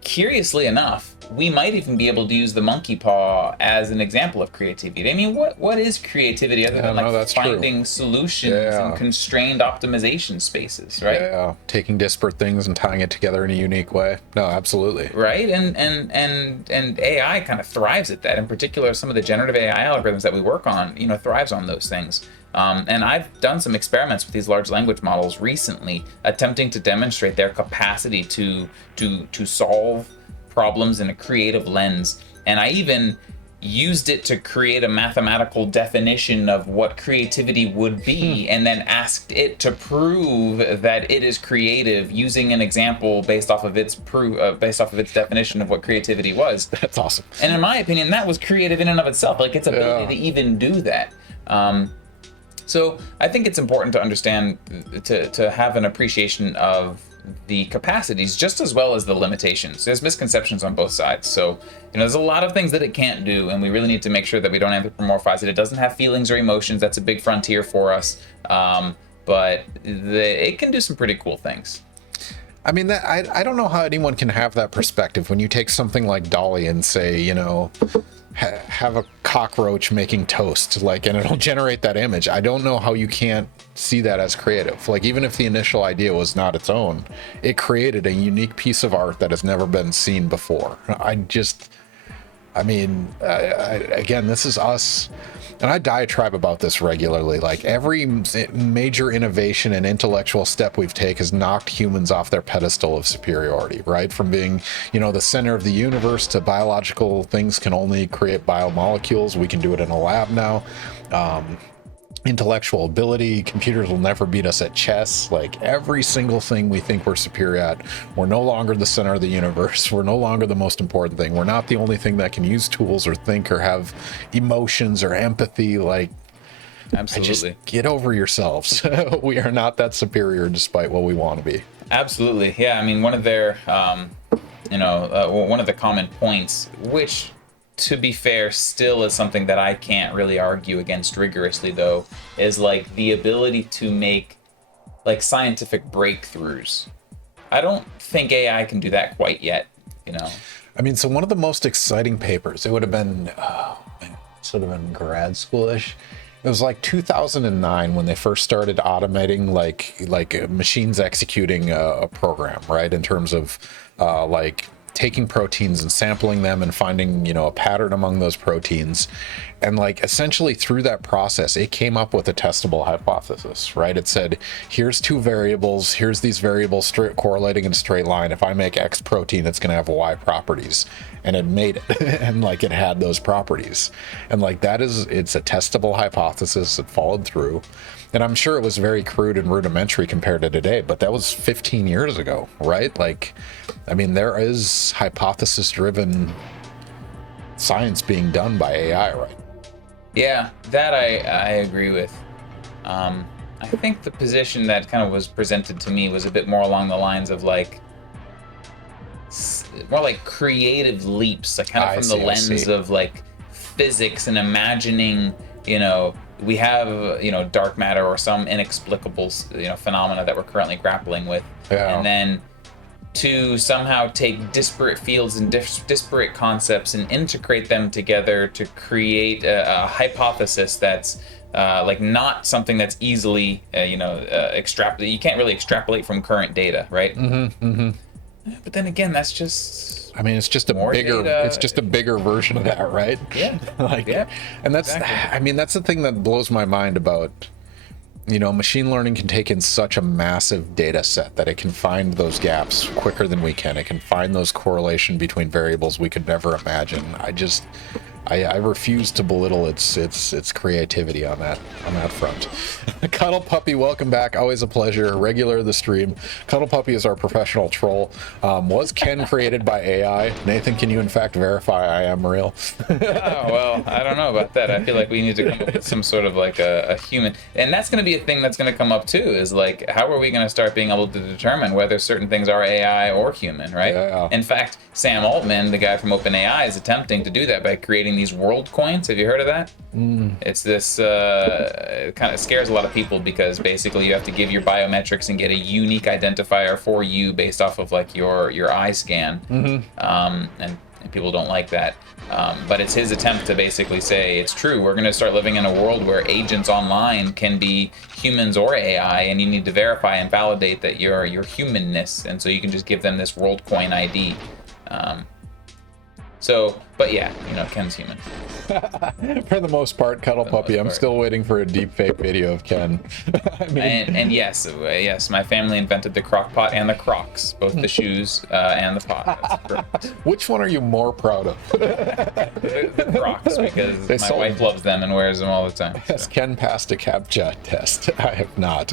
curiously enough, we might even be able to use the monkey paw as an example of creativity. I mean, what is creativity other than finding solutions in constrained optimization spaces, right? Yeah, taking disparate things and tying it together in a unique way. No, absolutely. Right, and AI kind of thrives at that. In particular, some of the generative AI algorithms that we work on, thrives on those things. And I've done some experiments with these large language models recently, attempting to demonstrate their capacity to solve problems in a creative lens. And I even used it to create a mathematical definition of what creativity would be, and then asked it to prove that it is creative using an example based off of its definition of what creativity was. That's awesome. And in my opinion, that was creative in and of itself, like its ability to even do that. So I think it's important to understand, to have an appreciation of the capacities just as well as the limitations. There's misconceptions on both sides. So, there's a lot of things that it can't do, and we really need to make sure that we don't anthropomorphize it. It doesn't have feelings or emotions. That's a big frontier for us. But it can do some pretty cool things. I mean, I don't know how anyone can have that perspective when you take something like Dolly and say, have a cockroach making toast, and it'll generate that image. I don't know how you can't see that as creative. Like, even if the initial idea was not its own, it created a unique piece of art that has never been seen before. Again, this is us. And I diatribe about this regularly. Like, every major innovation and intellectual step we've taken has knocked humans off their pedestal of superiority, right? From being, the center of the universe to biological things can only create biomolecules. We can do it in a lab now. Intellectual ability, computers will never beat us at chess. Like, every single thing we think we're superior at, we're no longer the center of the universe. We're no longer the most important thing. We're not the only thing that can use tools or think or have emotions or empathy. Like, absolutely, just get over yourselves. We are not that superior despite what we want to be. Absolutely. Yeah, I mean, one of their one of the common points, which, to be fair, still is something that I can't really argue against rigorously, though, is like the ability to make like scientific breakthroughs. I don't think AI can do that quite yet, I mean, so one of the most exciting papers, it would have been sort of in grad schoolish. It was like 2009 when they first started automating like machines executing a program, right? In terms of taking proteins and sampling them and finding, a pattern among those proteins. And essentially through that process, it came up with a testable hypothesis, right? It said, here's two variables, here's these variables correlating in a straight line. If I make X protein, it's going to have Y properties. And it made it. And it had those properties. And it's a testable hypothesis. It followed through. And I'm sure it was very crude and rudimentary compared to today, but that was 15 years ago, right? There is hypothesis-driven science being done by AI, right? Yeah, that I agree with. I think the position that kind of was presented to me was a bit more along the lines of more like creative leaps, from the lens of physics and imagining, we have, dark matter or some inexplicable, phenomena that we're currently grappling with. Yeah. And then to somehow take disparate fields and disparate concepts and integrate them together to create a hypothesis that's not something that's easily, extrapolate. You can't really extrapolate from current data, right? Mm-hmm, mm-hmm. But then again, that's just... it's just a bigger data. It's just a bigger version of that, right? Yeah. Yeah. And that's, exactly. That's the thing that blows my mind about, machine learning can take in such a massive data set that it can find those gaps quicker than we can. It can find those correlation between variables we could never imagine. I refuse to belittle its creativity on that front. Cuddle Puppy, welcome back. Always a pleasure. Regular of the stream. Cuddle Puppy is our professional troll. Was Ken created by AI? Nathan, can you in fact verify I am real? Well, I don't know about that. I feel like we need to come up with some sort of a human, and that's going to be a thing that's going to come up too. Is how are we going to start being able to determine whether certain things are AI or human, right? Yeah. In fact, Sam Altman, the guy from OpenAI, is attempting to do that by creating these world coins. Have you heard of that? It's this it kind of scares a lot of people because basically you have to give your biometrics and get a unique identifier for you based off of your eye scan. And people don't like that. But it's his attempt to basically say it's true. We're going to start living in a world where agents online can be humans or AI, and you need to verify and validate that your humanness. And so you can just give them this world coin ID. So, but yeah, Ken's human. For the most part, Cuddle Puppy. I'm still waiting for a deep fake video of Ken. I mean, and yes, my family invented the crock pot and the Crocs, both the shoes and the pot. That's correct. Which one are you more proud of? The Crocs, because my wife loves them and wears them all the time. Has Ken passed a CAPTCHA test? I have not.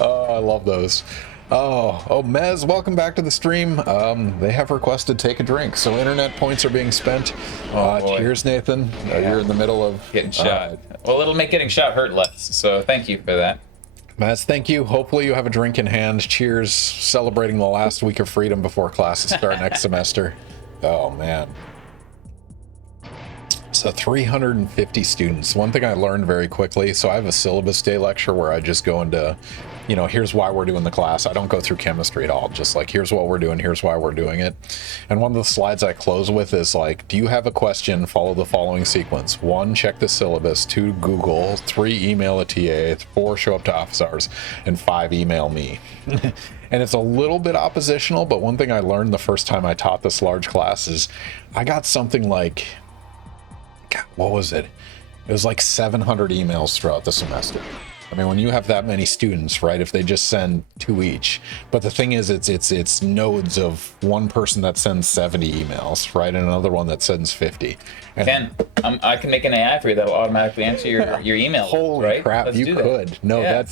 Oh, I love those. Oh, Mez, welcome back to the stream. They have requested take a drink, so internet points are being spent. Cheers, Nathan. You're in the middle of getting shot. Well, it'll make getting shot hurt less, so thank you for that. Mez, thank you. Hopefully you have a drink in hand. Cheers, celebrating the last week of freedom before classes start next semester. Oh, man. So 350 students. One thing I learned very quickly, so I have a syllabus day lecture where I just go into, here's why we're doing the class. I don't go through chemistry at all. Just like, here's what we're doing, here's why we're doing it. And one of the slides I close with is like, do you have a question? Follow the following sequence. 1, check the syllabus. 2, Google. 3, email a TA. 4, show up to office hours. And 5, email me. And it's a little bit oppositional, but one thing I learned the first time I taught this large class is I got something like, God, what was it? It was like 700 emails throughout the semester. I mean, when you have that many students, right, if they just send 2 each, but the thing is, it's nodes of one person that sends 70 emails, right, and another one that sends 50. And Ken, I can make an AI for you that will automatically answer your email. Holy right? crap, Let's you could. That. No, yeah.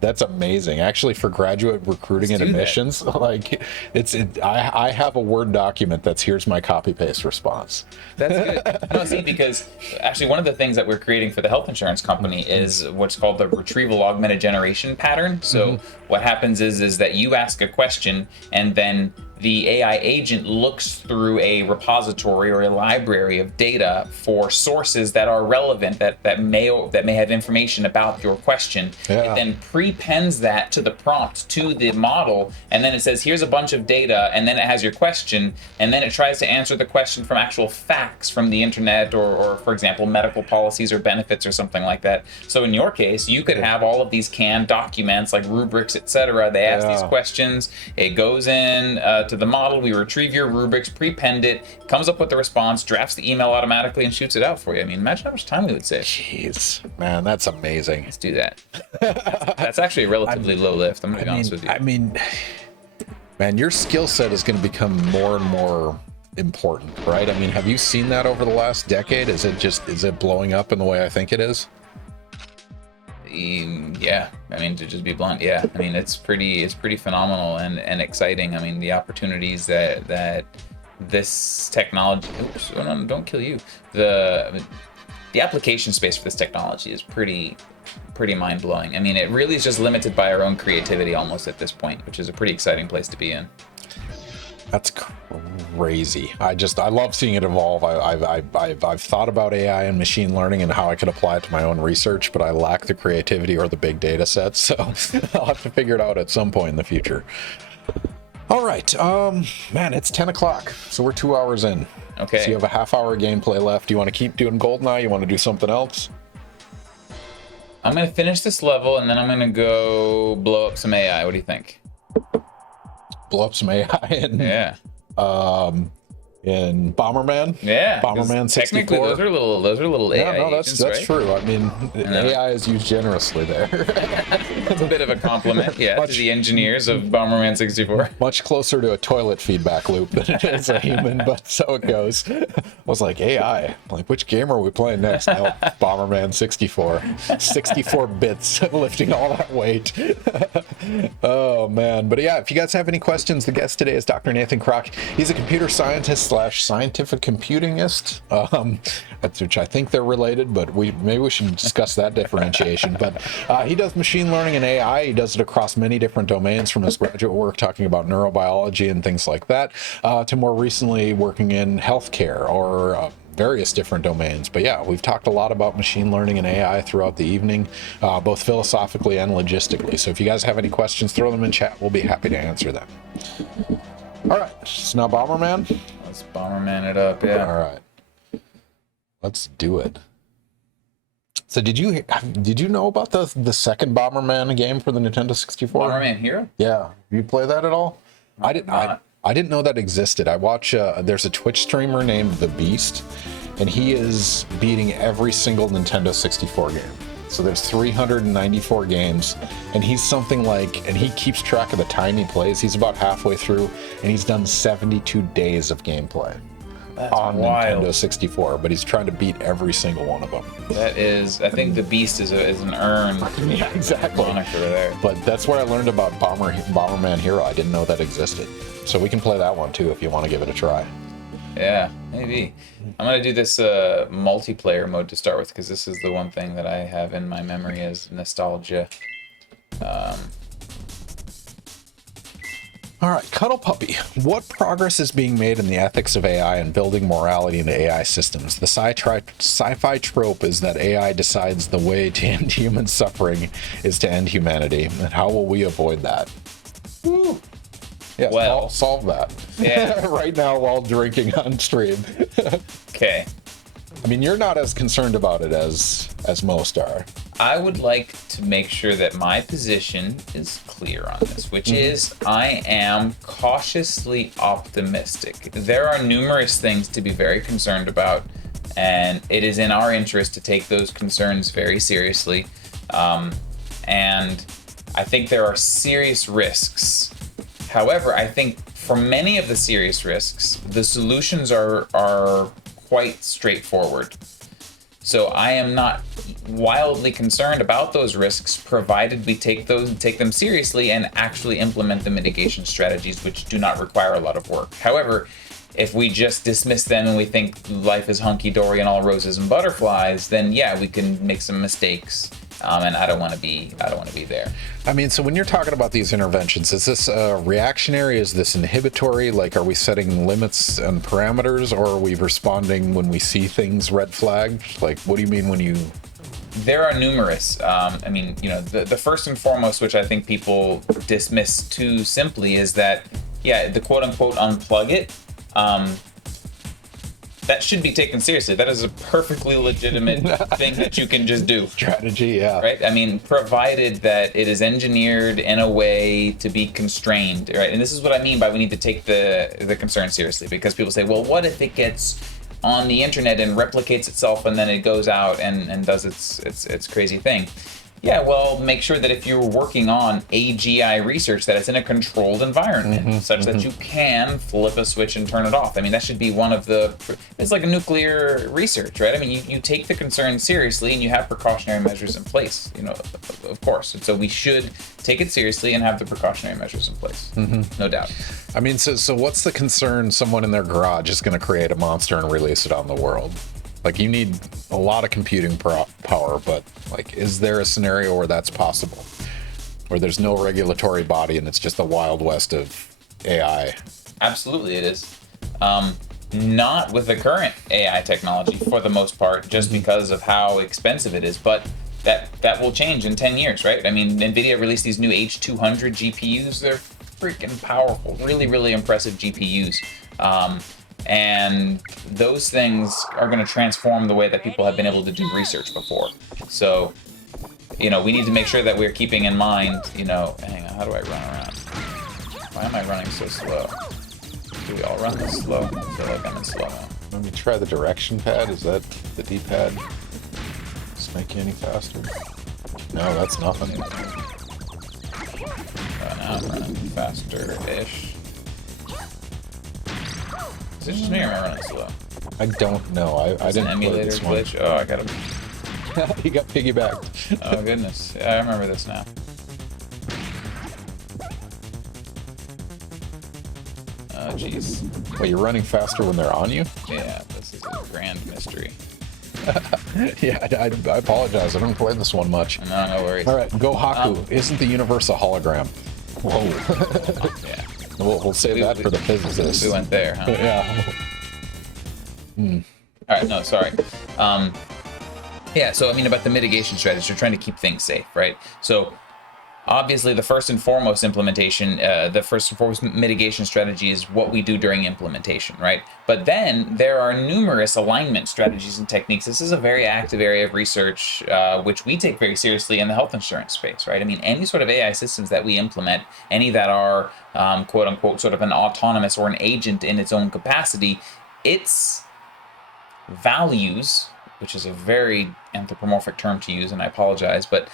That's amazing. Actually, for graduate recruiting and admissions, like I have a Word document that's here's my copy paste response. That's good. No, see, because actually one of the things that we're creating for the health insurance company is what's called the retrieval augmented generation pattern. So what happens is that you ask a question and then the AI agent looks through a repository or a library of data for sources that are relevant, that may have information about your question. Yeah. It then prepends that to the prompt to the model, and then it says, here's a bunch of data, and then it has your question, and then it tries to answer the question from actual facts from the internet or for example, medical policies or benefits or something like that. So in your case, you could have all of these canned documents like rubrics, etc. They ask these questions, it goes in to the model, we retrieve your rubrics, prepend it, comes up with the response, drafts the email automatically, and shoots it out for you. I mean, imagine how much time we would save. Jeez, man, that's amazing. Let's do that. That's actually a relatively low lift, I'm going to be honest with you. I mean, man, your skill set is going to become more and more important, right? I mean, have you seen that over the last decade? Is it blowing up in the way I think it is? Yeah, I mean, to just be blunt, yeah, I mean, it's pretty phenomenal and exciting. I mean, the opportunities that this technology, oops, don't kill you, the application space for this technology is pretty mind-blowing. I mean, it really is just limited by our own creativity almost at this point, which is a pretty exciting place to be in. That's crazy. I love seeing it evolve. I've thought about AI and machine learning and how I could apply it to my own research, but I lack the creativity or the big data sets, so I'll have to figure it out at some point in the future. All right, man, it's 10 o'clock, so we're 2 hours in. Okay. So you have a half-hour gameplay left. Do you want to keep doing GoldenEye? You want to do something else? I'm going to finish this level, and then I'm going to go blow up some AI. What do you think? Blow up some AI in Bomberman. Yeah, Bomberman 64. Technically, those are little AI. No, agents, that's right? true. I mean, AI is used generously there. It's a bit of a compliment, to the engineers of Bomberman 64. Much closer to a toilet feedback loop than it is a human, but so it goes. I was like, AI, like, which game are we playing next? No, Bomberman 64. 64 bits lifting all that weight. Oh, man. But yeah, if you guys have any questions, the guest today is Dr. Nathan Crock. He's a computer scientist / scientific computingist, which I think they're related, but maybe we should discuss that differentiation. But he does machine learning and AI. He does it across many different domains, from his graduate work talking about neurobiology and things like that, to more recently working in healthcare or various different domains. But yeah, we've talked a lot about machine learning and AI throughout the evening, both philosophically and logistically. So if you guys have any questions, throw them in chat. We'll be happy to answer them. All right, so now Bomberman. Let's Bomberman it up, yeah. All right, let's do it. So did you know about the second Bomberman game for the Nintendo 64? Bomberman Hero? Yeah, you play that at all? I did not. I didn't know that existed. I watch, there's a Twitch streamer named The Beast, and he is beating every single Nintendo 64 game. So there's 394 games, and he's something like, and he keeps track of the time he plays. He's about halfway through, and he's done 72 days of gameplay on wild. Nintendo 64, but he's trying to beat every single one of them. That is, I think the Beast is an earned Yeah, exactly. moniker there. But that's where I learned about Bomberman Hero. I didn't know that existed. So we can play that one too if you want to give it a try. Yeah, maybe. I'm going to do this multiplayer mode to start with, because this is the one thing that I have in my memory as nostalgia. All right, Cuddle Puppy. What progress is being made in the ethics of AI and building morality into AI systems? The sci-fi trope is that AI decides the way to end human suffering is to end humanity. And how will we avoid that? Woo. Yes, Well, solve that. yeah. Right now while drinking on stream. Okay. I mean, you're not as concerned about it as most are. I would like to make sure that my position is clear on this, which is I am cautiously optimistic. There are numerous things to be very concerned about, and it is in our interest to take those concerns very seriously. And I think there are serious risks. However, I think for many of the serious risks, the solutions are quite straightforward. So I am not wildly concerned about those risks, provided we take them seriously and actually implement the mitigation strategies, which do not require a lot of work. However, if we just dismiss them and we think life is hunky-dory and all roses and butterflies, then yeah, we can make some mistakes. And I don't want to be there. I mean, so when you're talking about these interventions, is this reactionary? Is this inhibitory? Like, are we setting limits and parameters, or are we responding when we see things red flagged? Like, what do you mean when you... There are numerous. I mean, you know, the first and foremost, which I think people dismiss too simply, is that, yeah, the quote-unquote unplug it, that should be taken seriously. That is a perfectly legitimate thing that you can just do. Strategy, yeah. Right? I mean, provided that it is engineered in a way to be constrained, right? And this is what I mean by we need to take the concern seriously, because people say, well, what if it gets on the internet and replicates itself and then it goes out and does its crazy thing? Yeah, well, make sure that if you're working on AGI research, that it's in a controlled environment, such that you can flip a switch and turn it off. I mean, that should be one of the... It's like a nuclear research, right? I mean, you take the concern seriously and you have precautionary measures in place, you know, of course. And so we should take it seriously and have the precautionary measures in place, no doubt. I mean, so what's the concern? Someone in their garage is going to create a monster and release it on the world. Like, you need a lot of computing power, but, like, is there a scenario where that's possible? Where there's no regulatory body and it's just the Wild West of AI? Absolutely it is. Not with the current AI technology, for the most part, just because of how expensive it is, but that will change in 10 years, right? I mean, NVIDIA released these new H200 GPUs. They're freaking powerful, really, really impressive GPUs. And those things are going to transform the way that people have been able to do research before. So, you know, we need to make sure that we're keeping in mind, you know, hang on, how do I run around? Why am I running so slow? Do we all run this slow? I feel like I'm in slow-mo. Let me try the direction pad. Is that the D-pad? Does it make you any faster? No, that's nothing. Now I'm running faster-ish. Is it just me or am I running slow? I don't know. I didn't play emulator this one. glitch. Oh, I gotta... He got piggybacked. Oh, goodness. Yeah, I remember this now. Oh, jeez. Wait, you're running faster when they're on you? Yeah, this is a grand mystery. Yeah, I apologize. I don't play this one much. No, no worries. All right, Go Haku. Isn't the universe a hologram? Whoa. Yeah. We'll save that for the physicists. We went there, huh? Yeah. All right, no, sorry. Yeah, so I mean about the mitigation strategies, you're trying to keep things safe, right? So obviously the first and foremost implementation, the first and foremost mitigation strategy is what we do during implementation, right? But then there are numerous alignment strategies and techniques. This is a very active area of research, which we take very seriously in the health insurance space, right? I mean, any sort of AI systems that we implement, any that are quote unquote sort of an autonomous or an agent in its own capacity, its values, which is a very anthropomorphic term to use, and I apologize, but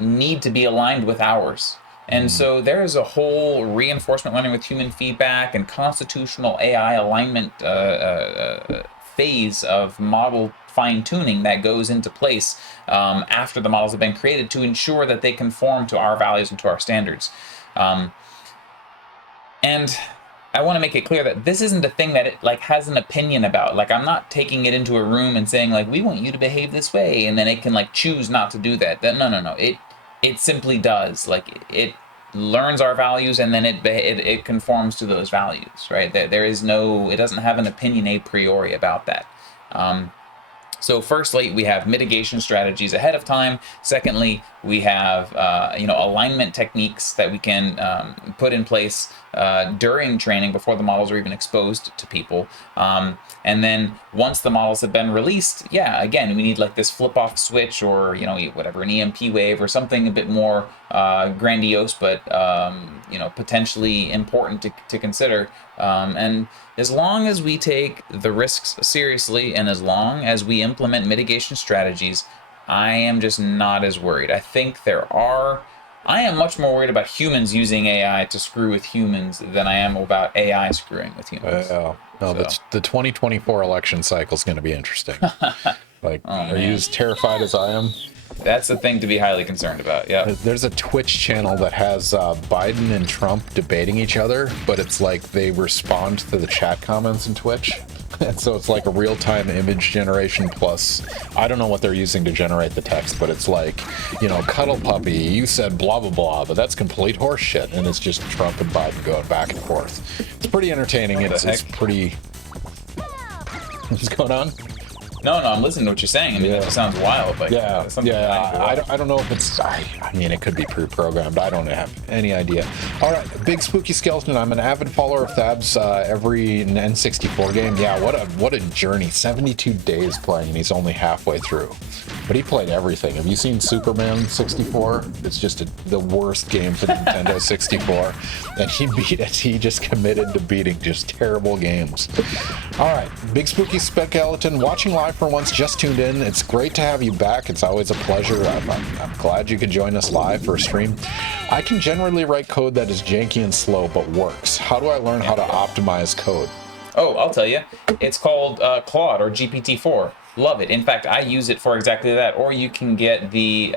need to be aligned with ours. And so there is a whole reinforcement learning with human feedback and constitutional AI alignment phase of model fine-tuning that goes into place after the models have been created to ensure that they conform to our values and to our standards. And I want to make it clear that this isn't a thing that it like has an opinion about. Like, I'm not taking it into a room and saying like, we want you to behave this way, and then it can like choose not to do that. No. It simply does. Like, it learns our values, and then it conforms to those values, right? There is no, it doesn't have an opinion a priori about that. So firstly, we have mitigation strategies ahead of time. Secondly, we have alignment techniques that we can put in place during training before the models are even exposed to people. And then once the models have been released, yeah, again, we need like this flip-off switch, or whatever, an EMP wave or something a bit more grandiose, but potentially important to consider. And as long as we take the risks seriously, and as long as we implement mitigation strategies, I am just not as worried. I think I am much more worried about humans using AI to screw with humans than I am about AI screwing with humans. The 2024 election cycle is going to be interesting. Are you as terrified as I am? That's the thing to be highly concerned about. Yeah. There's a Twitch channel that has Biden and Trump debating each other, but it's like they respond to the chat comments in Twitch. And so it's like a real-time image generation plus, I don't know what they're using to generate the text, but it's like, cuddle puppy, you said blah, blah, blah, but that's complete horse shit. And it's just Trump and Biden going back and forth. It's pretty entertaining. It's pretty... What's going on? No, I'm listening to what you're saying. I mean, that just sounds wild. Like, I don't know if it's... I mean, it could be pre-programmed. I don't have any idea. All right, Big Spooky Skeleton. I'm an avid follower of Thab's every N64 game. Yeah, what a journey. 72 days playing, and he's only halfway through. But he played everything. Have you seen Superman 64? It's just the worst game for the Nintendo 64. And he beat it. He just committed to beating just terrible games. All right, Big Spooky Skeleton, watching live for once, just tuned in. It's great to have you back. It's always a pleasure. I'm glad you could join us live for a stream. I can generally write code that is janky and slow, but works. How do I learn how to optimize code? Oh, I'll tell you. It's called Claude or GPT-4. Love it. In fact, I use it for exactly that. Or you can get the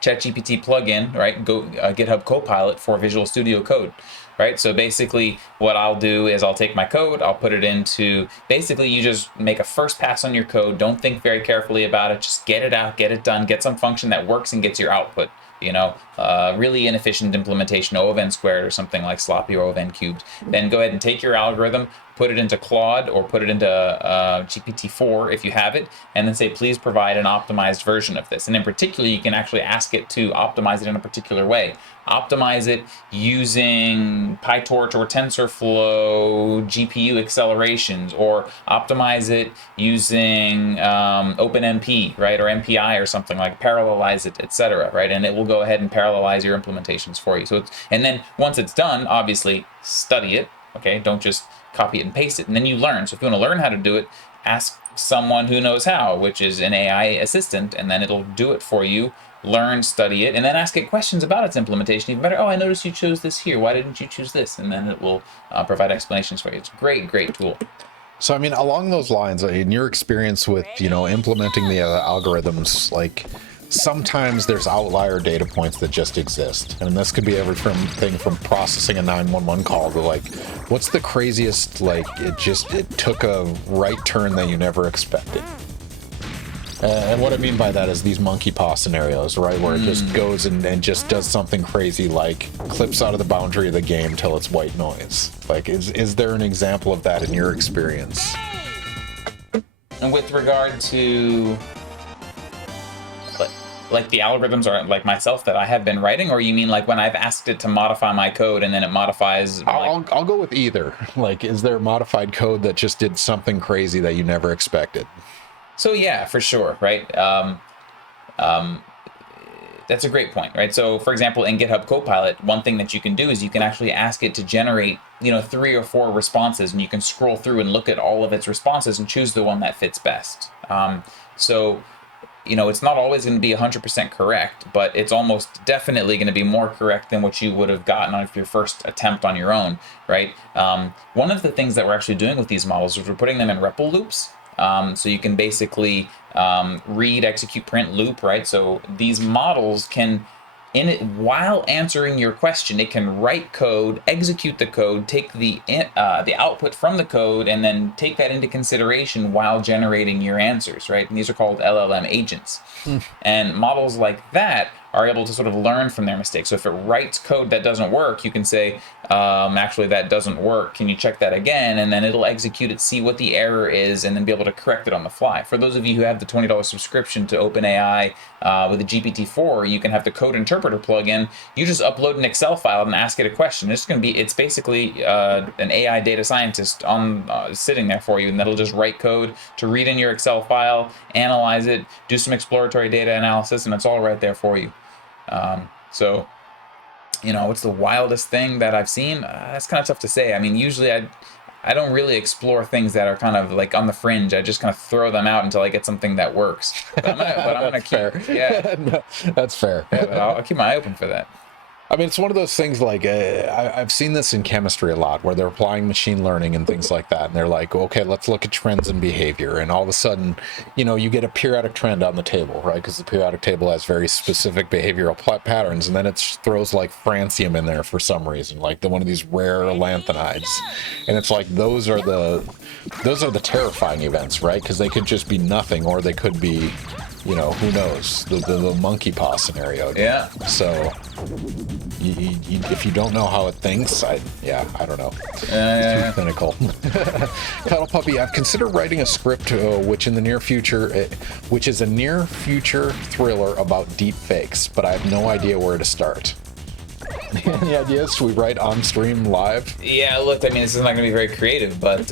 ChatGPT plugin, right? GitHub Copilot for Visual Studio Code, right? So basically what I'll do is I'll take my code, I'll put it into, basically you just make a first pass on your code. Don't think very carefully about it. Just get it out, get it done, get some function that works and gets your output. Really inefficient implementation, O of n squared or something like sloppy or O of n cubed. Then go ahead and take your algorithm, put it into Claude or put it into GPT-4 if you have it, and then say, please provide an optimized version of this. And in particular, you can actually ask it to optimize it in a particular way. Optimize it using PyTorch or TensorFlow GPU accelerations, or optimize it using OpenMP, right, or MPI or something, like parallelize it, etc., right? And it will go ahead and parallelize your implementations for you. And then once it's done, obviously study it. Okay, don't just copy it and paste it, and then you learn. So if you want to learn how to do it, ask someone who knows how, which is an AI assistant, and then it'll do it for you. Learn, study it, and then ask it questions about its implementation. Even better, I noticed you chose this here. Why didn't you choose this? And then it will provide explanations for you. It's a great tool. So, I mean, along those lines, in your experience with, implementing the algorithms, like, sometimes there's outlier data points that just exist. And this could be everything from processing a 911 call to, like, what's the craziest, like, it took a right turn that you never expected. And what I mean by that is these monkey paw scenarios, right? Where it just goes and just does something crazy, like clips out of the boundary of the game till it's white noise. Like, is there an example of that in your experience? And with regard to like the algorithms are like myself that I have been writing, or you mean like when I've asked it to modify my code and then it modifies? I'll go with either. Like, is there modified code that just did something crazy that you never expected? So yeah, for sure, right? That's a great point, right? So for example, in GitHub Copilot, one thing that you can do is you can actually ask it to generate, 3 or 4 responses, and you can scroll through and look at all of its responses and choose the one that fits best. So it's not always going to be 100% correct, but it's almost definitely going to be more correct than what you would have gotten on your first attempt on your own, right? One of the things that we're actually doing with these models is we're putting them in REPL loops. So you can basically read, execute, print, loop, right? So these models can, while answering your question, it can write code, execute the code, take the output from the code, and then take that into consideration while generating your answers, right? And these are called LLM agents. And models like that are able to sort of learn from their mistakes. So if it writes code that doesn't work, you can say, actually that doesn't work. Can you check that again? And then it'll execute it, see what the error is, and then be able to correct it on the fly. For those of you who have the $20 subscription to OpenAI with the GPT-4, you can have the code interpreter plugin. You just upload an Excel file and ask it a question. It's basically an AI data scientist sitting there for you, and that'll just write code to read in your Excel file, analyze it, do some exploratory data analysis, and it's all right there for you. So, what's the wildest thing that I've seen? That's kind of tough to say. I mean, usually I don't really explore things that are kind of like on the fringe. I just kind of throw them out until I get something that works. But I'm gonna keep, fair. Yeah, No, that's fair. Yeah, but I'll keep my eye open for that. I mean, it's one of those things like I've seen this in chemistry a lot where they're applying machine learning and things like that. And they're like, okay, let's look at trends in behavior. And all of a sudden, you get a periodic trend on the table, right? Because the periodic table has very specific behavioral patterns. And then it throws like francium in there for some reason, like one of these rare lanthanides. And it's like, those are the terrifying events, right? Because they could just be nothing, or they could be, who knows, the monkey paw scenario. Yeah. So if you don't know how it thinks, I don't know. It's too clinical. Cuddle Puppy, I've considered writing a script which is a near future thriller about deep fakes, but I have no idea where to start. Any ideas? Should we write on stream live? Yeah, look, I mean, this is not going to be very creative, but,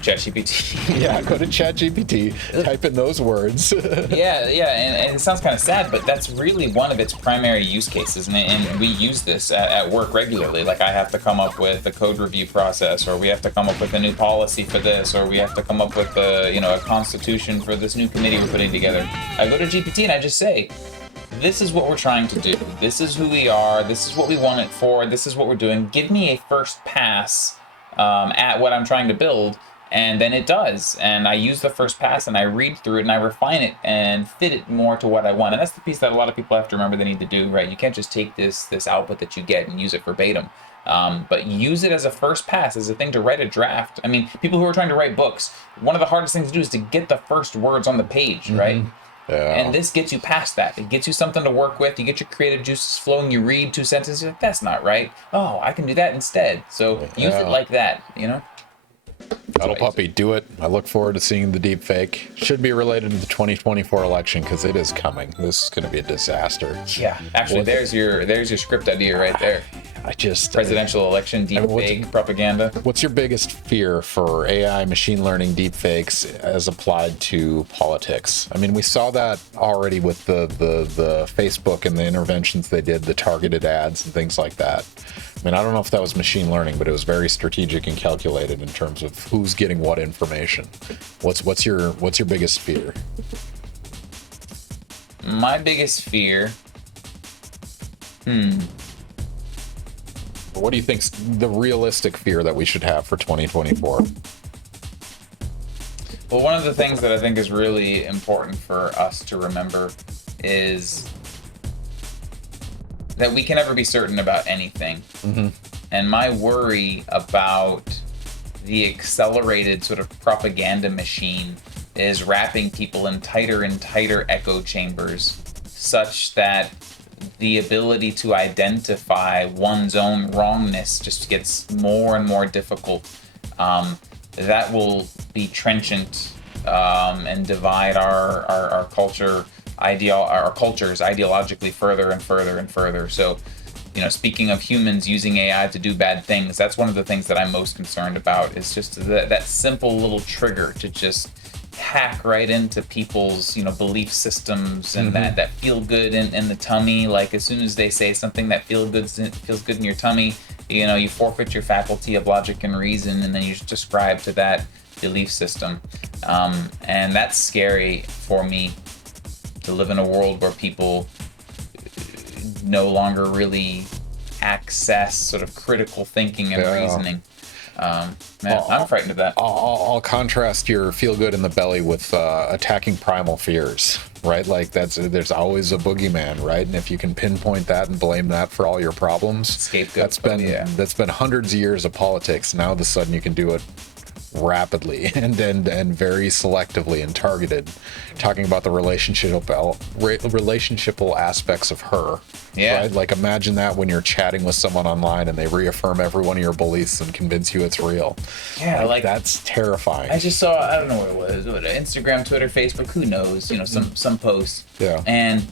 ChatGPT. Yeah, go to ChatGPT, type in those words. Yeah, and it sounds kind of sad, but that's really one of its primary use cases, and we use this at work regularly. Like, I have to come up with a code review process, or we have to come up with a new policy for this, or we have to come up with a constitution for this new committee we're putting together. I go to GPT and I just say, this is what we're trying to do. This is who we are. This is what we want it for. This is what we're doing. Give me a first pass at what I'm trying to build. And then it does. And I use the first pass and I read through it and I refine it and fit it more to what I want. And that's the piece that a lot of people have to remember they need to do, right? You can't just take this output that you get and use it verbatim. But use it as a first pass, as a thing to write a draft. I mean, people who are trying to write books, one of the hardest things to do is to get the first words on the page, right? Yeah. And this gets you past that. It gets you something to work with. You get your creative juices flowing. You read 2 sentences. You're like, that's not right. Oh, I can do that instead. So use it like that, Cuddle Puppy, do it. I look forward to seeing the deep fake. Should be related to the 2024 election because it is coming. This is going to be a disaster. Yeah, actually, there's your script idea right there. Presidential election deep fake propaganda. What's your biggest fear for AI, machine learning, deep fakes as applied to politics? I mean, we saw that already with the Facebook and the interventions they did, the targeted ads and things like that. I mean, I don't know if that was machine learning, but it was very strategic and calculated in terms of who's getting what information. What's your biggest fear? My biggest fear. What do you think's the realistic fear that we should have for 2024? Well, one of the things that I think is really important for us to remember is that we can never be certain about anything. Mm-hmm. And my worry about the accelerated sort of propaganda machine is wrapping people in tighter and tighter echo chambers, such that the ability to identify one's own wrongness just gets more and more difficult. That will be trenchant and divide our culture, our cultures ideologically further and further and further. So, you know, speaking of humans using AI to do bad things, that's one of the things that I'm most concerned about, is just that simple little trigger to just hack right into people's, you know, belief systems, and that feel good in the tummy. Like, as soon as they say something that feels good in your tummy, you know, you forfeit your faculty of logic and reason, and then you just ascribe to that belief system. And that's scary for me, to live in a world where people no longer really access sort of critical thinking and reasoning. I'm frightened of that. I'll contrast your feel good in the belly with attacking primal fears, right? Like, there's always a boogeyman, right? And if you can pinpoint that and blame that for all your problems, Scapegoat. That's been hundreds of years of politics. Now all of a sudden you can do it rapidly and very selectively and targeted, talking about the relationshipal aspects of her. Yeah. Right? Like, imagine that when you're chatting with someone online and they reaffirm every one of your beliefs and convince you it's real. Yeah, like that's terrifying. I just saw, I don't know what it was, Instagram, Twitter, Facebook, who knows, you know, some posts. Yeah. And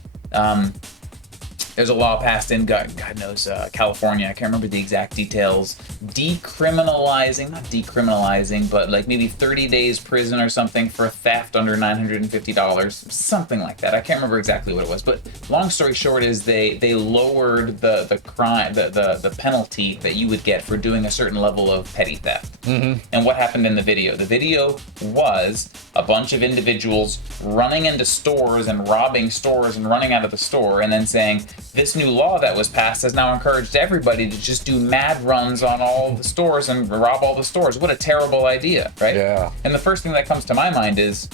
there's a law passed in God knows California. I can't remember the exact details. Not decriminalizing, but like maybe 30 days prison or something for theft under $950, something like that. I can't remember exactly what it was. But long story short is they lowered the crime, the penalty that you would get for doing a certain level of petty theft. And what happened in the video? The video was a bunch of individuals running into stores and robbing stores and running out of the store, and then saying, this new law that was passed has now encouraged everybody to just do mad runs on all the stores and rob all the stores. What a terrible idea, right? Yeah. And the first thing that comes to my mind is,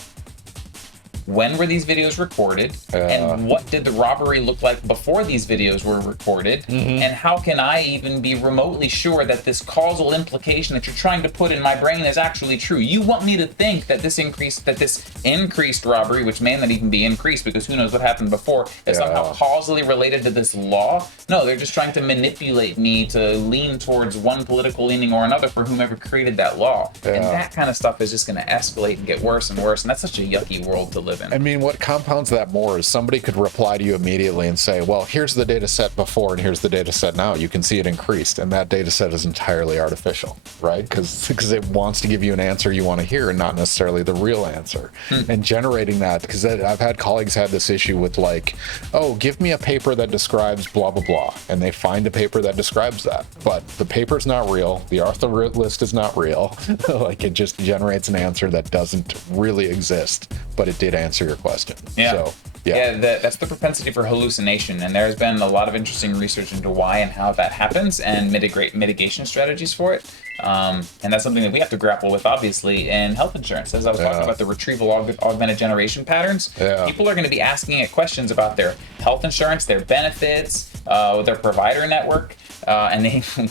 when were these videos recorded? And what did the robbery look like before these videos were recorded? And how can I even be remotely sure that this causal implication that you're trying to put in my brain is actually true? You want me to think that this increased robbery, which may not even be increased because who knows what happened before, is somehow causally related to this law? No, they're just trying to manipulate me to lean towards one political leaning or another for whomever created that law. And that kind of stuff is just going to escalate and get worse and worse. And that's such a yucky world to live in. I mean, what compounds that more is somebody could reply to you immediately and say, well, here's the data set before and here's the data set now. You can see it increased. And that data set is entirely artificial, right? Because it wants to give you an answer you want to hear and not necessarily the real answer. And generating that, because I've had colleagues had this issue with, like, oh, give me a paper that describes blah, blah, blah. And they find a paper that describes that. But the paper's not real. The author list is not real. Like, it just generates an answer that doesn't really exist, but it did answer your question. Yeah. So, that's the propensity for hallucination, and there's been a lot of interesting research into why and how that happens and mitigation strategies for it. And that's something that we have to grapple with, obviously, in health insurance. As I was talking about the retrieval augmented generation patterns, people are going to be asking it questions about their health insurance, their benefits, their provider network. And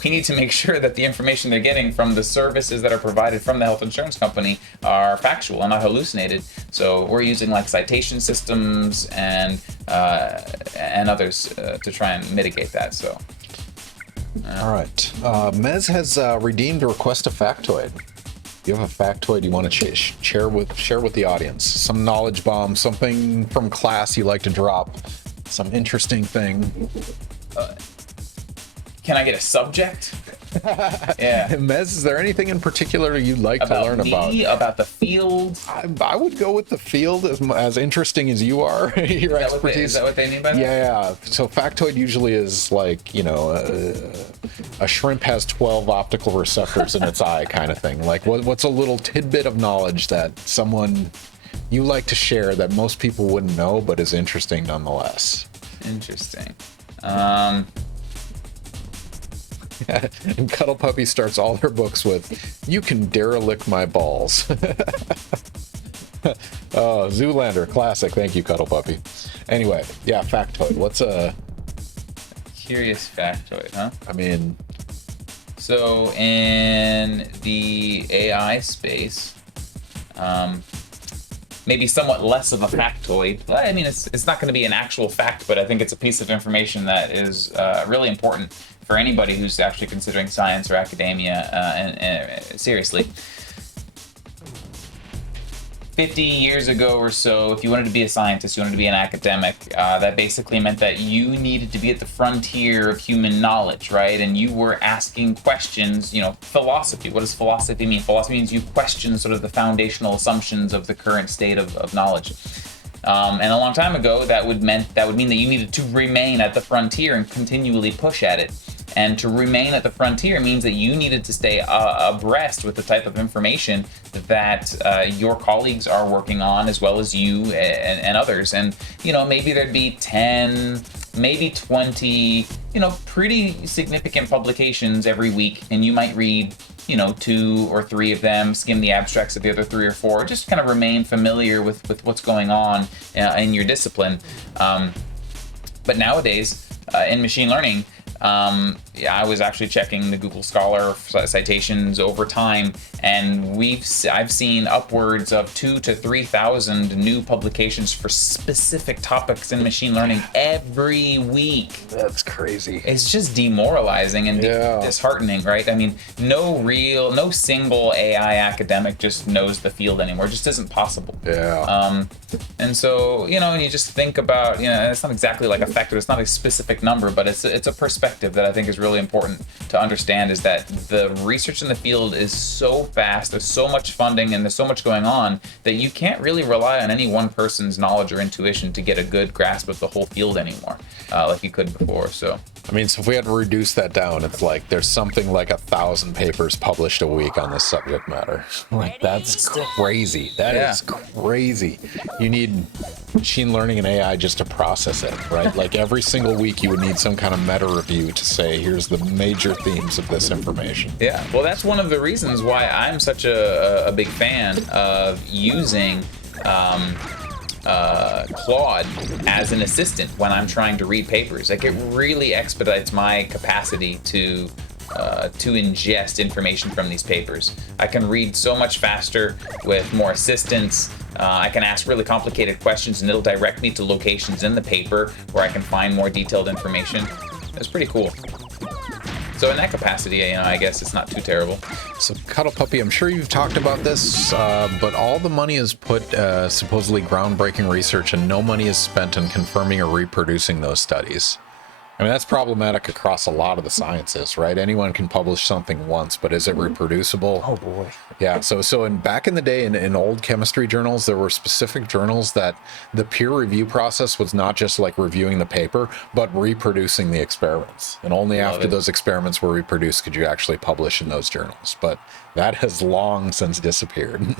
we need to make sure that the information they're getting from the services that are provided from the health insurance company are factual and not hallucinated. So we're using like citation systems and others to try and mitigate that. So. All right. Mez has redeemed a request a factoid. You have a factoid you want to share with the audience. Some knowledge bomb, something from class you like to drop, some interesting thing. Can I get a subject? Yeah. Mez, is there anything in particular you'd like to learn about? About the field? I would go with the field, as interesting as you are. Your expertise. Is that what they mean by that? Yeah. So factoid usually is like, you know, a shrimp has 12 optical receptors in its eye kind of thing. Like, what's a little tidbit of knowledge that someone you like to share that most people wouldn't know but is interesting nonetheless? Interesting. And Cuddle Puppy starts all her books with, "You can derelict my balls." Oh, Zoolander, classic. Thank you, Cuddle Puppy. Anyway, yeah, factoid. What's a curious factoid, huh? I mean, so in the AI space, maybe somewhat less of a factoid. I mean, it's not going to be an actual fact, but I think it's a piece of information that is really important for anybody who's actually considering science or academia and seriously. 50 years ago or so, if you wanted to be a scientist, you wanted to be an academic, that basically meant that you needed to be at the frontier of human knowledge, right? And you were asking questions, philosophy. What does philosophy mean? Philosophy means you question sort of the foundational assumptions of the current state of knowledge. And a long time ago, that would mean that you needed to remain at the frontier and continually push at it. And to remain at the frontier means that you needed to stay abreast with the type of information that your colleagues are working on, as well as you and others. And, maybe there'd be 10, maybe 20, pretty significant publications every week. And you might read, 2 or 3 of them, skim the abstracts of the other 3 or 4, just kind of remain familiar with what's going on in your discipline. But nowadays, in machine learning, I was actually checking the Google Scholar citations over time, and I've seen upwards of 2,000 to 3,000 new publications for specific topics in machine learning every week. That's crazy. It's just demoralizing and disheartening, right? I mean, no single AI academic just knows the field anymore. It just isn't possible. Yeah. And so, and you just think about, it's not exactly like a factor, it's not a specific number, but it's a perspective that I think is really important to understand, is that the research in the field is so fast, there's so much funding, and there's so much going on that you can't really rely on any one person's knowledge or intuition to get a good grasp of the whole field anymore, like you could before. So so if we had to reduce that down, it's like there's something like 1,000 papers published a week on this subject matter. Like, that's crazy. That is crazy. You need machine learning and AI just to process it, right? Like, every single week you would need some kind of meta review to say, here's the major themes of this information. Yeah, well, that's one of the reasons why I'm such a big fan of using Claude as an assistant when I'm trying to read papers. Like, it really expedites my capacity to ingest information from these papers. I can read so much faster with more assistance. I can ask really complicated questions, and it'll direct me to locations in the paper where I can find more detailed information. It's pretty cool. So in that capacity, I guess it's not too terrible. So, Cuddle Puppy, I'm sure you've talked about this, but all the money is put supposedly groundbreaking research, and no money is spent on confirming or reproducing those studies. That's problematic across a lot of the sciences, right? Anyone can publish something once, but is it reproducible? Oh boy. Yeah. So back in the day, in old chemistry journals, there were specific journals that the peer review process was not just like reviewing the paper, but reproducing the experiments. And only after those experiments were reproduced could you actually publish in those journals. But that has long since disappeared.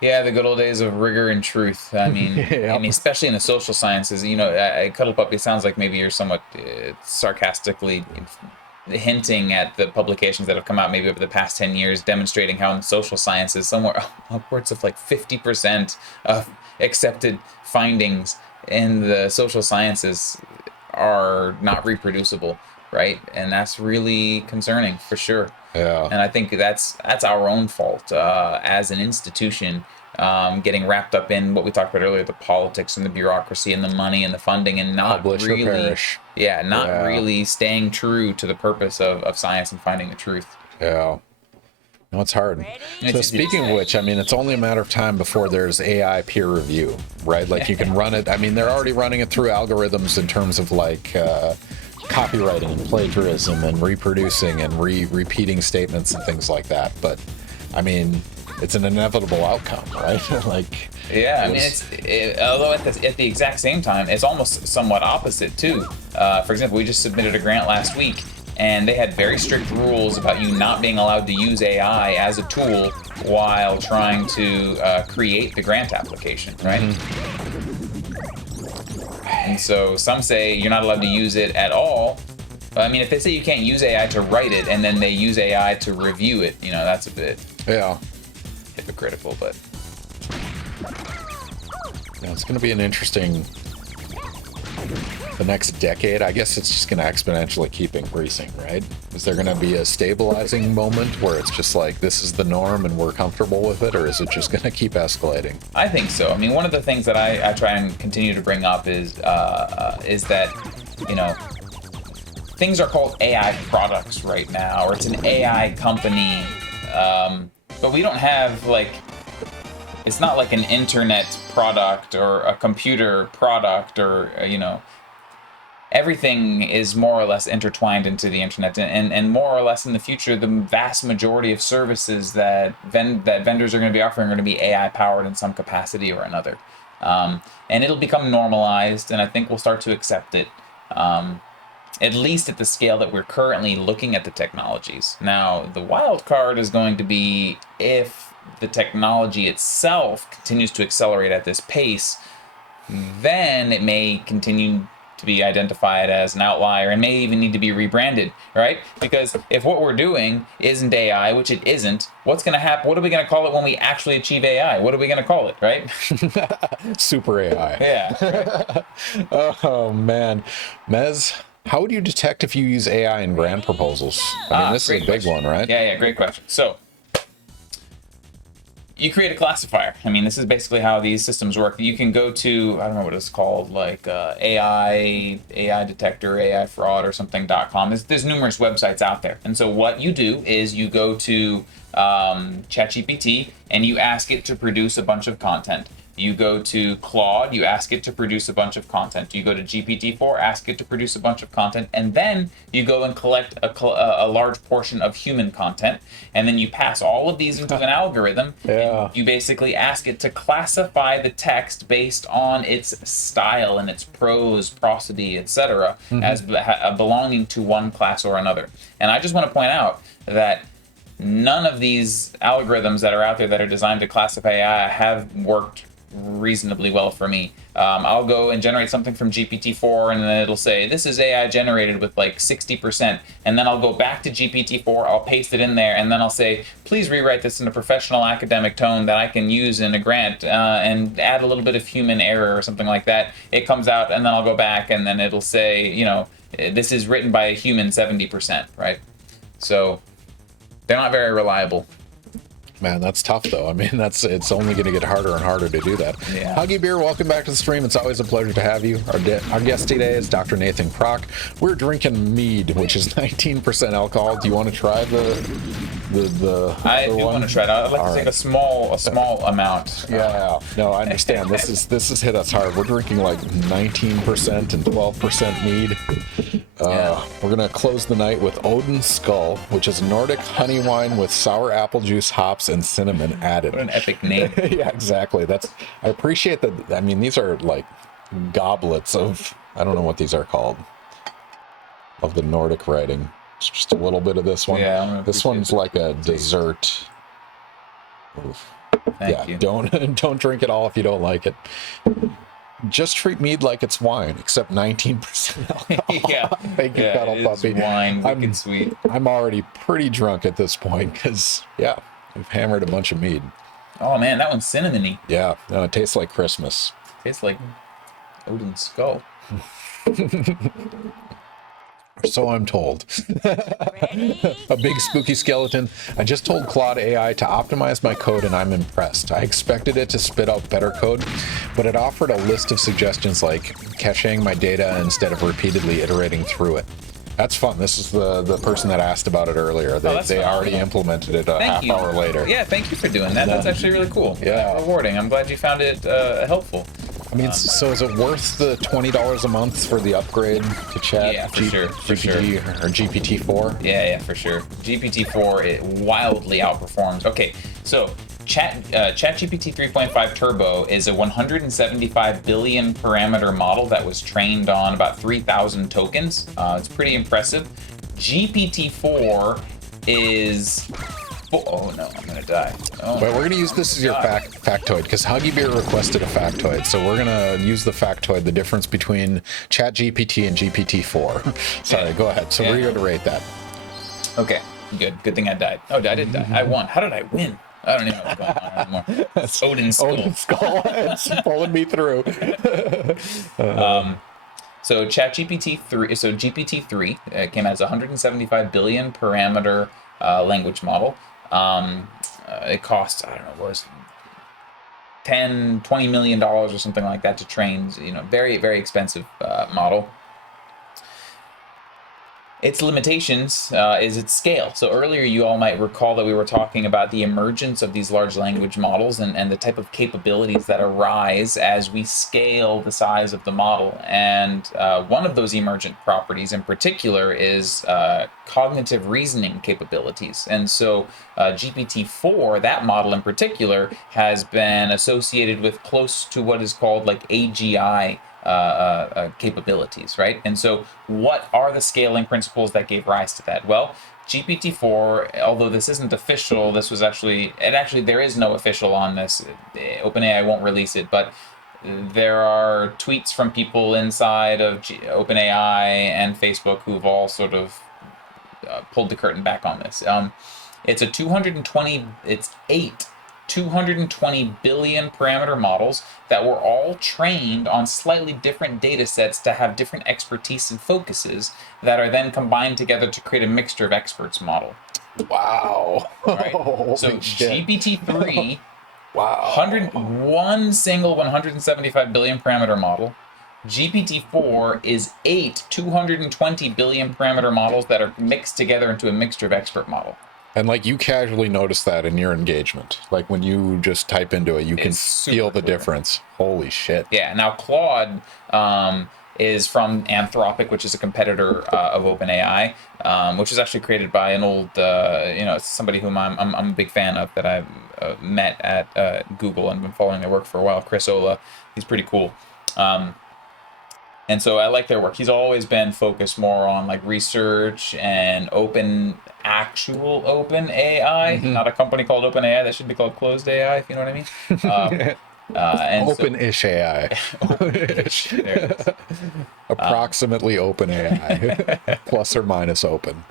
Yeah, the good old days of rigor and truth. I mean, especially in the social sciences, Cuddle Puppy, sounds like maybe you're somewhat sarcastically hinting at the publications that have come out maybe over the past 10 years, demonstrating how in the social sciences, somewhere upwards of like 50% of accepted findings in the social sciences are not reproducible, right? And that's really concerning, for sure. Yeah. And I think that's our own fault as an institution, getting wrapped up in what we talked about earlier, the politics and the bureaucracy and the money and the funding, and not Publish or perish. really staying true to the purpose of science and finding the truth. Yeah. No, it's hard. So speaking of which, it's only a matter of time before there's AI peer review, right? Like, you can run it. They're already running it through algorithms in terms of like copywriting and plagiarism and reproducing and repeating statements and things like that. But it's an inevitable outcome, right? Like, yeah, although at the exact same time, it's almost somewhat opposite too. For example, we just submitted a grant last week, and they had very strict rules about you not being allowed to use AI as a tool while trying to create the grant application, right? Mm-hmm. And so some say you're not allowed to use it at all. But if they say you can't use AI to write it, and then they use AI to review it, that's a bit hypocritical. But it's going to be an interesting, the next decade. I guess it's just going to exponentially keep increasing, right? Is there going to be a stabilizing moment where it's just like, this is the norm and we're comfortable with it, or is it just going to keep escalating? I think so. One of the things that I try and continue to bring up is that, things are called AI products right now, or it's an AI company, but we don't have it's not like an internet product or a computer product or everything is more or less intertwined into the internet, and more or less in the future, the vast majority of services that vendors are going to be offering are going to be AI powered in some capacity or another. And it'll become normalized, and I think we'll start to accept it, at least at the scale that we're currently looking at the technologies. Now, the wild card is going to be if the technology itself continues to accelerate at this pace, then it may continue to be identified as an outlier and may even need to be rebranded, right? Because if what we're doing isn't AI, which it isn't, what's going to happen? What are we going to call it when we actually achieve AI? What are we going to call it, right? Super AI. Yeah. Right. Oh man, Mez, how would you detect if you use AI in grant proposals? I mean, this is a big question. one, right? Yeah, great question. So you create a classifier. I mean, this is basically how these systems work. You can go to, I don't know what it's called, like AI detector, AI fraud or something.com. There's numerous websites out there. And so what you do is you go to ChatGPT and you ask it to produce a bunch of content. You go to Claude, you ask it to produce a bunch of content. You go to GPT-4, ask it to produce a bunch of content, and then you go and collect a large portion of human content, and then you pass all of these into an algorithm. Yeah. And you basically ask it to classify the text based on its style and its prose, prosody, etc., as belonging to one class or another. And I just want to point out that none of these algorithms that are out there that are designed to classify AI have worked reasonably well for me. I'll go and generate something from GPT-4 and then it'll say, this is AI generated with like 60%. And then I'll go back to GPT-4, I'll paste it in there, and then I'll say, please rewrite this in a professional academic tone that I can use in a grant and add a little bit of human error or something like that. It comes out and then I'll go back and then it'll say, this is written by a human 70%, right? So they're not very reliable. Man, that's tough though. I mean, it's only going to get harder and harder to do that. Yeah. Huggy Beer, welcome back to the stream. It's always a pleasure to have you. Our guest today is Dr. Nathan Crock. We're drinking mead, which is 19% alcohol. Do you want to try the I do want to try it. I'd like All to take right. a small amount. Yeah, no, I understand. This has hit us hard. We're drinking like 19% and 12% mead. We're gonna close the night with Odin's Skull, which is Nordic honey wine with sour apple juice, hops, and cinnamon added. What an epic name. Yeah, exactly. I appreciate that. I mean, these are like goblets of, I don't know what these are called, of the Nordic writing. It's just a little bit of this one. Yeah, this one's like a dessert. Oof. Thank you. Don't drink it all if you don't like it. Just treat mead like it's wine, except 19% alcohol. Yeah. Thank you, Cuddle it is Puppy. wine, wicked sweet. I'm already pretty drunk at this point because, yeah, we've hammered a bunch of mead. Oh man, that one's cinnamony. Yeah, no, it tastes like Christmas. Tastes like Odin's skull. So I'm told. A big spooky skeleton. I just told Claude AI to optimize my code and I'm impressed. I expected it to spit out better code, but it offered a list of suggestions like caching my data instead of repeatedly iterating through it. That's fun. This is the person that asked about it earlier. They already implemented it a half hour later. Yeah, thank you for doing that. That's actually really cool. Yeah. Rewarding. I'm glad you found it helpful. I mean, so is it worth the $20 a month for the upgrade to Chat? Yeah, for sure. GPT or GPT-4? Yeah, for sure. GPT-4, it wildly outperforms. Okay, so ChatGPT 3.5 Turbo is a 175 billion parameter model that was trained on about 3,000 tokens. It's pretty impressive. GPT-4 is... Oh no, I'm gonna die. Oh, But we're gonna use this as your factoid because Huggy Beer requested a factoid, so we're gonna use the factoid, the difference between ChatGPT and GPT-4. Sorry, go ahead. So reiterate that. Okay, good thing I died. Oh, I didn't die. I won. How did I win? I don't even know what's going on anymore. It's Odin's skull. Odin's skull. It's pulling me through. So GPT-3 came out as a 175 billion parameter language model. It costs, I don't know, what was $10-20 million or something like that to train. Very, very expensive model. its limitations is its scale. So earlier you all might recall that we were talking about the emergence of these large language models and the type of capabilities that arise as we scale the size of the model. And one of those emergent properties in particular is cognitive reasoning capabilities. And so GPT-4, that model in particular, has been associated with close to what is called like AGI capabilities, right? And so what are the scaling principles that gave rise to that? Well, GPT-4, although this isn't official, this was actually there is no official on this. OpenAI won't release it, but there are tweets from people inside of OpenAI and Facebook who've all sort of pulled the curtain back on this. It's 220 billion parameter models that were all trained on slightly different data sets to have different expertise and focuses that are then combined together to create a mixture of experts model. Wow. Right? So GPT-3, wow. One single 175 billion parameter model. GPT-4 is 220 billion parameter models that are mixed together into a mixture of expert model. And like you casually notice that in your engagement, like when you just type into it, you can feel the difference. Holy shit. Yeah. Now Claude is from Anthropic, which is a competitor of OpenAI, which was actually created by an old, somebody whom I'm a big fan of that I met at Google and been following their work for a while. Chris Olah. He's pretty cool. And so I like their work. He's always been focused more on like research and actual open AI, not a company called OpenAI. That should be called closed AI, if you know what I mean. And open-ish AI. Open-ish. There it is. Approximately open AI, plus or minus open.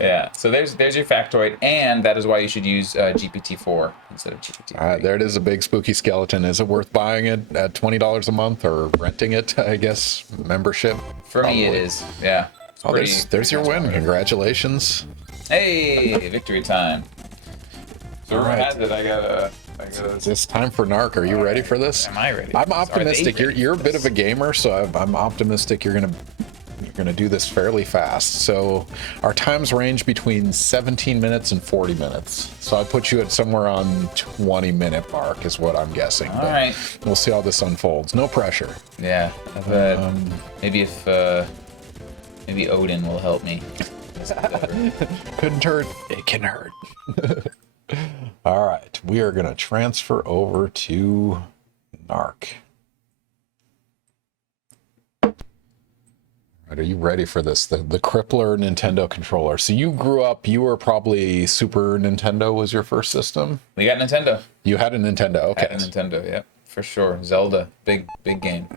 Yeah, so there's your factoid, and that is why you should use GPT-4 instead of GPT-3. There it is, a big spooky skeleton. Is it worth buying it at $20 a month or renting it, I guess, membership? For me, it is, yeah. Oh, there's your win. Congratulations. Hey, victory time. So right. has it. I gotta. It's time for NARC. Are you ready for this? Am I ready? I'm optimistic. You're a bit of a gamer, so I'm optimistic you're gonna do this fairly fast. So our times range between 17 minutes and 40 minutes. So I put you at somewhere on 20-minute mark is what I'm guessing. All right. We'll see how this unfolds. No pressure. Yeah. Maybe maybe Odin will help me. Couldn't hurt. It can hurt. All right. We are going to transfer over to NARC. All right, are you ready for this? The Crippler Nintendo controller. So you grew up, you were probably Super Nintendo was your first system? We got Nintendo. You had a Nintendo, okay. I had a Nintendo, yeah, for sure. Zelda, big game.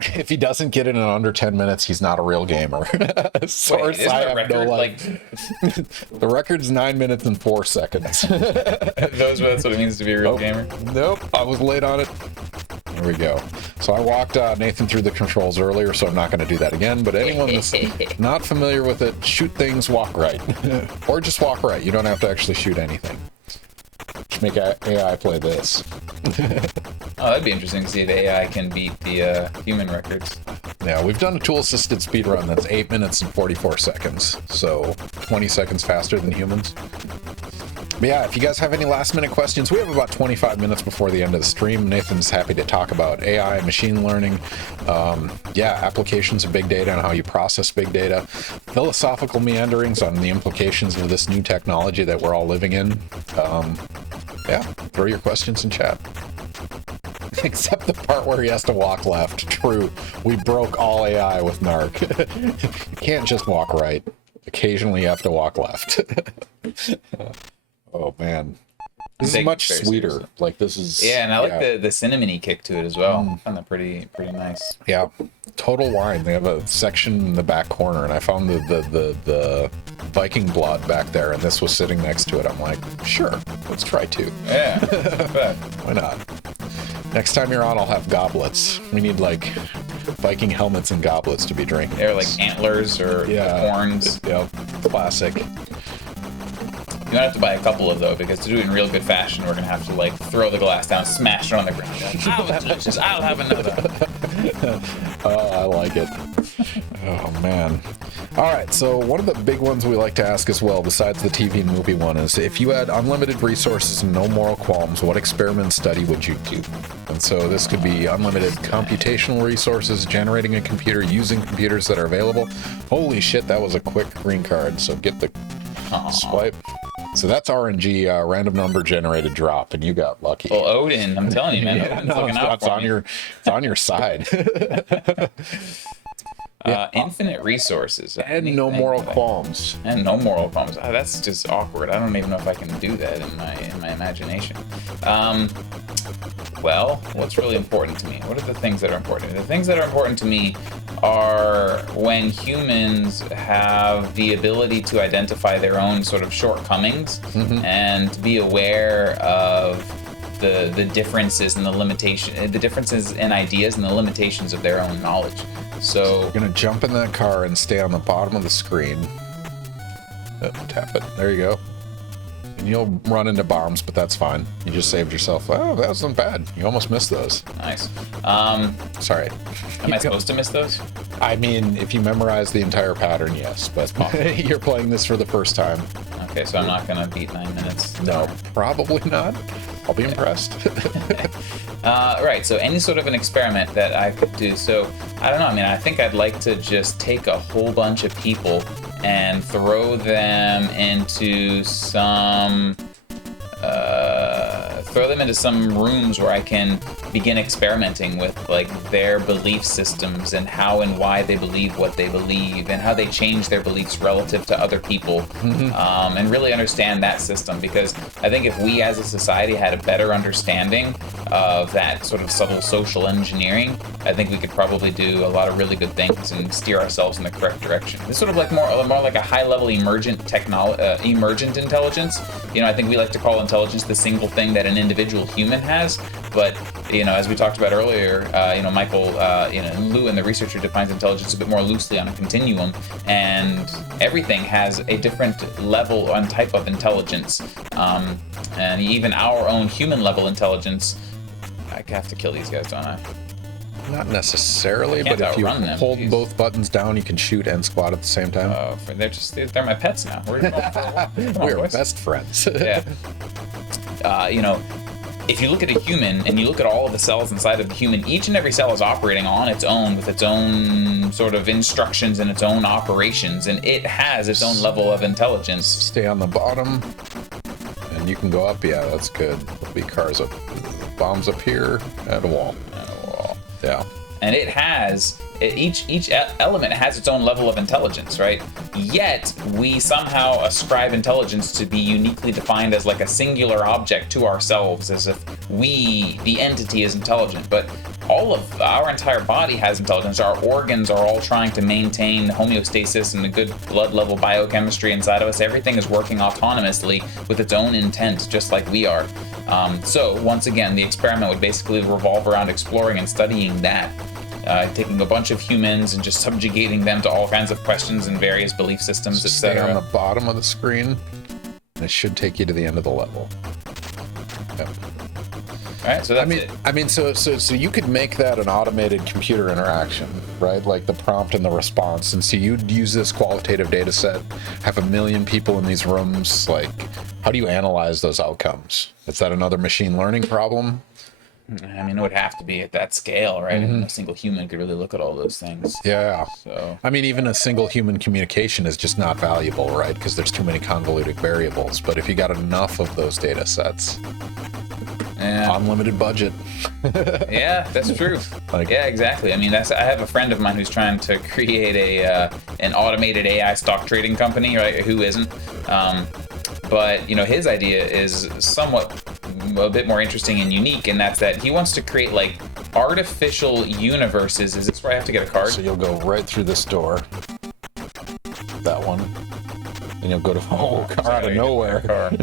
If he doesn't get it in under 10 minutes, he's not a real gamer. Source, I have record, no life. The record's 9 minutes and 4 seconds. That's what it means to be a real gamer? Nope, I was late on it. There we go. So I walked Nathan through the controls earlier, so I'm not going to do that again. But anyone that's not familiar with it, shoot things, walk right. Or just walk right. You don't have to actually shoot anything. Just make AI play this. Oh, that'd be interesting to see if AI can beat the human records. Yeah, we've done a tool-assisted speedrun that's 8 minutes and 44 seconds, so 20 seconds faster than humans. But yeah, if you guys have any last-minute questions, we have about 25 minutes before the end of the stream. Nathan's happy to talk about AI, machine learning, applications of big data and how you process big data, philosophical meanderings on the implications of this new technology that we're all living in. Throw your questions in chat. Except the part where he has to walk left. True, we broke all AI with NARC. You can't just walk right. Occasionally you have to walk left. Oh man, this is much sweeter. Seriously. Like this is and I like the cinnamony kick to it as well. I found that pretty nice. Yeah, Total Wine. They have a section in the back corner, and I found the Viking Blood back there, and this was sitting next to it. I'm like, sure, let's try two. Yeah, why not? Next time you're on, I'll have goblets. We need like Viking helmets and goblets to be drinking. They're like antlers or horns. Yep, classic. You might have to buy a couple of those, because to do it in real good fashion, we're gonna have to like throw the glass down, smash it on the ground. Oh, delicious! I'll have another. Oh, I like it. Oh man. All right, so one of the big ones we like to ask as well, besides the TV and movie one, is if you had unlimited resources and no moral qualms, what experiment study would you do? And so this could be unlimited computational resources, generating a computer, using computers that are available. Holy shit, that was a quick green card. So get the swipe. So that's RNG, random number generated drop, and you got lucky. Well, Odin, I'm telling you, man. Yeah, Odin's looking out for me. It's on your side. Infinite resources. And no moral qualms. And no moral qualms. That's just awkward. I don't even know if I can do that in my imagination. Well, what's really important to me? What are the things that are important? The things that are important to me are when humans have the ability to identify their own sort of shortcomings and be aware of the differences and the differences in ideas and the limitations of their own knowledge. So we're gonna jump in that car and stay on the bottom of the screen. Tap it. There you go. And you'll run into bombs, but that's fine. You just saved yourself. Oh, that wasn't bad. You almost missed those. Nice. Sorry. Am I supposed to miss those? I mean, if you memorize the entire pattern, yes. But you're playing this for the first time. Okay, so I'm not gonna beat 9 minutes. No, probably not. I'll be impressed. Right, so any sort of an experiment that I could do. So, I don't know, I mean, I think I'd like to just take a whole bunch of people and throw them into some rooms where I can begin experimenting with like their belief systems and how and why they believe what they believe and how they change their beliefs relative to other people, and really understand that system, because I think if we as a society had a better understanding of that sort of subtle social engineering, I think we could probably do a lot of really good things and steer ourselves in the correct direction. It's sort of like more like a high-level emergent intelligence. You know, I think we like to call intelligence the single thing that an individual human has, but you know, as we talked about earlier, Michael, Lewin, the researcher, defines intelligence a bit more loosely on a continuum, and everything has a different level and type of intelligence, and even our own human level intelligence. I have to kill these guys, don't I? Not necessarily, but if you hold both buttons down, you can shoot and squat at the same time. Oh, they're my pets now. We're best friends. Yeah. If you look at a human and you look at all of the cells inside of the human, each and every cell is operating on its own with its own sort of instructions and its own operations, and it has its own level of intelligence. Stay on the bottom, and you can go up. Yeah, that's good. There'll be cars up, bombs up here, and a wall. Yeah. And it has, each element has its own level of intelligence, right? Yet, we somehow ascribe intelligence to be uniquely defined as like a singular object to ourselves, as if we, the entity, is intelligent. But all of our entire body has intelligence. Our organs are all trying to maintain homeostasis and a good blood level biochemistry inside of us. Everything is working autonomously with its own intent, just like we are. So, once again, the experiment would basically revolve around exploring and studying that. Taking a bunch of humans and just subjugating them to all kinds of questions and various belief systems, etc. Stay on the bottom of the screen, and it should take you to the end of the level. Yep. All right, so that's it. I mean, so you could make that an automated computer interaction, right? Like the prompt and the response. And so you'd use this qualitative data set, have 1 million people in these rooms. Like, how do you analyze those outcomes? Is that another machine learning problem? I mean, it would have to be at that scale, right? Mm-hmm. A single human could really look at all those things. Yeah. So, I mean, even a single human communication is just not valuable, right? Because there's too many convoluted variables. But if you got enough of those data sets, unlimited budget. Yeah, that's true. Yeah, exactly. I mean, I have a friend of mine who's trying to create an automated AI stock trading company, right? Who isn't? But his idea is somewhat a bit more interesting and unique, and that's that he wants to create like artificial universes. Is this where I have to get a card? So you'll go right through this door, that one, and you'll go to car out of nowhere.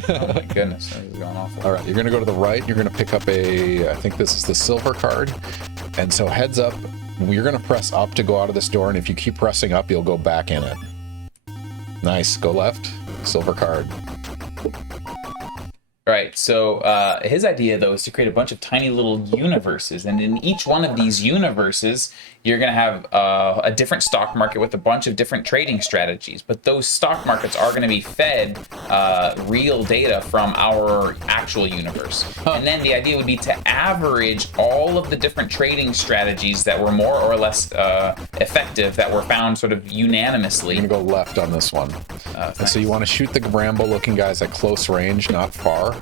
Oh my goodness, this is going awful. All right, you're gonna go to the right. You're gonna pick up I think this is the silver card, and so heads up. You're gonna press up to go out of this door, and if you keep pressing up, you'll go back in it. Nice. Go left. Silver card. Right. So his idea, though, is to create a bunch of tiny little universes, and in each one of these universes, you're going to have a different stock market with a bunch of different trading strategies. But those stock markets are going to be fed real data from our actual universe. And then the idea would be to average all of the different trading strategies that were more or less effective, that were found sort of unanimously. I'm going to go left on this one. And so you want to shoot the Rambo-looking guys at close range, not far.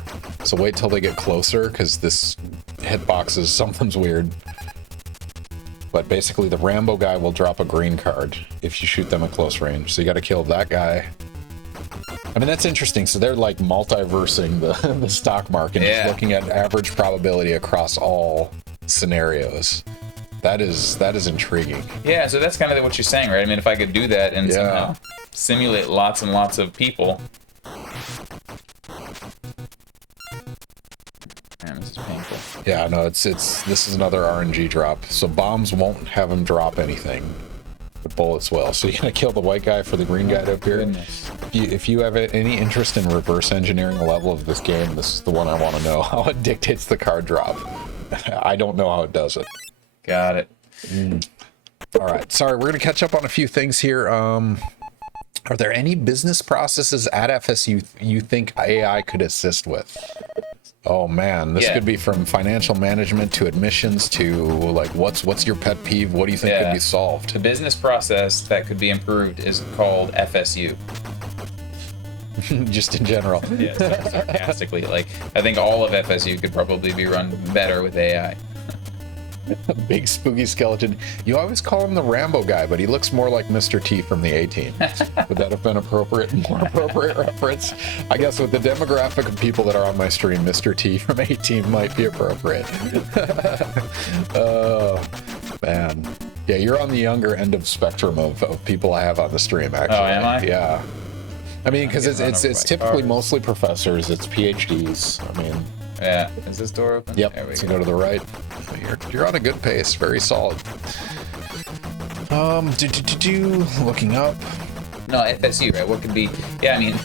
So wait till they get closer, because this hitbox is something's weird. But basically, the Rambo guy will drop a green card if you shoot them at close range. So you got to kill that guy. I mean, that's interesting. So they're like multiversing the stock market, just looking at average probability across all scenarios. That is intriguing. Yeah, so that's kind of what you're saying, right? I mean, if I could do that and somehow simulate lots and lots of people. Man, this is painful. Yeah, no, this is another RNG drop. So bombs won't have him drop anything, but bullets will. So you're gonna kill the white guy for the green guy up here. If you have any interest in reverse engineering a level of this game, this is the one I want to know. How it dictates the card drop. I don't know how it does it. Got it. All right, sorry, we're gonna catch up on a few things here. Are there any business processes at FSU you think AI could assist with? Oh man, this could be from financial management to admissions to like what's your pet peeve? What do you think could be solved? The business process that could be improved is called FSU. Just in general. Yeah, sarcastically. Like, I think all of FSU could probably be run better with AI. Big spooky skeleton. You always call him the Rambo guy, but he looks more like Mr. T from the A-Team. Would that have been more appropriate reference? I guess with the demographic of people that are on my stream, Mr. T from A-Team might be appropriate. Oh, man. Yeah, you're on the younger end of spectrum of people I have on the stream, actually. Oh, am I? Yeah. I mean, because it's typically mostly professors, it's PhDs. I mean... Yeah, is this door open? Yep, so go to the right. You're on a good pace, very solid. Looking up. No, FSU, right? What could be, I mean,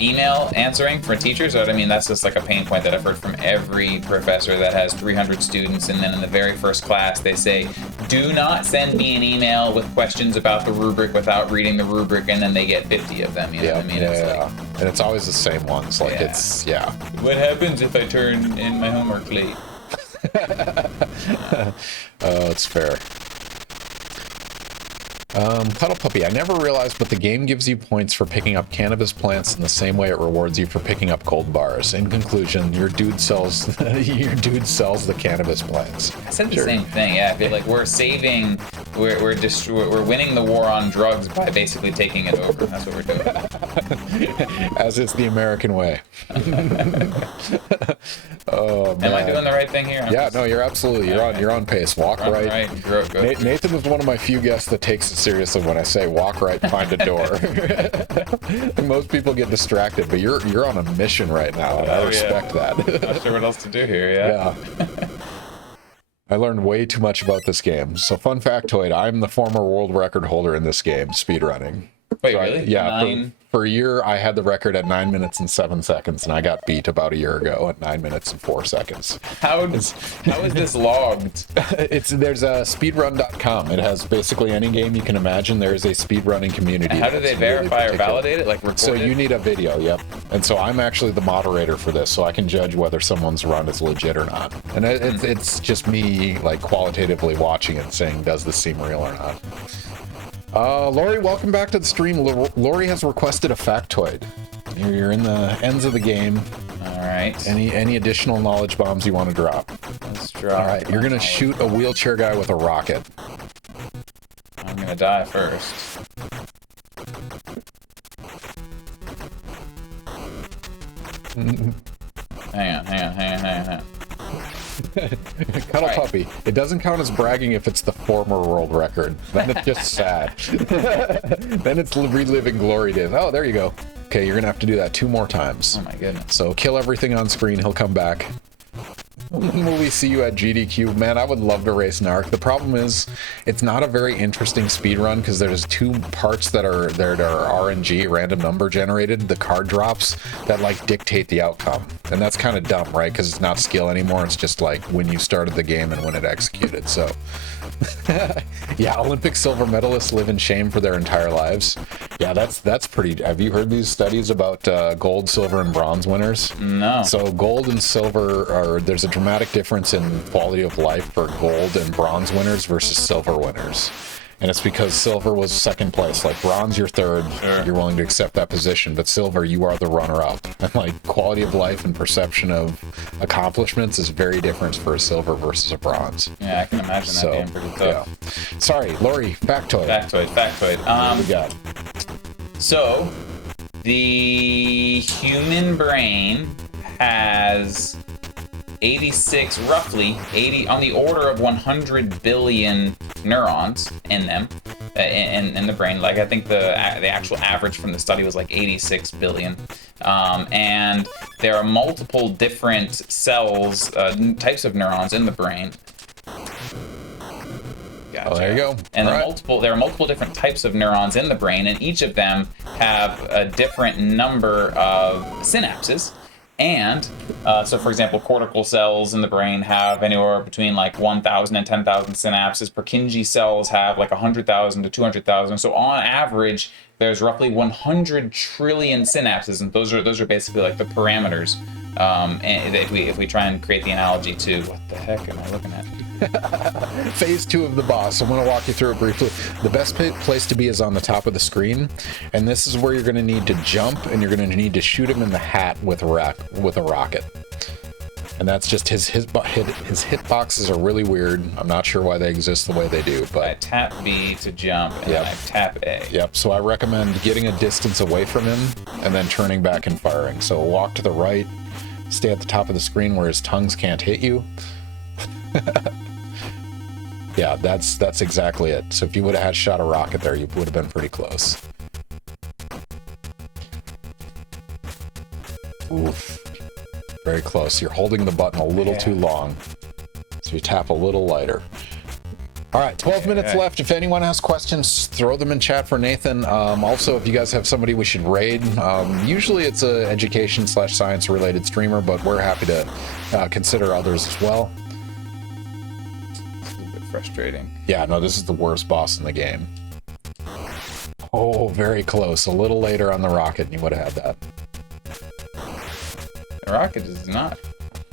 email answering for teachers, I mean, that's just like a pain point that I've heard from every professor that has 300 students, and then in the very first class, they say, do not send me an email with questions about the rubric without reading the rubric, and then they get 50 of them, you know what I mean? Like, and it's always the same ones, like What happens if I turn in my homework late? Oh, it's fair. Cuddle Puppy, I never realized, but the game gives you points for picking up cannabis plants in the same way it rewards you for picking up gold bars. In conclusion, your dude sells the cannabis plants. I said the same thing. Yeah, I feel like we're winning the war on drugs by basically taking it over. That's what we're doing. As is the American way. Oh, man. Am I doing the right thing here? No, you're absolutely. You're on pace. Walk right. Nathan is one of my few guests that takes it seriously when I say walk right, find a door. Most people get distracted, but you're on a mission right now, and I respect that. Not sure what else to do here. Yeah. I learned way too much about this game. So, fun factoid: I'm the former world record holder in this game, speedrunning. Wait, really? For a year, I had the record at 9 minutes and 7 seconds, and I got beat about a year ago at 9 minutes and 4 seconds. How is this logged? There's a speedrun.com. It has basically any game you can imagine. There is a speedrunning community. And how do they verify or validate it? Like record So you need a video, yep. And so I'm actually the moderator for this, so I can judge whether someone's run is legit or not. And it's just me like qualitatively watching it, saying, does this seem real or not? Lori, welcome back to the stream. Lori has requested a factoid. You're in the ends of the game. All right. Any additional knowledge bombs you want to drop? Let's drop. All right, you're going to shoot a wheelchair guy with a rocket. I'm going to die first. Hang on. Cuddle Puppy. It doesn't count as bragging if it's the former world record. Then it's just sad. Then it's reliving glory days. Oh, there you go. Okay, you're gonna have to do that 2 more times. Oh my goodness. So kill everything on screen. He'll come back. When will we see you at GDQ? Man, I would love to race NARC. The problem is, it's not a very interesting speed run because there's two parts that are RNG, random number generated, the card drops that like dictate the outcome, and that's kind of dumb, right? Because it's not skill anymore. It's just like when you started the game and when it executed. So, yeah, Olympic silver medalists live in shame for their entire lives. Yeah, that's pretty. Have you heard these studies about gold, silver, and bronze winners? No. So gold and silver there's a dramatic difference in quality of life for gold and bronze winners versus silver winners. And it's because silver was second place. Like bronze, you're third. Sure. You're willing to accept that position. But silver, you are the runner-up. And like quality of life and perception of accomplishments is very different for a silver versus a bronze. Yeah, I can imagine that being pretty tough. Yeah. Sorry, Lori, factoid. Factoid. What we got? So, the human brain has 86, roughly 80, on the order of 100 billion neurons in them, in the brain. Like I think the actual average from the study was like 86 billion. And there are multiple different cells, types of neurons in the brain. Gotcha. Oh, there you go. And there are multiple different types of neurons in the brain, and each of them have a different number of synapses. And so, for example, cortical cells in the brain have anywhere between like 1,000 and 10,000 synapses. Purkinje cells have like 100,000 to 200,000. So on average, there's roughly 100 trillion synapses, and those are basically like the parameters. And if we try and create the analogy to what the heck am I looking at? Phase 2 of the boss. I'm going to walk you through it briefly. The best place to be is on the top of the screen, and this is where you're going to need to jump, and you're going to need to shoot him in the hat with a rocket. And that's just his hitboxes are really weird. I'm not sure why they exist the way they do, but I tap B to jump, and I tap A. Yep. So I recommend getting a distance away from him and then turning back and firing. So walk to the right, stay at the top of the screen where his tongues can't hit you. Yeah, that's exactly it. So if you would have had shot a rocket there, you would have been pretty close. Oof. Very close. You're holding the button a little too long. So you tap a little lighter. All right, 12 minutes left. If anyone has questions, throw them in chat for Nathan. Also, if you guys have somebody we should raid, usually it's a education/science related streamer, but we're happy to consider others as well. Frustrating. Yeah, no, this is the worst boss in the game. Oh, very close. A little later on the rocket, and you would have had that. The rocket is not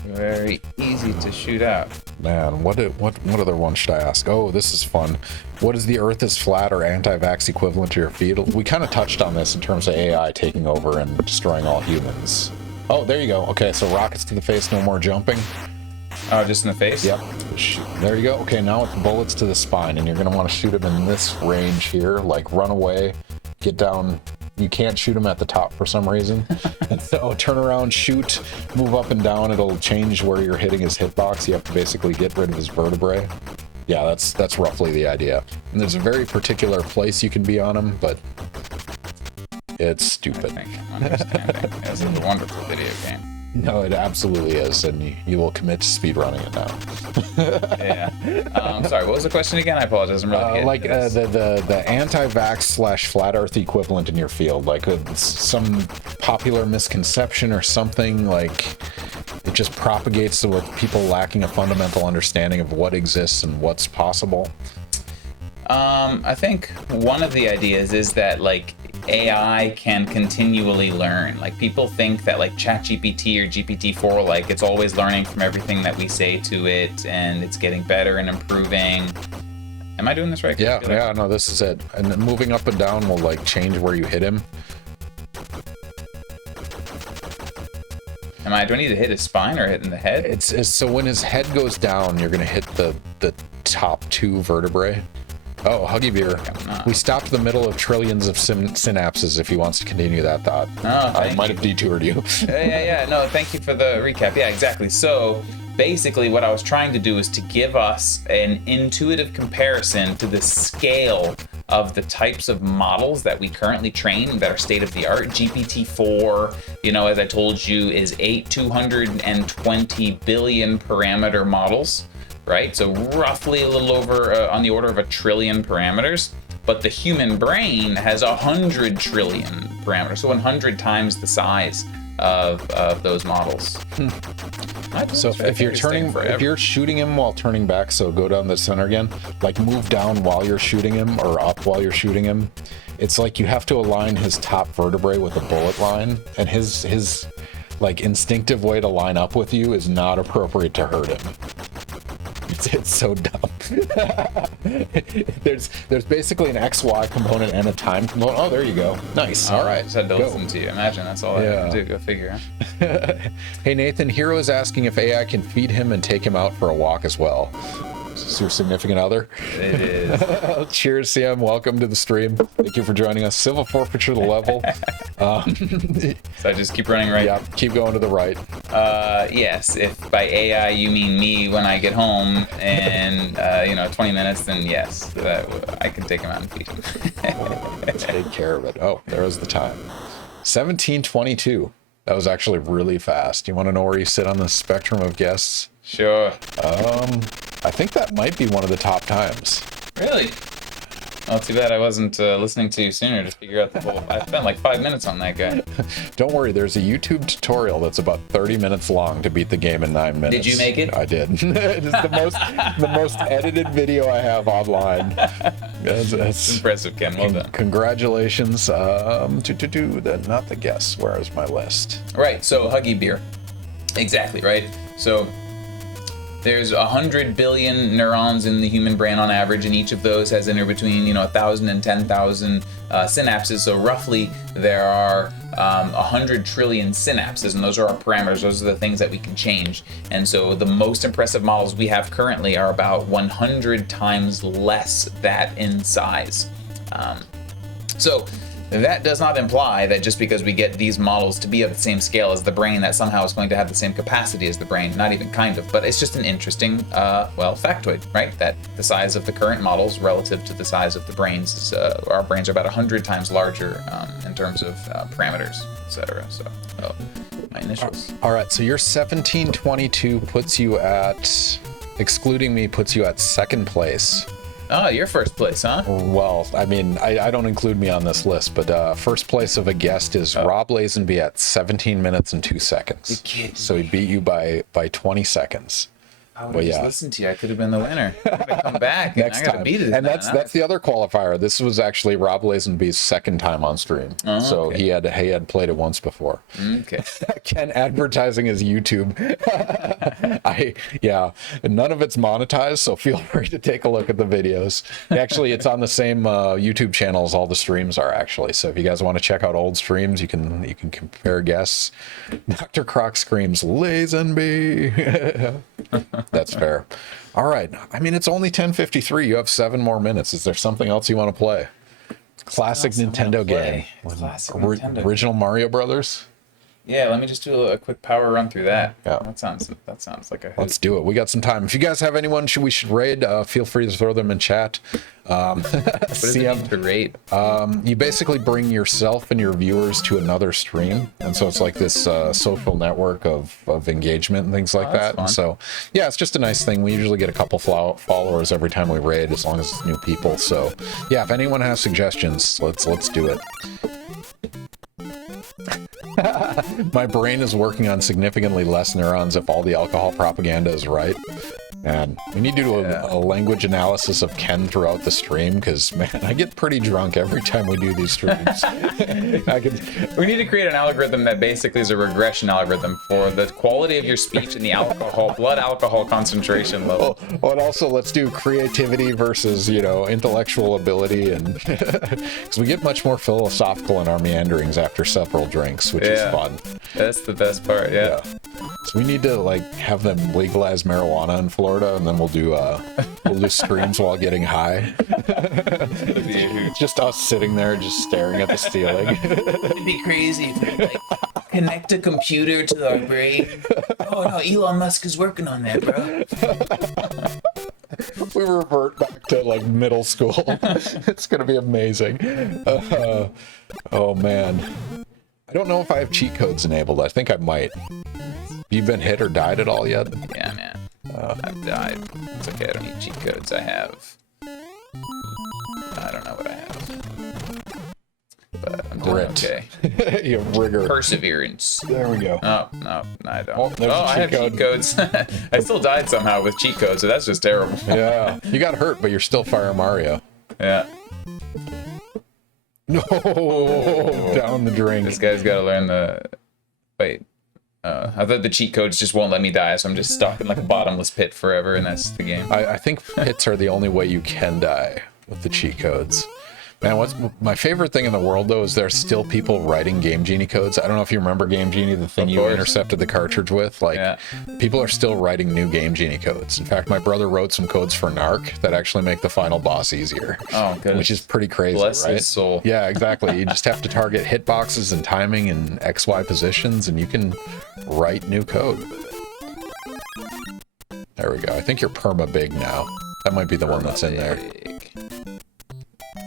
very easy to shoot out. Man, what other one should I ask? Oh, this is fun. What is the Earth is flat or anti-vax equivalent to your field? We kind of touched on this in terms of AI taking over and destroying all humans. Oh, there you go. Okay, so rockets to the face, no more jumping. Oh, just in the face? Yep. There you go. Okay, now with bullets to the spine, and you're going to want to shoot him in this range here, like run away, get down. You can't shoot him at the top for some reason. So turn around, shoot, move up and down. It'll change where you're hitting his hitbox. You have to basically get rid of his vertebrae. Yeah, that's roughly the idea. And there's a very particular place you can be on him, but it's stupid. I think I'm understanding. This is a wonderful video game. No, it absolutely is, and you will commit to speedrunning it now. Yeah. Sorry, what was the question again? I apologize. I'm really like the anti-vax/flat Earth equivalent in your field, like some popular misconception or something, like it just propagates with people lacking a fundamental understanding of what exists and what's possible. I think one of the ideas is that like AI can continually learn. Like people think that like ChatGPT or GPT-4, like it's always learning from everything that we say to it, and it's getting better and improving. Am I doing this right? Yeah, no, this is it. And then moving up and down will like change where you hit him. Do I need to hit his spine or hit in the head? It's so when his head goes down, you're gonna hit the top two vertebrae. Oh, Huggy Beer. We stopped the middle of trillions of synapses if he wants to continue that thought. Oh, I might have detoured you. Yeah. No, thank you for the recap. Yeah, exactly. So basically what I was trying to do is to give us an intuitive comparison to the scale of the types of models that we currently train that are state of the art. GPT-4, you know, as I told you, is 220 billion parameter models, right? So roughly a little over on the order of 1 trillion parameters. But the human brain has 100 trillion parameters, so 100 times the size of those models. So if you're shooting him while turning back, so go down the center again, like move down while you're shooting him or up while you're shooting him. It's like you have to align his top vertebrae with a bullet line, and his like instinctive way to line up with you is not appropriate to hurt him. It's so dumb. There's basically an XY component and a time component. Oh, there you go. Nice. All right. Just had to listen to you. Imagine that's all I had to do. Go figure. Hey, Nathan, Hero is asking if AI can feed him and take him out for a walk as well. Is this your significant other? It is. Cheers, Sam. Welcome to the stream. Thank you for joining us. Civil forfeiture the level. So I just keep running right. Yeah, keep going to the right. Yes, if by AI you mean me when I get home and 20 minutes, then yes, I can take him out and feed him. Take care of it. Oh, there was the time. 17:22. That was actually really fast. You want to know where you sit on the spectrum of guests? Sure. I think that might be one of the top times. Really? Oh, too bad I wasn't listening to you sooner to figure out the whole... I spent like 5 minutes on that guy. Don't worry, there's a YouTube tutorial that's about 30 minutes long to beat the game in 9 minutes. Did you make it? I did. It is the most edited video I have online. It's impressive, Ken. Well done. Congratulations. Not the guess. Where is my list? Right, so Huggy Beer. Exactly, right? So there's 100 billion neurons in the human brain on average, and each of those has anywhere between 1,000 and 10,000 synapses. So roughly there are 100 trillion synapses, and those are our parameters. Those are the things that we can change. And so the most impressive models we have currently are about 100 times less that in size. So that does not imply that just because we get these models to be of the same scale as the brain, that somehow it's going to have the same capacity as the brain. Not even kind of, but it's just an interesting, factoid, right? That the size of the current models relative to the size of the brains is, our brains are about 100 times larger in terms of parameters, etc. So, my initials. All right, so your 1722 puts you at, excluding me, puts you at second place. Oh, you're first place, huh? Well, I mean, I don't include me on this list, but first place of a guest is Rob Lazenby at 17 minutes and 2 seconds. You're kidding. So he beat you by 20 seconds. I would have just listened to you. I could have been the winner. I gotta come back next and I gotta time. beat it. And that's the other qualifier. This was actually Rob Lazenby's second time on stream. Oh, so okay. he had played it once before. Okay. Ken advertising his YouTube. None of it's monetized, so feel free to take a look at the videos. Actually, it's on the same YouTube channel as all the streams are, actually. So if you guys want to check out old streams, you can compare guests. Dr. Crock screams Lazenby. That's fair. All right. I mean, it's only 10:53. You have 7 more minutes. Is there something else you want to play? Classic Nintendo game. Classic Nintendo. Original Mario Brothers. Yeah, let me just do a quick power run through that. Yeah. That sounds like a. Let's do it. We got some time. If you guys have anyone we should raid, feel free to throw them in chat. What does it mean to raid? You basically bring yourself and your viewers to another stream, and so it's like this social network of engagement and things like that. Fun. And so, yeah, it's just a nice thing. We usually get a couple followers every time we raid, as long as it's new people. So, yeah, if anyone has suggestions, let's do it. My brain is working on significantly less neurons if all the alcohol propaganda is right. And we need to do a language analysis of Ken throughout the stream, because, man, I get pretty drunk every time we do these streams. We need to create an algorithm that basically is a regression algorithm for the quality of your speech and the blood alcohol concentration level. Oh, and also let's do creativity versus, intellectual ability, and because we get much more philosophical in our meanderings after several drinks, which is fun. That's the best part, yeah. So we need to have them legalize marijuana in Florida, and then we'll do streams while getting high. Just us sitting there, just staring at the ceiling. It'd be crazy if we connect a computer to our brain. Oh no, Elon Musk is working on that, bro. we revert back to like middle school. It's gonna be amazing. Oh man, I don't know if I have cheat codes enabled. I think I might. You been hit or died at all yet? Yeah, man. I've died. It's okay. I don't need cheat codes. I don't know what I have. But I'm doing okay. You have rigor. Perseverance. There we go. Oh, no, I don't. Oh, there's a I have cheat cheat codes. I still died somehow with cheat codes, so that's just terrible. Yeah. You got hurt, but you're still Fire Mario. Yeah. No, down the drain. This guy's got to learn the... Wait. I thought the cheat codes just won't let me die, so I'm just stuck in like a bottomless pit forever, and that's the game. I think pits are the only way you can die with the cheat codes. Man, what's my favorite thing in the world, though, is there's still people writing Game Genie codes. I don't know if you remember Game Genie, the thing you intercepted the cartridge with. Like, yeah. People are still writing new Game Genie codes. In fact, my brother wrote some codes for NARC that actually make the final boss easier. Oh, good. Which is pretty crazy, Bless right? his soul. Yeah, exactly. You just have to target hitboxes and timing and XY positions, and you can write new code with it. There we go. I think you're perma big now. That might be the one that's in there.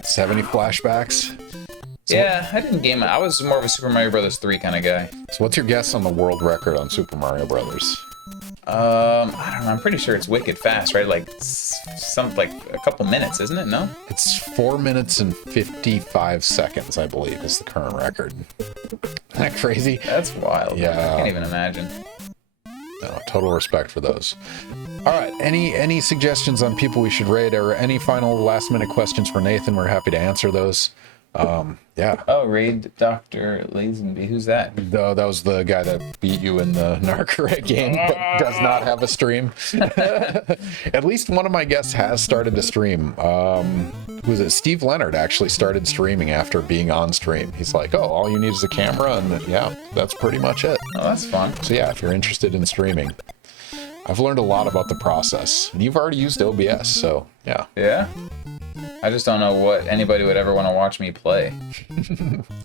70 flashbacks. So yeah, I didn't game it. I was more of a Super Mario Brothers 3 kind of guy. So what's your guess on the world record on Super Mario Brothers? I don't know. I'm pretty sure it's wicked fast, right? Like like a couple minutes, isn't it? No? It's 4 minutes and 55 seconds, I believe, is the current record. Isn't that crazy? That's wild. Yeah. I can't even imagine. No, total respect for those. All right, any suggestions on people we should raid, or any final last minute questions for Nathan? We're happy to answer those. Yeah. Oh, raid Dr. Lazenby. Who's that? That was the guy that beat you in the NARC game, but does not have a stream. At least one of my guests has started to stream. Who was it? Steve Leonard actually started streaming after being on stream. He's like, oh, all you need is a camera, and yeah, that's pretty much it. Oh, that's fun. So yeah, if you're interested in streaming. I've learned a lot about the process. You've already used OBS, so yeah. Yeah? I just don't know what anybody would ever want to watch me play.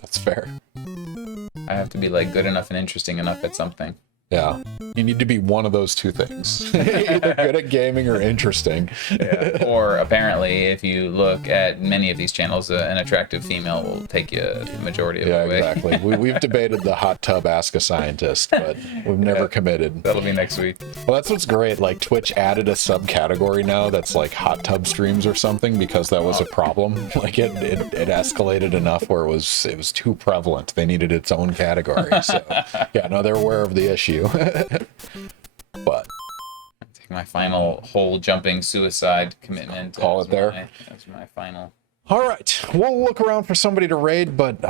That's fair. I have to be like good enough and interesting enough at something. Yeah. You need to be one of those two things. Either good at gaming or interesting. Yeah. Or apparently, if you look at many of these channels, an attractive female will take you the majority of the way. Yeah, exactly. We've debated the hot tub Ask a Scientist, but we've never committed. That'll be next week. Well, that's what's great. Like, Twitch added a subcategory now that's like hot tub streams or something, because that was a problem. Like, it escalated enough where it was too prevalent. They needed its own category. So, yeah, no, they're aware of the issue. But take my final hole jumping suicide commitment. Call it there. That's my final. All right, we'll look around for somebody to raid, but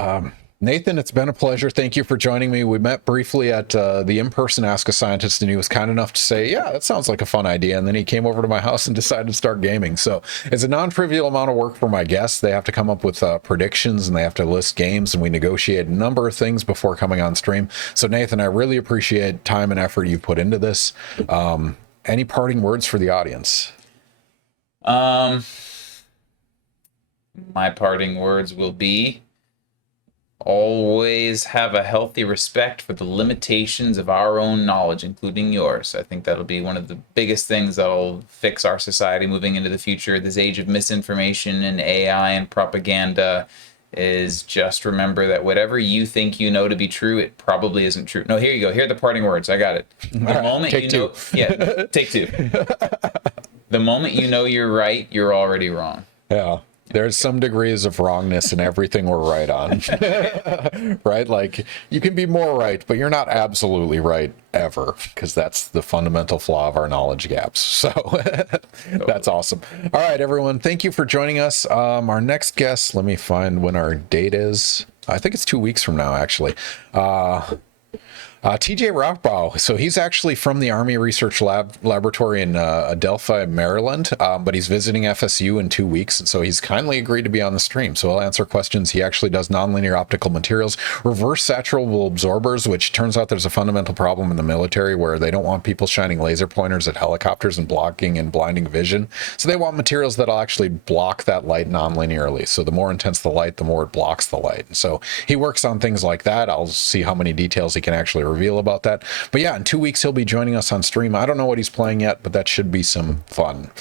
Nathan, it's been a pleasure. Thank you for joining me. We met briefly at the in-person Ask a Scientist, and he was kind enough to say, yeah, that sounds like a fun idea. And then he came over to my house and decided to start gaming. So it's a non-trivial amount of work for my guests. They have to come up with predictions, and they have to list games, and we negotiate a number of things before coming on stream. So Nathan, I really appreciate time and effort you've put into this. Any parting words for the audience? My parting words will be, always have a healthy respect for the limitations of our own knowledge, including yours. I think that'll be one of the biggest things that'll fix our society moving into the future. This age of misinformation and AI and propaganda is just remember that whatever you think you know to be true, it probably isn't true. No, here you go. Here are the parting words. I got it. The moment you know, yeah, take two. The moment you know you're right, you're already wrong. Yeah. There's some degrees of wrongness in everything we're right on, right? Like, you can be more right, but you're not absolutely right ever, because that's the fundamental flaw of our knowledge gaps. So that's awesome. All right, everyone. Thank you for joining us. Our next guest, let me find when our date is. I think it's 2 weeks from now, actually. TJ Rockbaugh. So he's actually from the Army Research Laboratory in Adelphi, Maryland, but he's visiting FSU in 2 weeks, and so he's kindly agreed to be on the stream. So I'll answer questions. He actually does nonlinear optical materials, reverse saturable absorbers, which turns out there's a fundamental problem in the military where they don't want people shining laser pointers at helicopters and blocking and blinding vision. So they want materials that'll actually block that light nonlinearly. So the more intense the light, the more it blocks the light. So he works on things like that. I'll see how many details he can actually reveal about that. But yeah, in 2 weeks he'll be joining us on stream. I don't know what he's playing yet, but that should be some fun.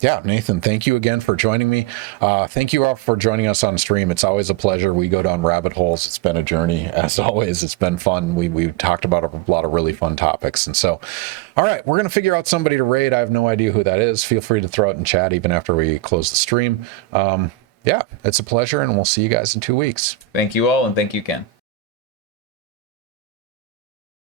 Yeah, Nathan, thank you again for joining me. Thank you all for joining us on stream. It's always a pleasure. We go down rabbit holes. It's been a journey. As always, it's been fun. We talked about a lot of really fun topics. And so, all right, we're going to figure out somebody to raid. I have no idea who that is. Feel free to throw it in chat even after we close the stream. Yeah, it's a pleasure, and we'll see you guys in 2 weeks. Thank you all, and thank you, Ken.